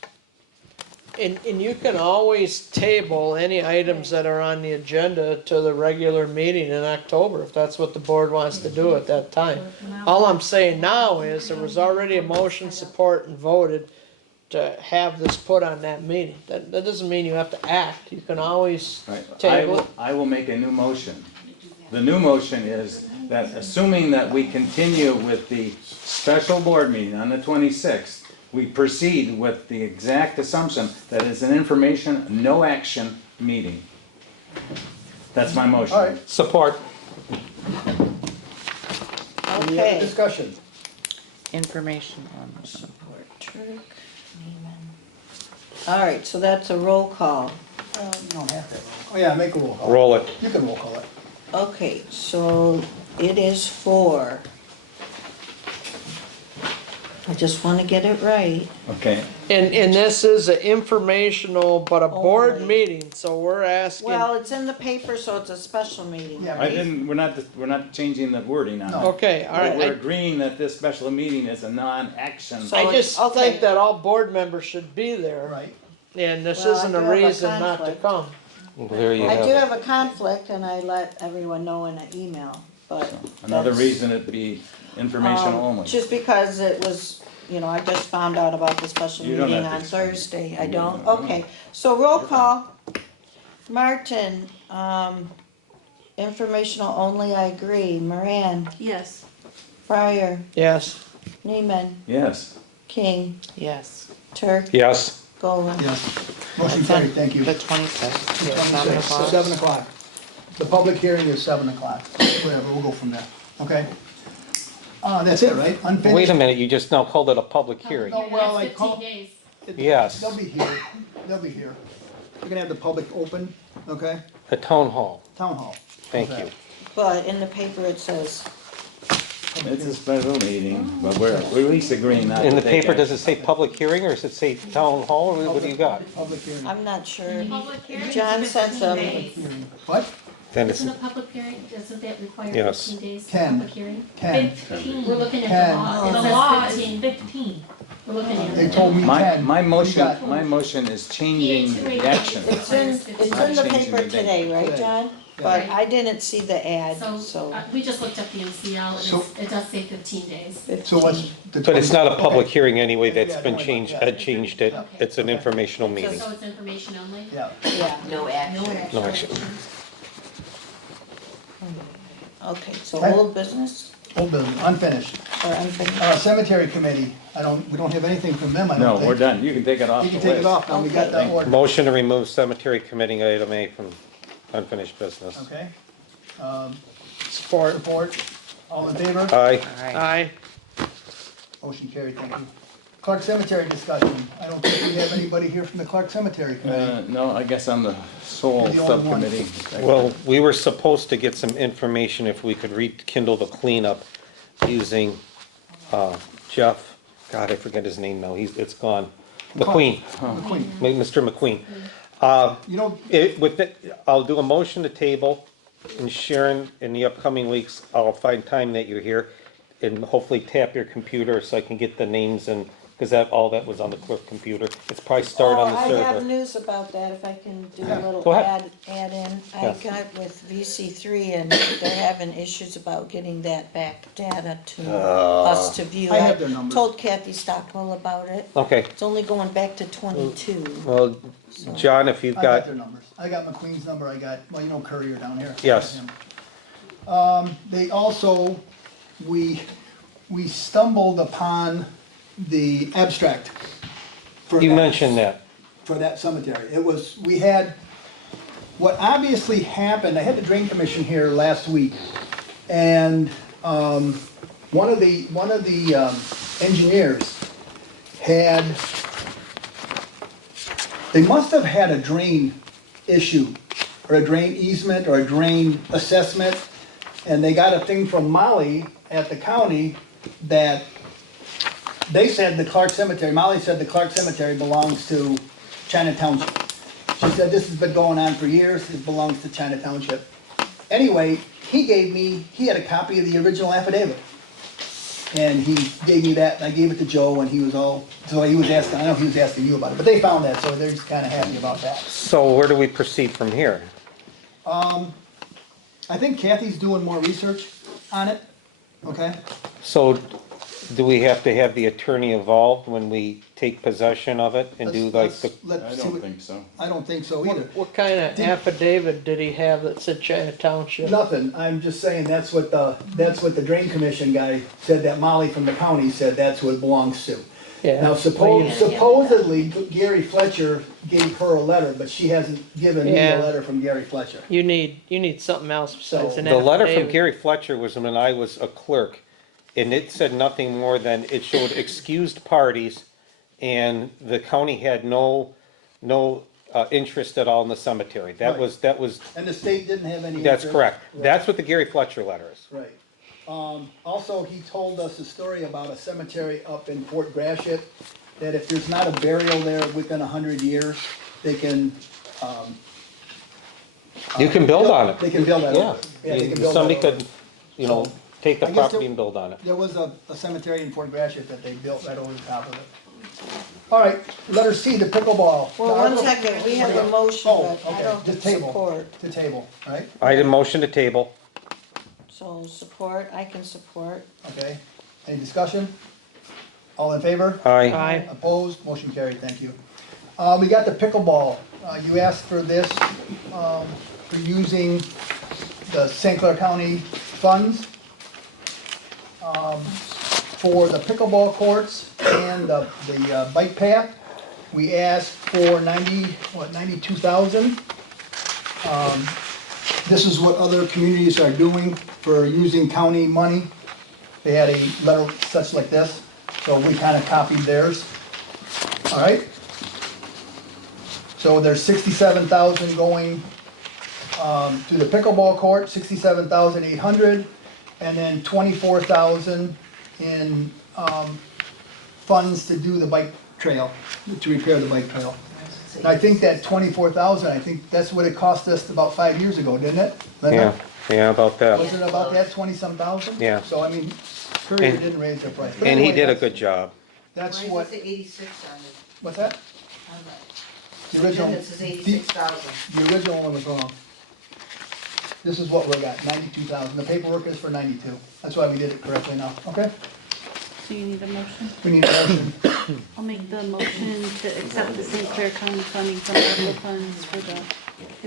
And you can always table any items that are on the agenda to the regular meeting in October, if that's what the board wants to do at that time. All I'm saying now is, there was already a motion, support, and voted to have this put on that meeting. That doesn't mean you have to act, you can always Right. table it. I will make a new motion. The new motion is that assuming that we continue with the special board meeting on the 26th, we proceed with the exact assumption that it's an information, no action meeting. That's my motion. All right. Support. Any other discussion? Information on the Support Turk, Neiman. All right, so that's a roll call. You don't have to. Oh, yeah, make a roll call. Roll it. You can roll call it. Okay, so it is 4. I just want to get it right. Okay. And this is an informational, but a board Only. meeting, so we're asking. Well, it's in the paper, so it's a special meeting, Yeah, right? We're not changing the wording on it. Okay, all right. We're agreeing that this special meeting is a non-action. So- I just Okay. think that all board members should be there, Right. and this Well, I isn't do a have a reason not to conflict. come. Well, there you I have do it. have a conflict, and I let everyone know in an email, but. Another that's, reason it'd be informational only. Just because it was, I just found out about the special You don't meeting have to on explain. Thursday. I don't? Okay, so roll call. Martin, informational only, I agree. Moran, Yes. Fryer, Yes. Neiman, Yes. King, Yes, Turk, Yes. Golan. Yes. Motion carried, thank you. the 26th. 26, 7 o'clock. The public hearing is 7 o'clock. Whatever, we'll go from there. Okay? That's it, right? Unfinished? Wait a minute, you just now called it a public hearing. No, well, I 15 call. days. Yes. They'll be here. They'll be here. We're gonna have the public open, okay? The town hall. Town hall. Thank Okay. you. But in the paper it says, It's a special meeting, but we're at least agreeing not to In the take paper, does it action. say public hearing, or does it say town hall, or what do you got? Public hearing. I'm not sure. Public hearing John is sent 15 them. days. What? Then it's, Isn't a public hearing, doesn't that require Yes. 15 days for 10. public hearing? 10. 15. We're looking at 10. the law. The It says law is 15. 15. We're looking at They it. told me 10. My What do you got? motion is changing the action. It's in the paper today, right, John? But I didn't see the ad, So, so. we just looked up the MCL, and So- it does say 15 days. So what's the? but it's not a 20 public okay. hearing anyway, that's Yeah, been don't worry changed, about that. Ed changed it. It's an informational So meeting. it's information only? Yeah. Yeah, No action. No action. okay, so Okay. old business Old building, unfinished. or unfinished? Cemetery committee, we don't have anything from them, I No, don't think. we're done. You can take it off You the can list. take it off now, we got Okay. that order. Motion to remove cemetery committee item A from unfinished business. Okay. Support. Support, all in favor? Aye. Aye. Motion carried, thank you. Clark Cemetery discussion, I don't think we have anybody here from the Clark Cemetery committee. No, I guess I'm the sole You're the only one. subcommittee. Well, we were supposed to get some information if we could rekindle the cleanup using Jeff, God, I forget his name now, it's gone. McQueen, McQueen. Mr. McQueen. You know, I'll do a motion to table, and Sharon, in the upcoming weeks, I'll find time that you're here, and hopefully tap your computer so I can get the names and, because all that was on the clerk computer. It's probably stored on the Oh, I have server. news about that, if I can do Yeah, a little go ahead. add in. I Yeah. got with VC3 and they're having issues about getting that back data to us to view. I have their numbers. Told Kathy Stockwell about it. Okay, It's only going back to 22. well, John, if you've I got got, their numbers. I got McQueen's number, Courier down here. Yes. They also, we stumbled upon the abstract. for you that- mentioned that. For that cemetery. What obviously happened, I had the drain commission here last week, and one of the engineers they must have had a drain issue, or a drain easement, or a drain assessment, and they got a thing from Molly at the county that they said the Clark Cemetery, Molly said the Clark Cemetery belongs to China Township. She said this has been going on for years, it belongs to China Township. Anyway, he had a copy of the original affidavit. And he gave me that, and I gave it to Joe, and he was asking, I know he was asking you about it, but they found that, so they're just kinda happy about that. So where do we proceed from here? I think Kathy's doing more research on it, okay? So Do we have to have the attorney involved when we take possession of it and do like the? I don't think so. I don't think so either. What kind of affidavit did he have that said China Township? Nothing, I'm just saying, that's what the drain commission guy said, that Molly from the county said that's what it belongs to. Yeah. Now supposedly Gary Fletcher gave her a letter, but she hasn't given me Yeah. a letter from Gary Fletcher. You need something else besides an The letter from affidavit. Gary Fletcher was when I was a clerk, and it said nothing more than it showed excused parties, and the county had no interest at all in the cemetery. That Right. was, And the state didn't have any that's interest. correct. Right. That's what the Gary Fletcher letter is. Right. Also, he told us a story about a cemetery up in Fort Gratiot, that if there's not a burial there within 100 years, they can, You can build on it. They can build on it. Yeah. They can build Somebody on it. could, you know, take the I guess property there- and build on it. There was a cemetery in Fort Gratiot that they built right over the top of it. All right, letter C, the pickleball. Well, one second, we have a motion, Oh, but I okay, don't to get table, support. to table, right? I did motion to table. So support, I can support. Okay, any discussion? All in favor? Aye. Aye. Opposed, motion carried, thank you. We got the pickleball. You asked for this, for using the St. Clair County funds for the pickleball courts and the bike path. We asked for 92,000. This is what other communities are doing for using county money. They had a letter such like this, so we kind of copied theirs. All right? So there's 67,000 going to the pickleball court, 67,800, and then 24,000 in funds to do the bike trail, to repair the bike trail. And I think that 24,000, I think that's what it cost us about 5 years ago, didn't it? Linda? Yeah, about that. Wasn't it about that, 20-some thousand? Yeah. So I mean, Courier And- didn't raise their price. But And he anyway, did a that's- good job. That's what, the 86 on it? what's that? The original, the original one was wrong. This is what we got, 92,000. The paperwork is for 92. That's why we did it correctly now, okay? So you need a motion? We need a motion. I'll make the motion to accept the St. Clair County funding from ARPA funds for the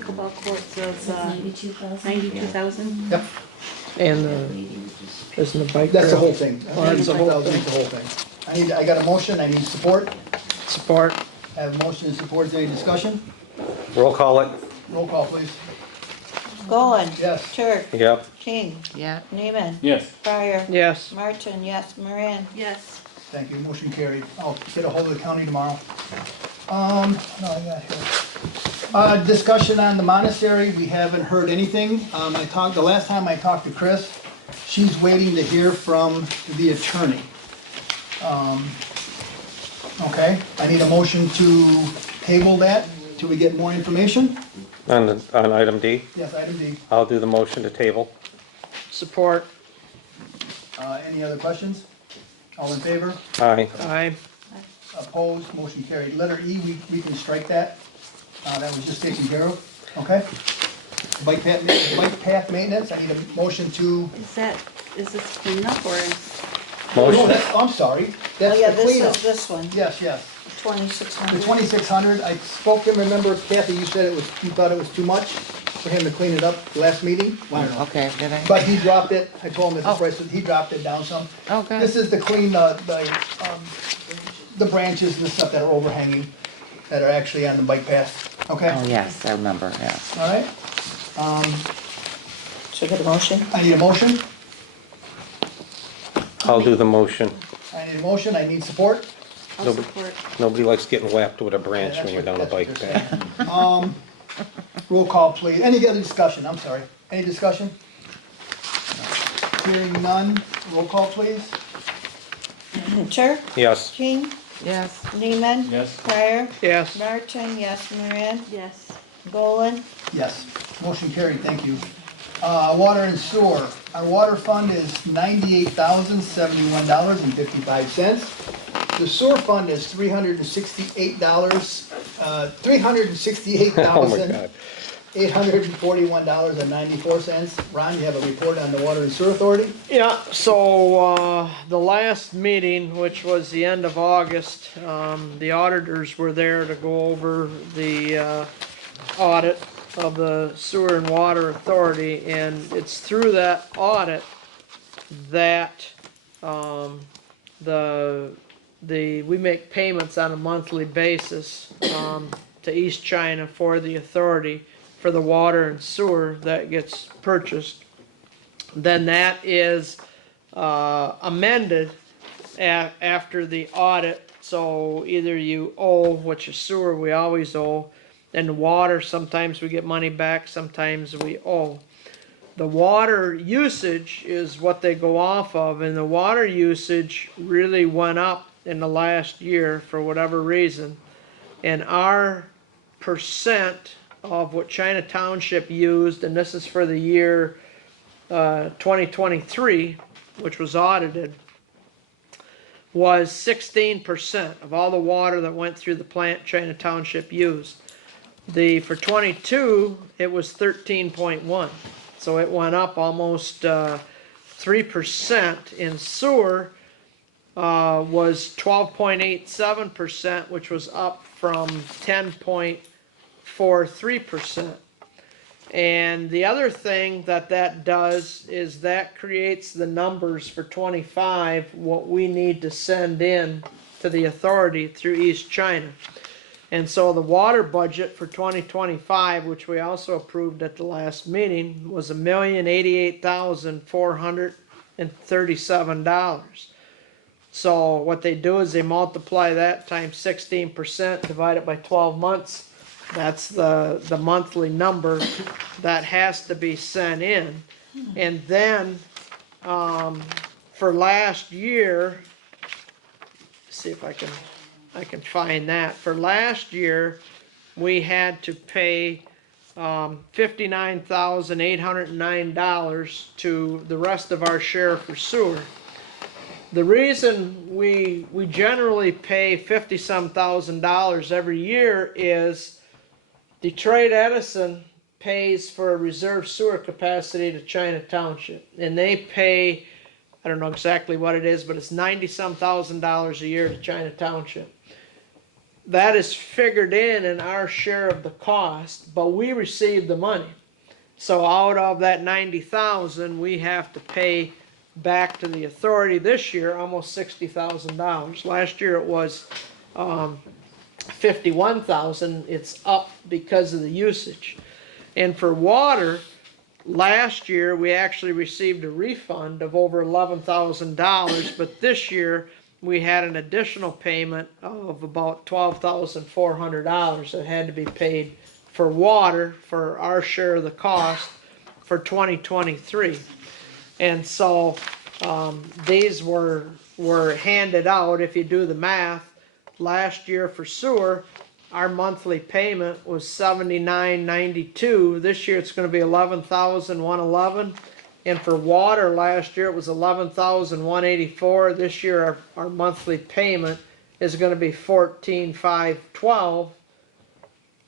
pickleball courts of 92,000. Yep, And isn't the bike? that's the trail? whole thing. Oh, that's the whole 92,000 is the whole thing. I got a motion, I need support. Support. I have a motion and support, is there any discussion? Roll call it. Roll call, please. Golan. Yes. Turk. Yep. King. Yeah. Neiman. Yes. Pryor. Yes. Martin, yes. Moran. Yes. Thank you, motion carried. I'll get a hold of the county tomorrow. No, I got here. Discussion on the monastery, we haven't heard anything. The last time I talked to Chris, she's waiting to hear from the attorney. Okay, I need a motion to table that till we get more information. On item D, Yes, item D. I'll do the motion to table. Support. Any other questions? All in favor? Aye. Aye. Opposed, motion carried. Letter E, we can strike that. That was just taken care of, okay? Bike path maintenance, I need a motion to, Is this cleanup or? no, Motion. I'm sorry, Oh, that's yeah, the this cleanup. is this one, Yes, yes. 2,600. The 2,600, I spoke to him, remember Kathy, you said you thought it was too much for him to clean it up last meeting? Well, I don't know. Okay, did I? But he dropped it, I told him that the price, he dropped it down some. Oh, good. This is to clean the branches and the stuff that are overhanging, that are actually on the bike path, okay? Oh, yes, I remember, yeah. All right? Should I get a motion? I need a motion, I'll do the motion. I need a motion, I need support. I'll Nobody- support. Nobody likes getting whacked with a branch Yeah, when you're that's down a what- bike that's what path. they're saying. Roll call, please. Any other discussion? I'm sorry. Any discussion? Hearing none. Roll call, please. Turk. Yes. King. Yes. Neiman. Yes. Pryor. Yes. Martin, yes. Moran. Yes. Golan. Yes. Motion carried. Thank you. Water and sewer. Our water fund is $98,071.55. The sewer fund is $368, Oh my God. $841.94. Ron, you have a report on the Water and Sewer Authority? Yeah, so, the last meeting, which was the end of August, the auditors were there to go over the, audit of the Sewer and Water Authority, and it's through that audit that, we make payments on a monthly basis, to East China for the authority for the water and sewer that gets purchased. Then that is amended after the audit. So either you owe, which is sewer, we always owe, and water, sometimes we get money back, sometimes we owe. The water usage is what they go off of, and the water usage really went up in the last year for whatever reason. And our percent of what China Township used, and this is for the year 2023, which was audited, was 16% of all the water that went through the plant China Township used. For 22, it was 13.1, so it went up almost 3%. In sewer was 12.87%, which was up from 10.43%. And the other thing that does is that creates the numbers for 25, what we need to send in to the authority through East China. And so the water budget for 2025, which we also approved at the last meeting, was $1,088,437. So what they do is they multiply that times 16%, divide it by 12 months. That's the monthly number that has to be sent in. And then for last year, see if I can find that. For last year, we had to pay $59,809 to the rest of our share for sewer. The reason we generally pay $50-some thousand every year is Detroit Edison pays for a reserve sewer capacity to China Township, and they pay, I don't know exactly what it is, but it's $90-some thousand a year to China Township. That is figured in our share of the cost, but we receive the money. So out of that $90,000, we have to pay back to the authority this year almost $60,000. Last year it was $51,000. It's up because of the usage. And for water, last year we actually received a refund of over $11,000, but this year we had an additional payment of about $12,400 that had to be paid for water for our share of the cost for 2023. And so these were handed out. If you do the math, last year for sewer, our monthly payment was $79.92. This year it's going to be $11,111. And for water, last year it was $11,184. This year our monthly payment is going to be $14,512.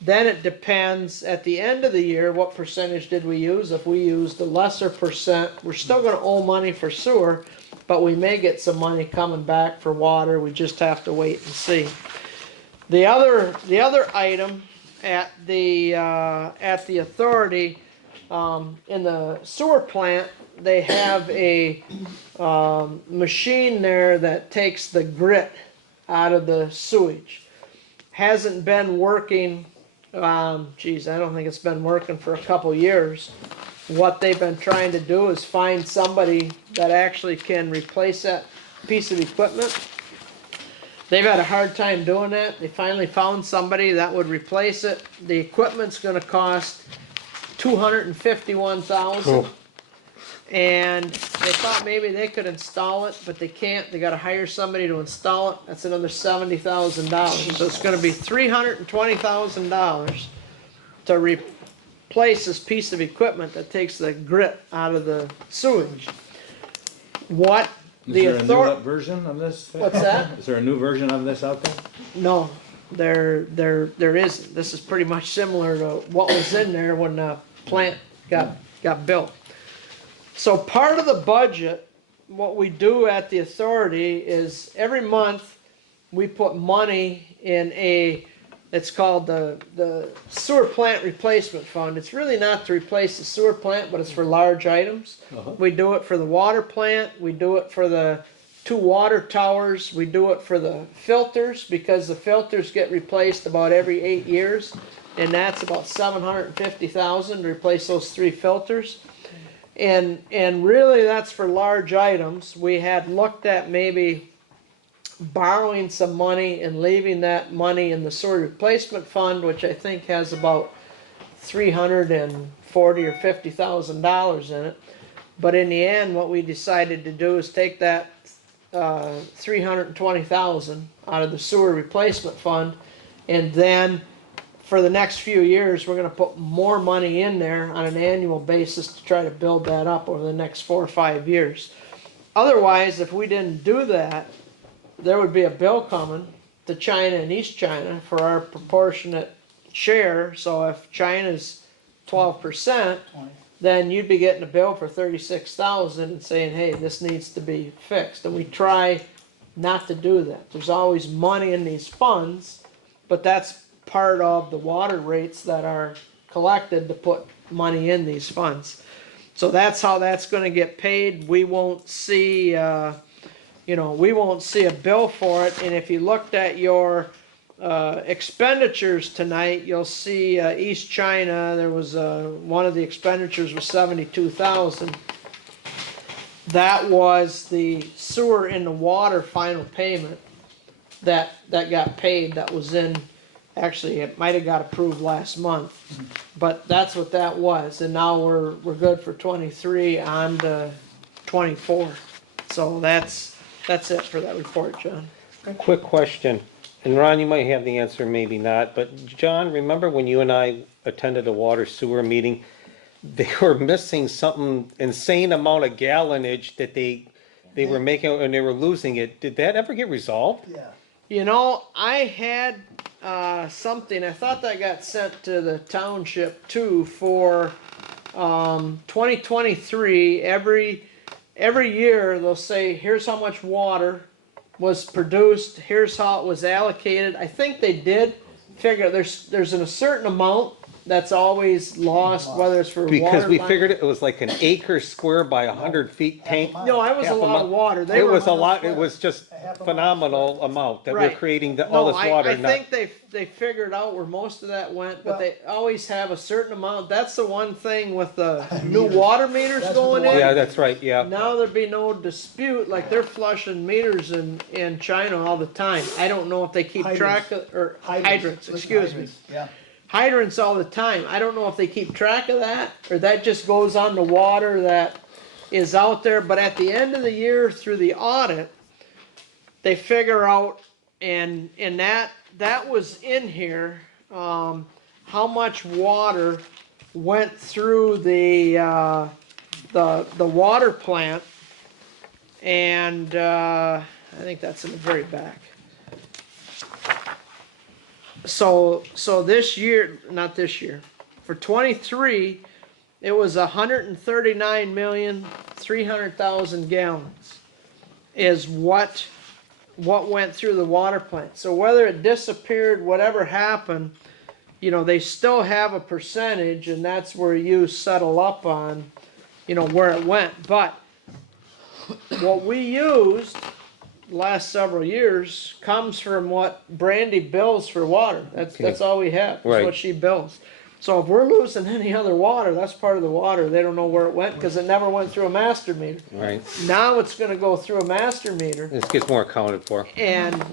Then it depends at the end of the year what percentage did we use. If we used a lesser percent, we're still going to owe money for sewer, but we may get some money coming back for water. We just have to wait and see. The other item at the authority, in the sewer plant, they have a machine there that takes the grit out of the sewage. Hasn't been working. I don't think it's been working for a couple years. What they've been trying to do is find somebody that actually can replace that piece of equipment. They've had a hard time doing that. They finally found somebody that would replace it. The equipment's going to cost $251,000. Cool. And they thought maybe they could install it, but they can't. They got to hire somebody to install it. That's another $70,000. So it's going to be $320,000 to replace this piece of equipment that takes the grit out of the sewage. What Is the there a new authority version of this? What's that? Is there a new version of this out there? No. there isn't. This is pretty much similar to what was in there when the plant got built. So part of the budget, what we do at the authority is every month we put money in it's called the sewer plant replacement fund. It's really not to replace the sewer plant, but it's for large items. We do it for the water plant, we do it for the 2 water towers, we do it for the filters, because the filters get replaced about every 8 years, and that's about $750,000 to replace those 3 filters. And really that's for large items. We had looked at maybe borrowing some money and leaving that money in the sewer replacement fund, which I think has about $340,000 or $50,000 in it. But in the end, what we decided to do is take that $320,000 out of the sewer replacement fund, and then for the next few years, we're going to put more money in there on an annual basis to try to build that up over the next 4 or 5 years. Otherwise, if we didn't do that, there would be a bill coming to China and East China for our proportionate share. So if China's 12%, then you'd be getting a bill for $36,000 and saying, hey, this needs to be fixed. And we try not to do that. There's always money in these funds, but that's part of the water rates that are collected to put money in these funds. So that's how that's going to get paid. We won't see, we won't see a bill for it. And if you looked at your expenditures tonight, you'll see East China, there was one of the expenditures was $72,000. That was the sewer and the water final payment that got paid. That was in, actually it might have got approved last month, but that's what that was. And now we're good for 23 on to 24. So that's it for that report, John. Quick question, and Ron, you might have the answer, maybe not, but John, remember when you and I attended a water sewer meeting? They were missing something insane amount of gallonage that they were making, and they were losing it. Did that ever get resolved? Yeah. You know, I had something, I thought that got sent to the township too for 2023. Every year they'll say, here's how much water was produced, here's how it was allocated. I think they did figure there's a certain amount that's always lost, whether it's for Because water we line- figured it was like an acre square by 100 feet tank. No, it was a half lot of mile. water. It was a lot, it was just phenomenal amount that we're Right. creating all No, this water. I not- think they figured out where most of that went, but they always have a certain amount. That's the one thing with the new water meters That's going what the in. Yeah, that's right, yeah. Now there'd be no dispute, like they're flushing meters in China all the time. I don't know if they keep track of, or hydrants, excuse me. Yeah. Hydrants all the time. I don't know if they keep track of that, or that just goes on the water that is out there. But at the end of the year, through the audit, they figure out, and that was in here, how much water went through the water plant, and I think that's in the very back. So this year, not this year, for 23, it was 139,300,000 gallons is what went through the water plant. So whether it disappeared, whatever happened, they still have a percentage, and that's where you settle up on, where it went. But what we used last several years comes from what Brandy bills for water. That's all we have. That's Right. what she bills. So if we're losing any other water, that's part of the water. They don't know where it went because it never went through a master meter. Right. Now it's going to go through a master meter, This gets more accounted for. and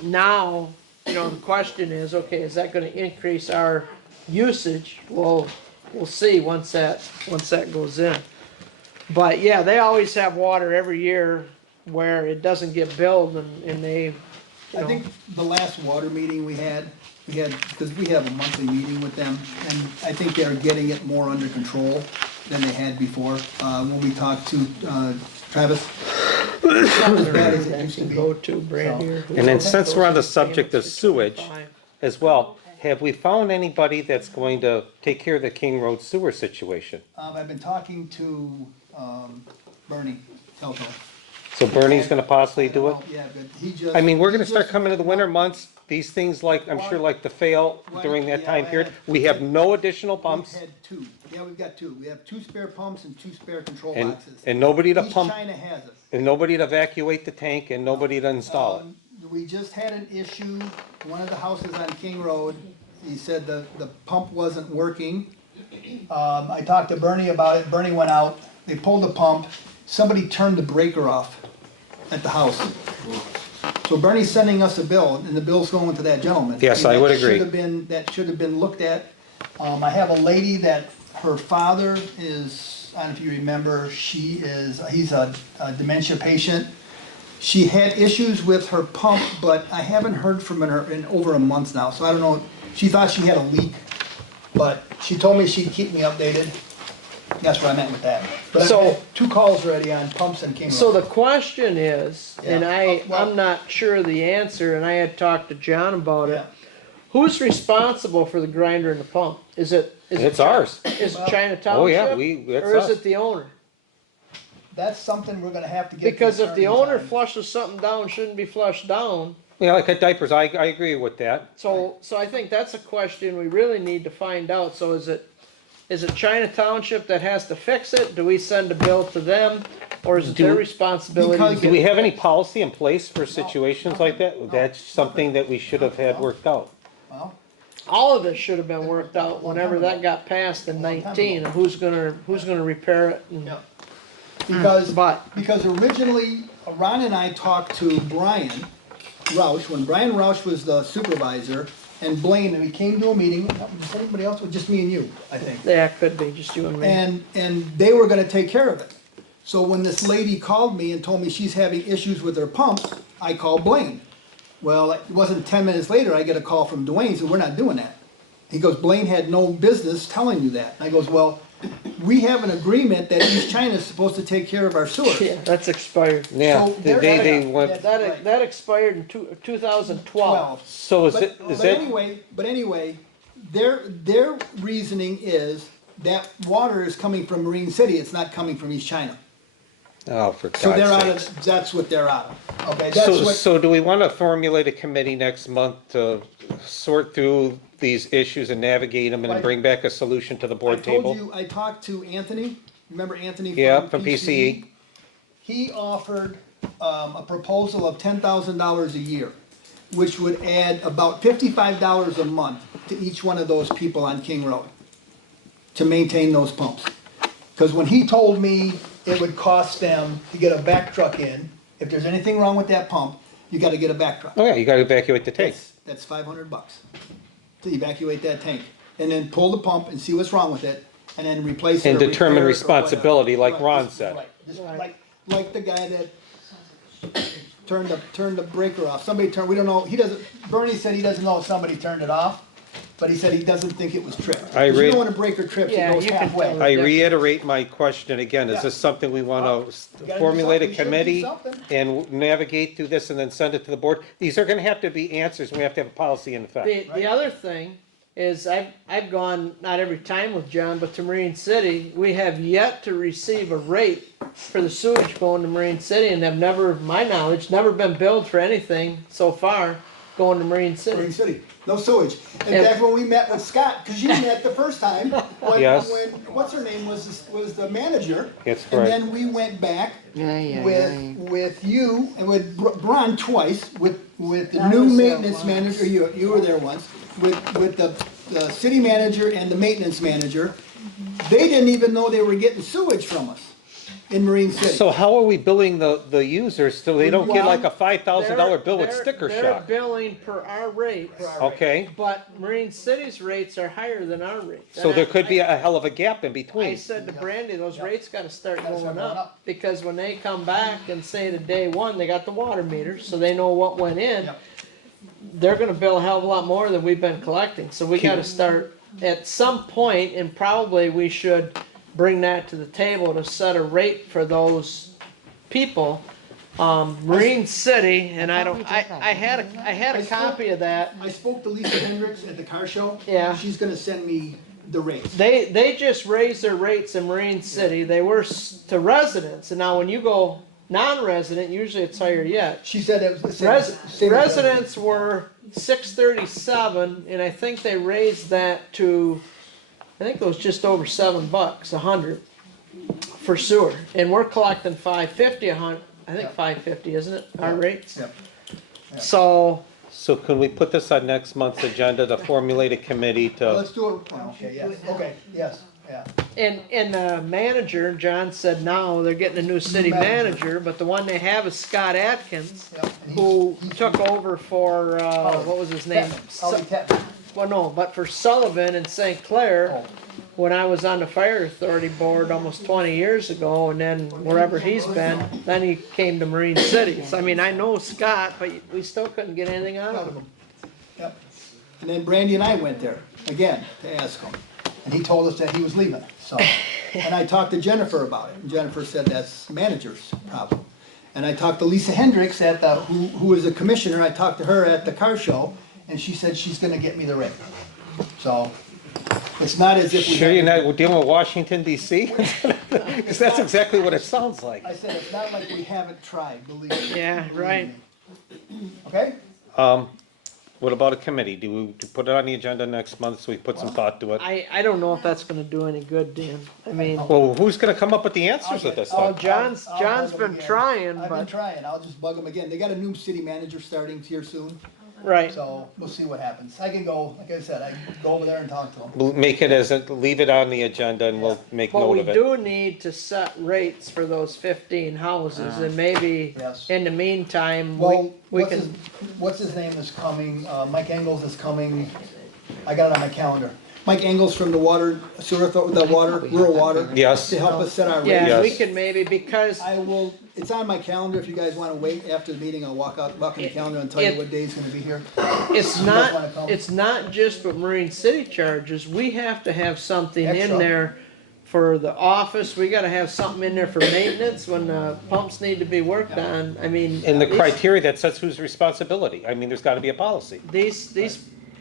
now the question is, okay, is that going to increase our usage? Well, we'll see once that goes in. But yeah, they always have water every year where it doesn't get billed, and they, I think the last water meeting we had, because we have a monthly meeting with them, and I think they're getting it more under control than they had before. When we talked to Travis, bad as it used to be. Go to Brandy or. And then since we're on the subject of sewage as well, have we found anybody that's going to take care of the King Road sewer situation? I've been talking to, Bernie Telto. So Bernie's gonna possibly do it? Yeah, but he just. I mean, we're he gonna start just- coming to the winter months, these things like, I'm sure like the fail during that time period, we have no additional pumps. We've had two. Yeah, we've got two. We have two spare pumps and two spare control And, boxes. and nobody to East pump, China has it. and nobody to evacuate the tank, and nobody to install it. We just had an issue, one of the houses on King Road, he said the pump wasn't working. I talked to Bernie about it, Bernie went out, they pulled the pump, somebody turned the breaker off at the house. So Bernie's sending us a bill, and the bill's going to that gentleman. Yes, I would That agree. should have been, that should have been looked at. I have a lady that, her father is, I don't know if you remember, he's a dementia patient. She had issues with her pump, but I haven't heard from her in over a month now, so I don't know. She thought she had a leak, but she told me she'd keep me updated. That's where I'm at with that. But I've So- had 2 calls already on pumps and King Road. So the question is, and Yeah. I'm not sure of the answer, and I had talked to John about it. Who's responsible for the grinder and the pump? Is it? It's ours. Is it China Township? Oh, yeah, that's Or is us. it the owner? That's something we're gonna have to get. Because if the owner on. flushes something down, shouldn't be flushed down. Yeah, like diapers, I agree with that. So I think that's a question we really need to find out. So is it China Township that has to fix it? Do we send a bill to them? Or is it their responsibility to because- get Do we it have any fixed? policy in place for situations like that? That's something that we should have had worked out. Well, All of it should have been worked out whenever that got passed in 19, and who's gonna repair it and. yeah. Because, But- because originally, Ron and I talked to Brian Roush, when Brian Roush was the supervisor, and Blaine, and we came to a meeting, was anybody else, or just me and you, I think. Yeah, it could be, just you and me. And they were gonna take care of it. So when this lady called me and told me she's having issues with her pump, I called Blaine. Well, it wasn't 10 minutes later, I get a call from Dwayne, said, we're not doing that. He goes, Blaine had no business telling you that. And I goes, well, we have an agreement that East China is supposed to take care of our sewers. Yeah, that's expired. Yeah, So they they're- went, That expired in 2012. so is But, it, is but that, anyway, their reasoning is that water is coming from Marine City, it's not coming from East China. oh, for So they're out God's sakes. of, that's what they're out of, okay? That's So, what, so do we want to formulate a committee next month to sort through these issues and navigate them and bring back a solution to the I board told table? you, I talked to Anthony, remember Anthony Yeah, from from PCE? PCE. He offered, a proposal of $10,000 a year, which would add about $55 a month to each one of those people on King Road to maintain those pumps. Because when he told me it would cost them to get a back truck in, if there's anything wrong with that pump, you gotta get a back truck. Oh, yeah, you got to evacuate the tank. That's $500 to evacuate that tank. And then pull the pump and see what's wrong with it, and then replace it. And or determine repair it or responsibility, whatever. like Ron Right, said. right. Just like the guy that turned the breaker off. Somebody turned, we don't know, Bernie said he doesn't know if somebody turned it off, but he said he doesn't think it was tripped. I 'Cause you read- know when a breaker trips, Yeah, it goes you can halfway. tell I reiterate my question again, is Yeah. this something we want to gotta do formulate a something. We should do committee something. and navigate through this and then send it to the board? These are going to have to be answers, and we have to have a policy in effect. The other thing is I've gone, not every time with John, but to Marine City. We have yet to receive a rate for the sewage going to Marine City, and have never, my knowledge, never been billed for anything so far going to Marine City. Marine City, no sewage. In And- fact, when we met with Scott, because you met the first time, Yes. when, what's her name was the manager. That's And correct. then we went back Yeah, with you and with Bron twice, with the I new was there maintenance once. manager, you were there once, with the city manager and the maintenance manager. They didn't even know they were getting sewage from us in Marine City. So how are we billing the users so they don't get like a $5,000 bill with They're- sticker They're shock? billing per our rate, Okay, but Marine City's rates are higher than our rates. so And there I- could be a hell of a gap in I between. said to Brandy, those rates gotta start Gotta start going going up, up. because when they come back and say to day one, they got the water meters, so they know what went in. Yep. They're gonna bill a hell of a lot more than we've been collecting, so we gotta start at some point, and probably we should bring that to the table to set a rate for those people Marine City, and I had a copy of that. I spoke to Lisa Hendricks at the car show. Yeah. She's gonna send me the rates. They just raised their rates in Marine City. They were to residents, and now when you go non-resident, usually it's higher yet. She said it was the same. Residents were 637, and I think they raised that to, I think it was just over $7, 100 for sewer, and we're collecting 550 a hundred. I think 550, isn't it? Our rates. Yep. So So can we put this on next month's agenda to formulate a committee Well, to, let's do it, well, okay, yes, okay, yes, yeah. and the manager, John said now they're getting a new city manager, but the one they have is Scott Atkins, who took over for what was his name? Well, no, but for Sullivan in St. Clair, when I was on the fire authority board almost 20 years ago, and then wherever he's been, then he came to Marine City. So I mean, I know Scott, but we still couldn't get anything out of him. Yep. And then Brandy and I went there, again, to ask him, and he told us that he was leaving, so. And I talked to Jennifer about it, and Jennifer said that's manager's problem. And I talked to Lisa Hendricks at the, who is a commissioner, I talked to her at the car show, and she said she's gonna get me the rate. So, it's not as if we. sure you're not dealing with Washington DC? Because that's exactly what it sounds like. I said, it's not like we haven't tried, believe me. Yeah, right. Okay? What about a committee? Do we put it on the agenda next month so we put some thought to it? I don't know if that's gonna do any good, Dan. I mean, Well, who's gonna come up with the answers with this oh, stuff? John's been trying, I've been but, trying, I'll just bug them again. They got a new city manager starting here soon, right. so we'll see what happens. I can go, like I said, I can go over there and talk to them. We'll make it as, leave it on the agenda and we'll make But note we of it. do need to set rates for those 15 houses, and maybe Yes. in the meantime, Well, we what's his, can, what's his name is coming, Mike Engels is coming, I got it on my calendar. Mike Engels from the water, sewer, the water, rural water. Yes. To help us set our rates. yeah, we Yes. can maybe, because I will, it's on my calendar, if you guys wanna wait after the meeting, I'll walk in the calendar and tell you what day's gonna be here. it's You guys wanna not, come? it's not just what Marine City charges, we have to have something in Extra. there for the office, we gotta have something in there for maintenance when the pumps need to be worked on, I mean. And the these- criteria that says whose responsibility. I mean, there's gotta be a policy. These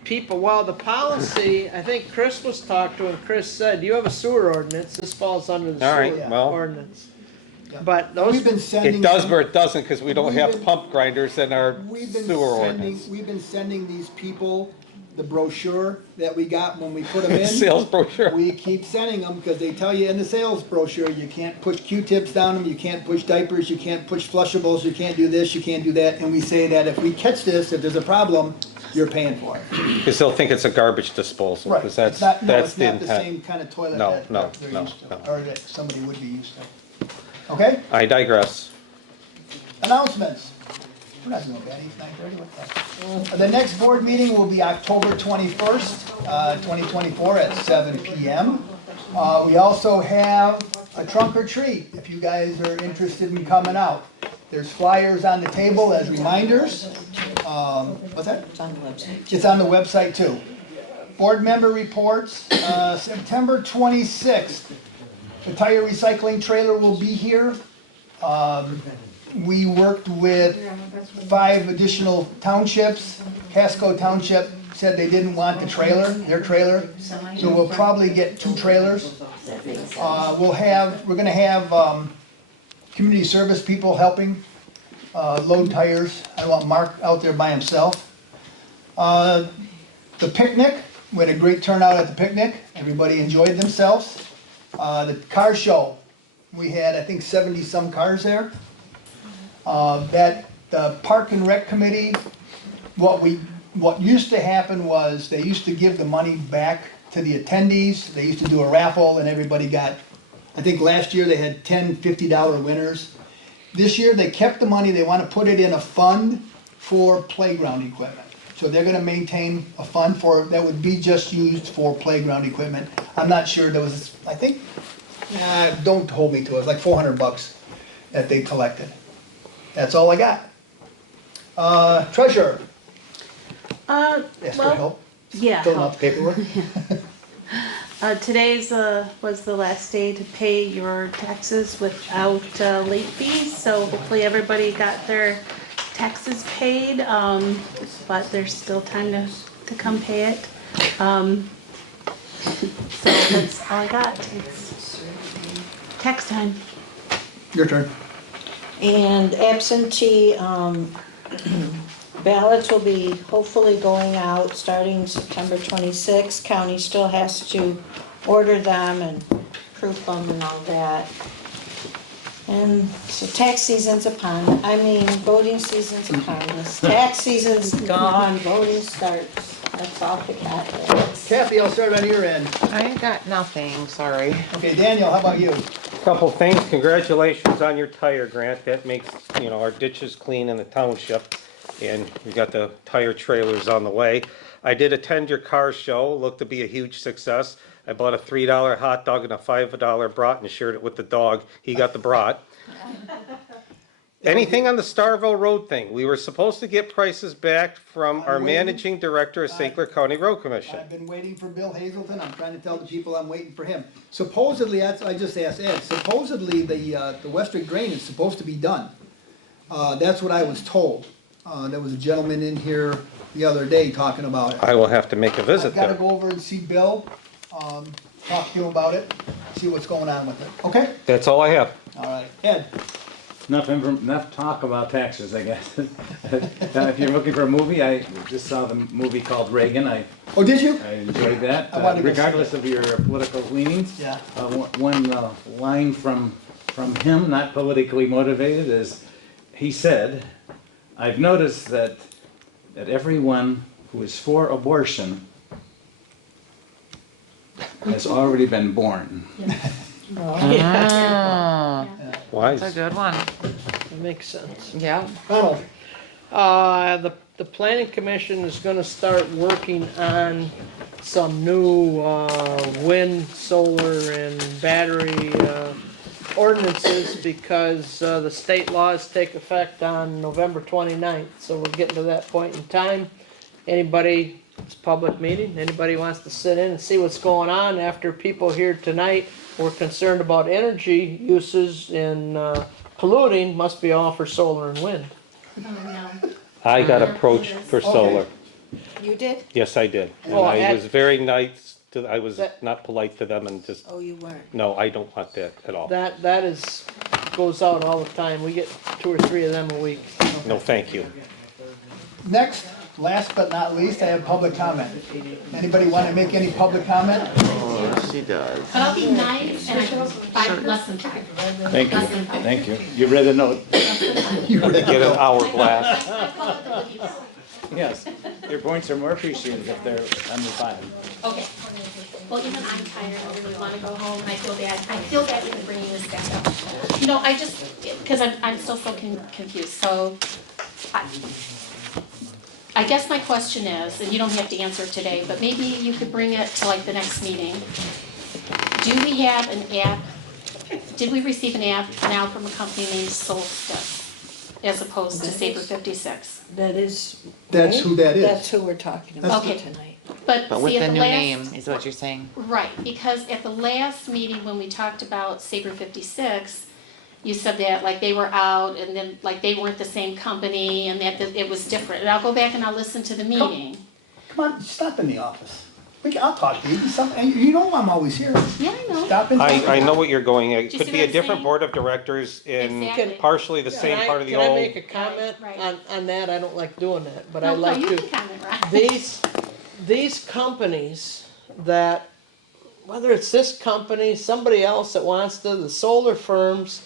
people, well, the policy, I think Chris was talked to, and Chris said, you have a sewer ordinance, this falls under the All right, sewer well. ordinance. But those, We've been sending. It does some- or it doesn't, because we don't We've have been- pump grinders in our We've been sewer sending, ordinance. we've been sending these people the brochure that we got when we put them in. Sales brochure. We keep sending them because they tell you in the sales brochure, you can't push Q-tips down them, you can't push diapers, you can't push flushables, you can't do this, you can't do that. And we say that if we catch this, if there's a problem, you're paying for it. Because they'll think it's a garbage disposal, Right. because It's that's, not, no, that's it's the not the same intent. kind of toilet No, that no, they're no, used to, no. or that somebody would be used to. Okay? I digress. Announcements. We're not doing bad, it's 9:30, what the? The next board meeting will be October 21st, 2024 at 7 PM. We also have a trunk or treat, if you guys are interested in coming out. There's flyers on the table as reminders. What's that? It's on the website. It's on the website too. Board member reports, September 26th, the tire recycling trailer will be here. We worked with 5 additional townships. Casco Township said they didn't want the trailer, their trailer, so we'll probably get 2 trailers. We're gonna have, community service people helping, load tires. I want Mark out there by himself. The picnic, we had a great turnout at the picnic, everybody enjoyed themselves. The car show, we had, I think, 70-some cars there. The Park and Rec Committee, what used to happen was, they used to give the money back to the attendees, they used to do a raffle, and everybody got, I think last year they had 10 $50 winners. This year, they kept the money, they wanna put it in a fund for playground equipment. So they're gonna maintain a fund for, that would be just used for playground equipment. I'm not sure, there was, I think, don't hold me to it, it was like $400 that they collected. That's all I got. Treasurer, ask for Well, help, yeah. filling out the paperwork. Today's was the last day to pay your taxes without late fees, so hopefully everybody got their taxes paid, but there's still time to come pay it. So that's all I got. It's tax time. Your turn. And absentee ballots will be hopefully going out starting September 26th. County still has to order them and proof them and all that. And so tax season's voting season's upon us. Tax season's gone, voting starts. That's all I got. Kathy, I'll start on your end. I ain't got nothing, sorry. Okay, Daniel, how about you? Couple things, congratulations on your tire grant, that makes, our ditches clean in the township, and we got the tire trailers on the way. I did attend your car show, looked to be a huge success. I bought a $3 hot dog and a $5 brat and shared it with the dog, he got the brat. Anything on the Starville Road thing? We were supposed to get prices back from our managing director of St. Clair County Road Commission. I've been waiting for Bill Hazelton, I'm trying to tell the people I'm waiting for him. Supposedly, I just asked Ed, supposedly the Western drain is supposed to be done. That's what I was told. There was a gentleman in here the other day talking about it. I will have to make a visit I've gotta there. go over and see Bill, talk to you about it, see what's going on with it, okay? That's all I have. All right, Ed, Enough talk about taxes, I guess. If you're looking for a movie, I just saw the movie called Reagan. oh, did you? I enjoyed that, I wanted to go see regardless of your political leanings. Yeah. One line from him, not politically motivated, is he said, "I've noticed that everyone who is for abortion has already been born." Ah, Wise. that's a good one. That makes sense. Yeah. Donald, The planning commission is gonna start working on some new, wind, solar, and battery, ordinances because, the state laws take effect on November 29th, so we're getting to that point in time. Anybody, it's a public meeting, anybody wants to sit in and see what's going on after people here tonight were concerned about energy uses and, polluting, must be all for solar and wind. I got approached for solar. You did? Yes, I did. And Oh, I was very nice, I was That- not polite to them and just, Oh, you weren't. no, I don't want that at all. That is, goes out all the time, we get 2 or 3 of them a week. No, thank you. next, last but not least, I have public comment. Anybody want to make any public comment? She does. But I'll be nice and less than 5. Thank you, thank you. You read the note. Get an hourglass. Yes, your points are more appreciated if they're under 5. Okay. Well, even I'm tired, I really want to go home, and I feel bad even bringing this back up. I just, because I'm still so confused, so I guess my question is, and you don't have to answer it today, but maybe you could bring it to like the next meeting. Do we have an app, did we receive an app now from a company named Solstice as opposed to Saber 56? That's who that is. That's who we're talking about Okay. tonight. But with see, the at the new last. name, is what you're saying? Right, because at the last meeting when we talked about Saber 56, you said that like they were out and then like they weren't the same company and that it was different. And I'll go back and I'll listen to the meeting. Come on, stop in the office. I'll talk to you. You know I'm always here. Yeah, I know. Stop in. I know what you're going at. It Do you could see be what a I'm different saying? board of directors in Exactly. partially the same Can I- part of the Can I old. make a comment Right. on that? I don't like doing that, but No, I like no, you to. can comment, right? These companies that, whether it's this company, somebody else that wants to, the solar firms,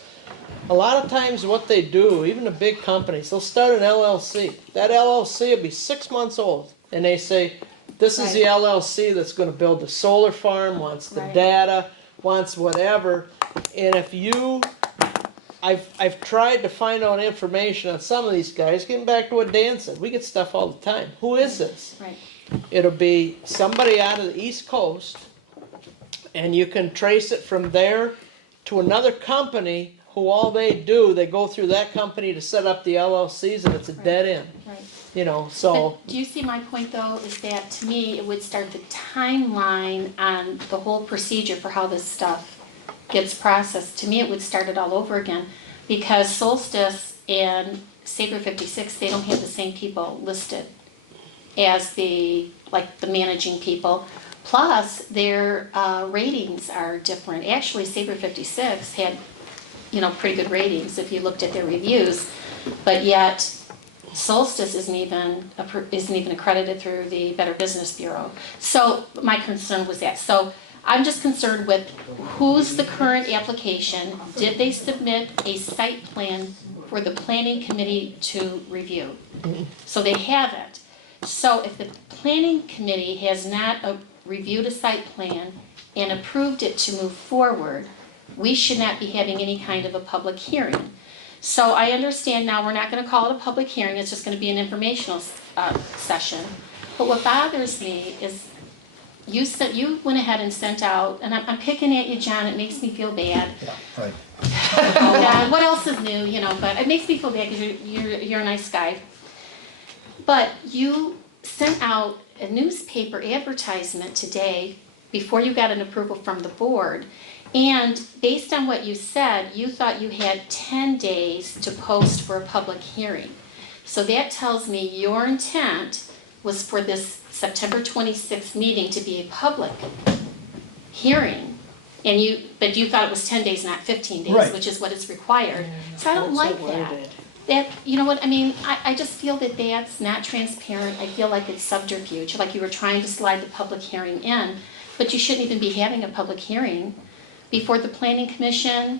a lot of times what they do, even the big companies, they'll start an LLC. That LLC will be 6 months old, and they say, this is the LLC that's gonna build the solar farm, wants the Right. data, wants whatever. And if you, I've tried to find out information on some of these guys, getting back to what Dan said, we get stuff all the time. Who is this? Right. It'll be somebody out of the East Coast, and you can trace it from there to another company who all they do, they go through that company to set up the LLCs, and it's a dead end. Right. So, But do you see my point though, is that to me, it would start the timeline on the whole procedure for how this stuff gets processed. To me, it would start it all over again, because Solstice and Sabre 56, they don't have the same people listed as the managing people. Plus, their ratings are different. Actually, Sabre 56 had, pretty good ratings if you looked at their reviews, but yet Solstice isn't even accredited through the Better Business Bureau. So my concern was that. So I'm just concerned with who's the current application? Did they submit a site plan for the planning committee to review? So they haven't. So if the planning committee has not reviewed a site plan and approved it to move forward, we should not be having any kind of a public hearing. So I understand now we're not going to call it a public hearing, it's just going to be an informational session. But what bothers me is you went ahead and sent out, and I'm picking at you, John, it makes me feel bad. Yeah, right. Oh God, what else is new, but it makes me feel bad because you're a nice guy. But you sent out a newspaper advertisement today before you got an approval from the board. And based on what you said, you thought you had 10 days to post for a public hearing. So that tells me your intent was for this September 26th meeting to be a public hearing. But you thought it was 10 days, not 15 days, Right. which is what is required. So I don't That's like so that. worded. That, you know what, I mean, I just feel that that's not transparent. I feel like it's subterfuge, like you were trying to slide the public hearing in. But you shouldn't even be having a public hearing before the planning commission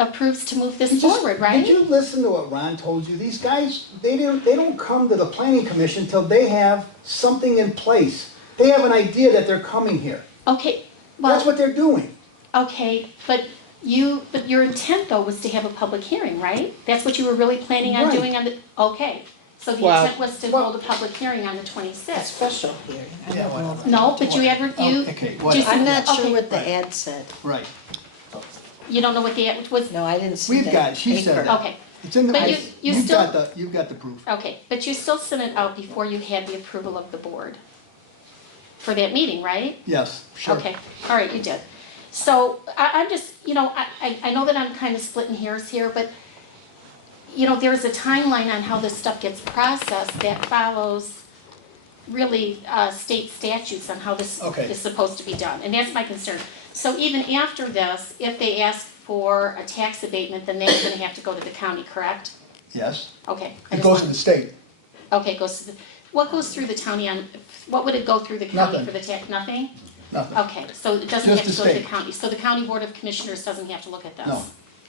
approves to move this forward, right? Did you listen to what Ron told you? These guys, they don't come to the planning commission till they have something in place. They have an idea that they're coming here. Okay, well. That's what they're doing. Okay, but your intent though was to have a public hearing, right? That's what you were really planning on Right. doing okay. So the Well- intent was to hold a public hearing on the 26th. Special hearing. I Yeah, don't know. whatever. No, but you Okay, what- just- I'm not sure okay. what the ad said. Right. You don't know what the ad was? No, I didn't see We've that. got, she said paper. that. Okay, It's in the, But you still- you've got the proof. okay, but you still sent it out before you had the approval of the board for that meeting, right? Yes, sure. Okay, all right, you did. So I'm just, I know that I'm kind of splitting hairs here, but, there's a timeline on how this stuff gets processed that follows really state statutes on how this Okay. is supposed to be done, and that's my concern. So even after this, if they ask for a tax abatement, then that's gonna have to go to the county, correct? Yes. Okay. I It just goes to want- the state. Okay, goes to the, what goes through the county what would it go through the county Nothing. for the tax, nothing? Nothing. Okay, so it doesn't Just have to the go to the state. county, so the county board of commissioners doesn't have to look at this? No.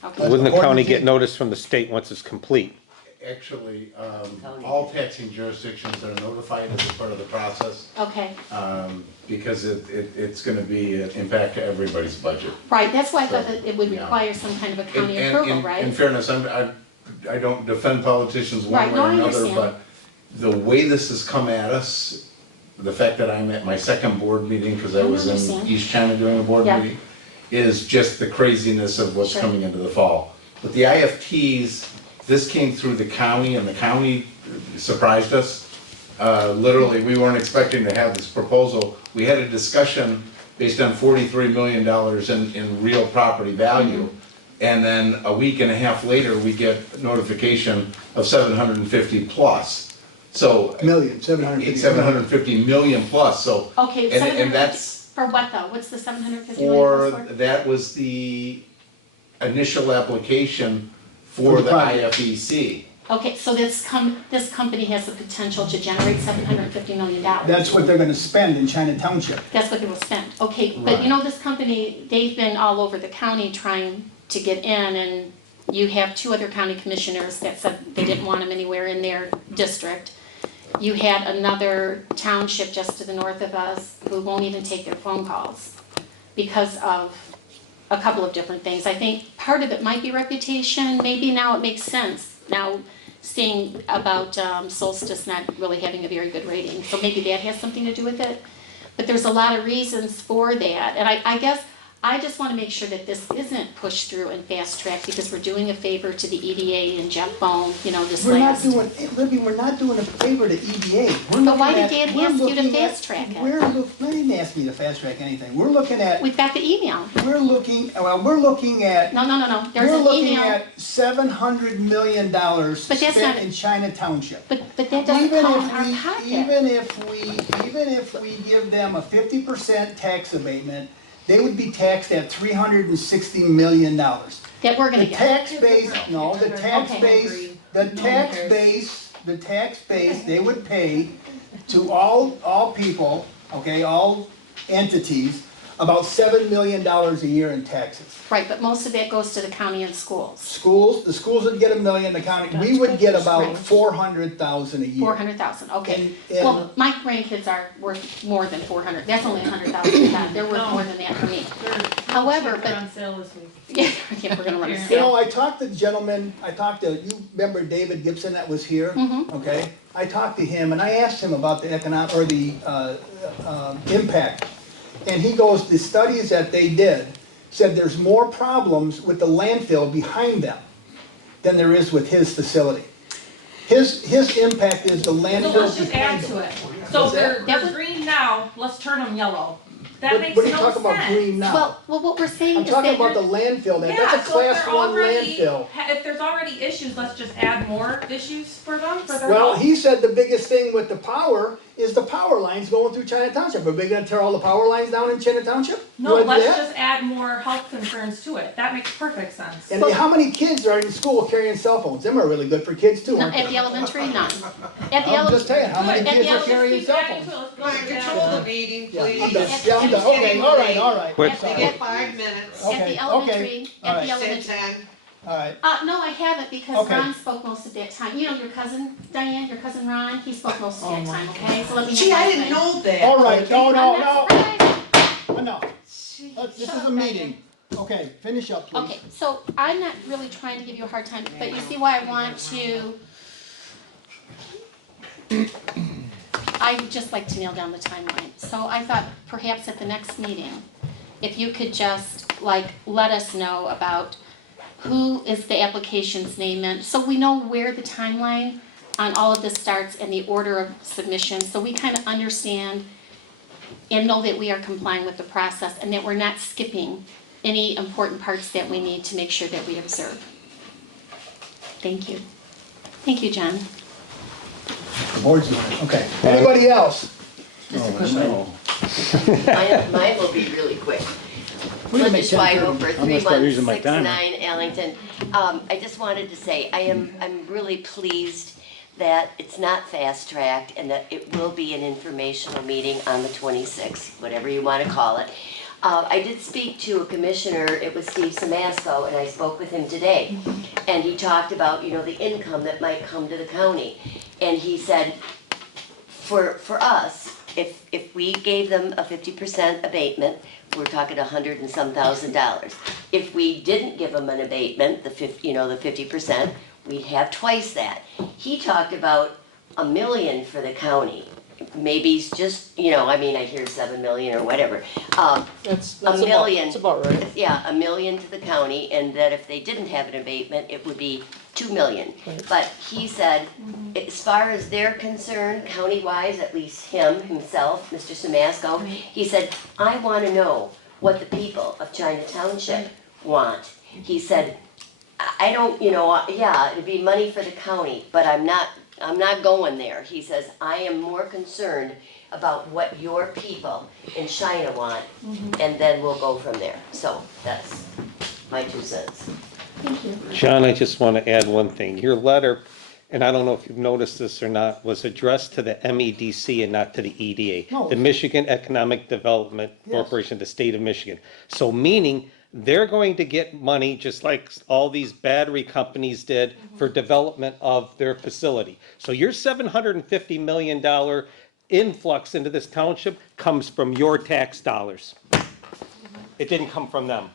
Okay, Wouldn't the Board county review. get notice from the state once it's complete? Actually, all taxing jurisdictions are notified as part of the process, okay, because it's gonna be an impact to everybody's budget. right, that's why I thought that it would Yeah. require some kind of a county And- approval, In right? fairness, I don't defend politicians one Right, way no, or I another, understand. but the way this has come at us, the fact that I'm at my second board meeting, because I I was in understand. East China doing a board Yeah. meeting, is just the craziness of what's Sure. coming into the fall. With the IFTs, this came through the county, and the county surprised us. Literally, we weren't expecting to have this proposal. We had a discussion based on $43 million in real property value. And then a week and a half later, we get notification of 750 plus. So, Million, 750. it's 750 million plus, so. Okay, And 750 that's for what though? What's the 750 million for, for? that was the initial application for the the project. IFEC. Okay, so this company has the potential to generate $750 million. That's what they're gonna spend in China Township. That's what they will spend. Okay, but Right. this company, they've been all over the county trying to get in, and you have two other county commissioners that said they didn't want them anywhere in their district. You had another township just to the north of us who won't even take their phone calls because of a couple of different things. I think part of it might be reputation, maybe now it makes sense. Now, seeing about Solstice not really having a very good rating, so maybe that has something to do with it. But there's a lot of reasons for that, and I guess I just want to make sure that this isn't pushed through and fast-tracked because we're doing a favor to the EDA and Jeff Bone, you know, this We're not last. doing, Libby, we're not doing a favor to EDA. We're But why looking did at- Dan we're ask you to looking at- fast-track it? They didn't ask me to fast track anything. We're looking at, We've got the email. we're looking at, No, there's we're an looking email. at $700 million But that's spent not- in China Township. But that doesn't Even come in if our we, pocket. even if we give them a 50% tax abatement, they would be taxed at $360 million. That we're gonna The get. tax base, no, the tax Okay. base, the tax base, they would pay to all people, okay, all entities, about $7 million a year in taxes. Right, but most of that goes to the county and schools. The schools would get $1 million, the county, we would get about Right. $400,000 a year. 400,000, okay. And- Well, my grandkids are worth more than 400, that's only 100,000 to them, they're worth more than that for me. However, They're but, on sale this week. yeah, we're gonna run a You know, sale. I talked to the gentleman, you remember David Gibson that was here? Mhm. Okay, I talked to him and I asked him about the economic, or the impact. And he goes, the studies that they did said there's more problems with the landfill behind them than there is with his facility. His impact is the So landfill let's just behind add them. to it. So What's that? they're green now, let's turn them yellow. That makes What are you no talking about sense. green now? Well, what we're saying I'm is talking that about the you're, landfill, that's Yeah, a so if class they're one already, landfill. if there's already issues, let's just add more issues for them, for their Well, health. he said the biggest thing with the power is the power lines going through China Township. Are we gonna tear all the power lines down in China Township? You No, wanna do let's that? just add more health concerns to it. That makes perfect sense. And how many kids are in school carrying cell phones? Them are really good for kids too, aren't at the they? elementary, none. At the I'm just saying, how many At the kids are ele- carrying cell phones? Control the meeting, Yeah, I'm done, yeah, I'm done, okay, all right, Quick. I'm sorry. At 5 minutes. Okay, the okay, elementary, all at right. the elementary. All right, No, I haven't, because Okay. Ron spoke most of that time. You know your cousin, Diane, your cousin Ron, he spoke most of that time, okay? So let me. Gee, have I my didn't thing. know that. all right, no, I'm not surprised. enough. This is a meeting. Okay, finish up, please. Okay, so I'm not really trying to give you a hard time, but you see why I want to. I would just like to nail down the timeline. So I thought perhaps at the next meeting, if you could just let us know about who is the application's name in, so we know where the timeline on all of this starts and the order of submission, so we kind of understand and know that we are complying with the process and that we're not skipping any important parts that we need to make sure that we observe. Thank you. Thank you, John. The board's doing it, okay. Anybody else? Mine will be really quick. We're gonna Linda make 10:30. Schweihofer, I'm gonna start using my timer. 3169 Allington. I just wanted to say, I'm really pleased that it's not fast-tracked and that it will be an informational meeting on the 26th, whatever you want to call it. I did speak to a commissioner, it was Steve Samasco, and I spoke with him today. And he talked about, the income that might come to the county. And he said, for us, if we gave them a 50% abatement, we're talking $100 and some thousand. If we didn't give them an abatement, the 50%, we'd have twice that. He talked about $1 million for the county. Maybe it's just, I hear 7 million or whatever. That's $1 million. That's about right. Yeah, $1 million to the county, and that if they didn't have an abatement, it would be $2 million. But he said, as far as they're concerned, county-wise, at least himself, Mr. Samasco, he said, I want to know what the people of China Township want. He said, I don't, yeah, it'd be money for the county, but I'm not going there. He says, I am more concerned about what your people in China want, and then we'll go from there. So that's my 2 cents. Thank you. John, I just want to add one thing. Your letter, and I don't know if you've noticed this or not, was addressed to the MEDC and not to the EDA. No. The Michigan Economic Development Corporation, the state of Michigan. So meaning they're going to get money, just like all these battery companies did, for development of their facility. So your $750 million influx into this township comes from your tax dollars. It didn't come from them.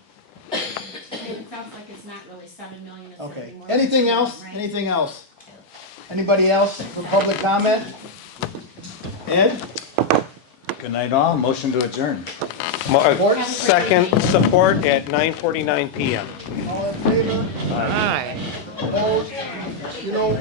It sounds like it's not really 7 million, it's Okay, something more. anything else? Right. Anything else? Anybody else for public comment? Ed? Good night all, motion to adjourn. Second support at 9:49 PM. All in favor? Aye. Opposed? You know,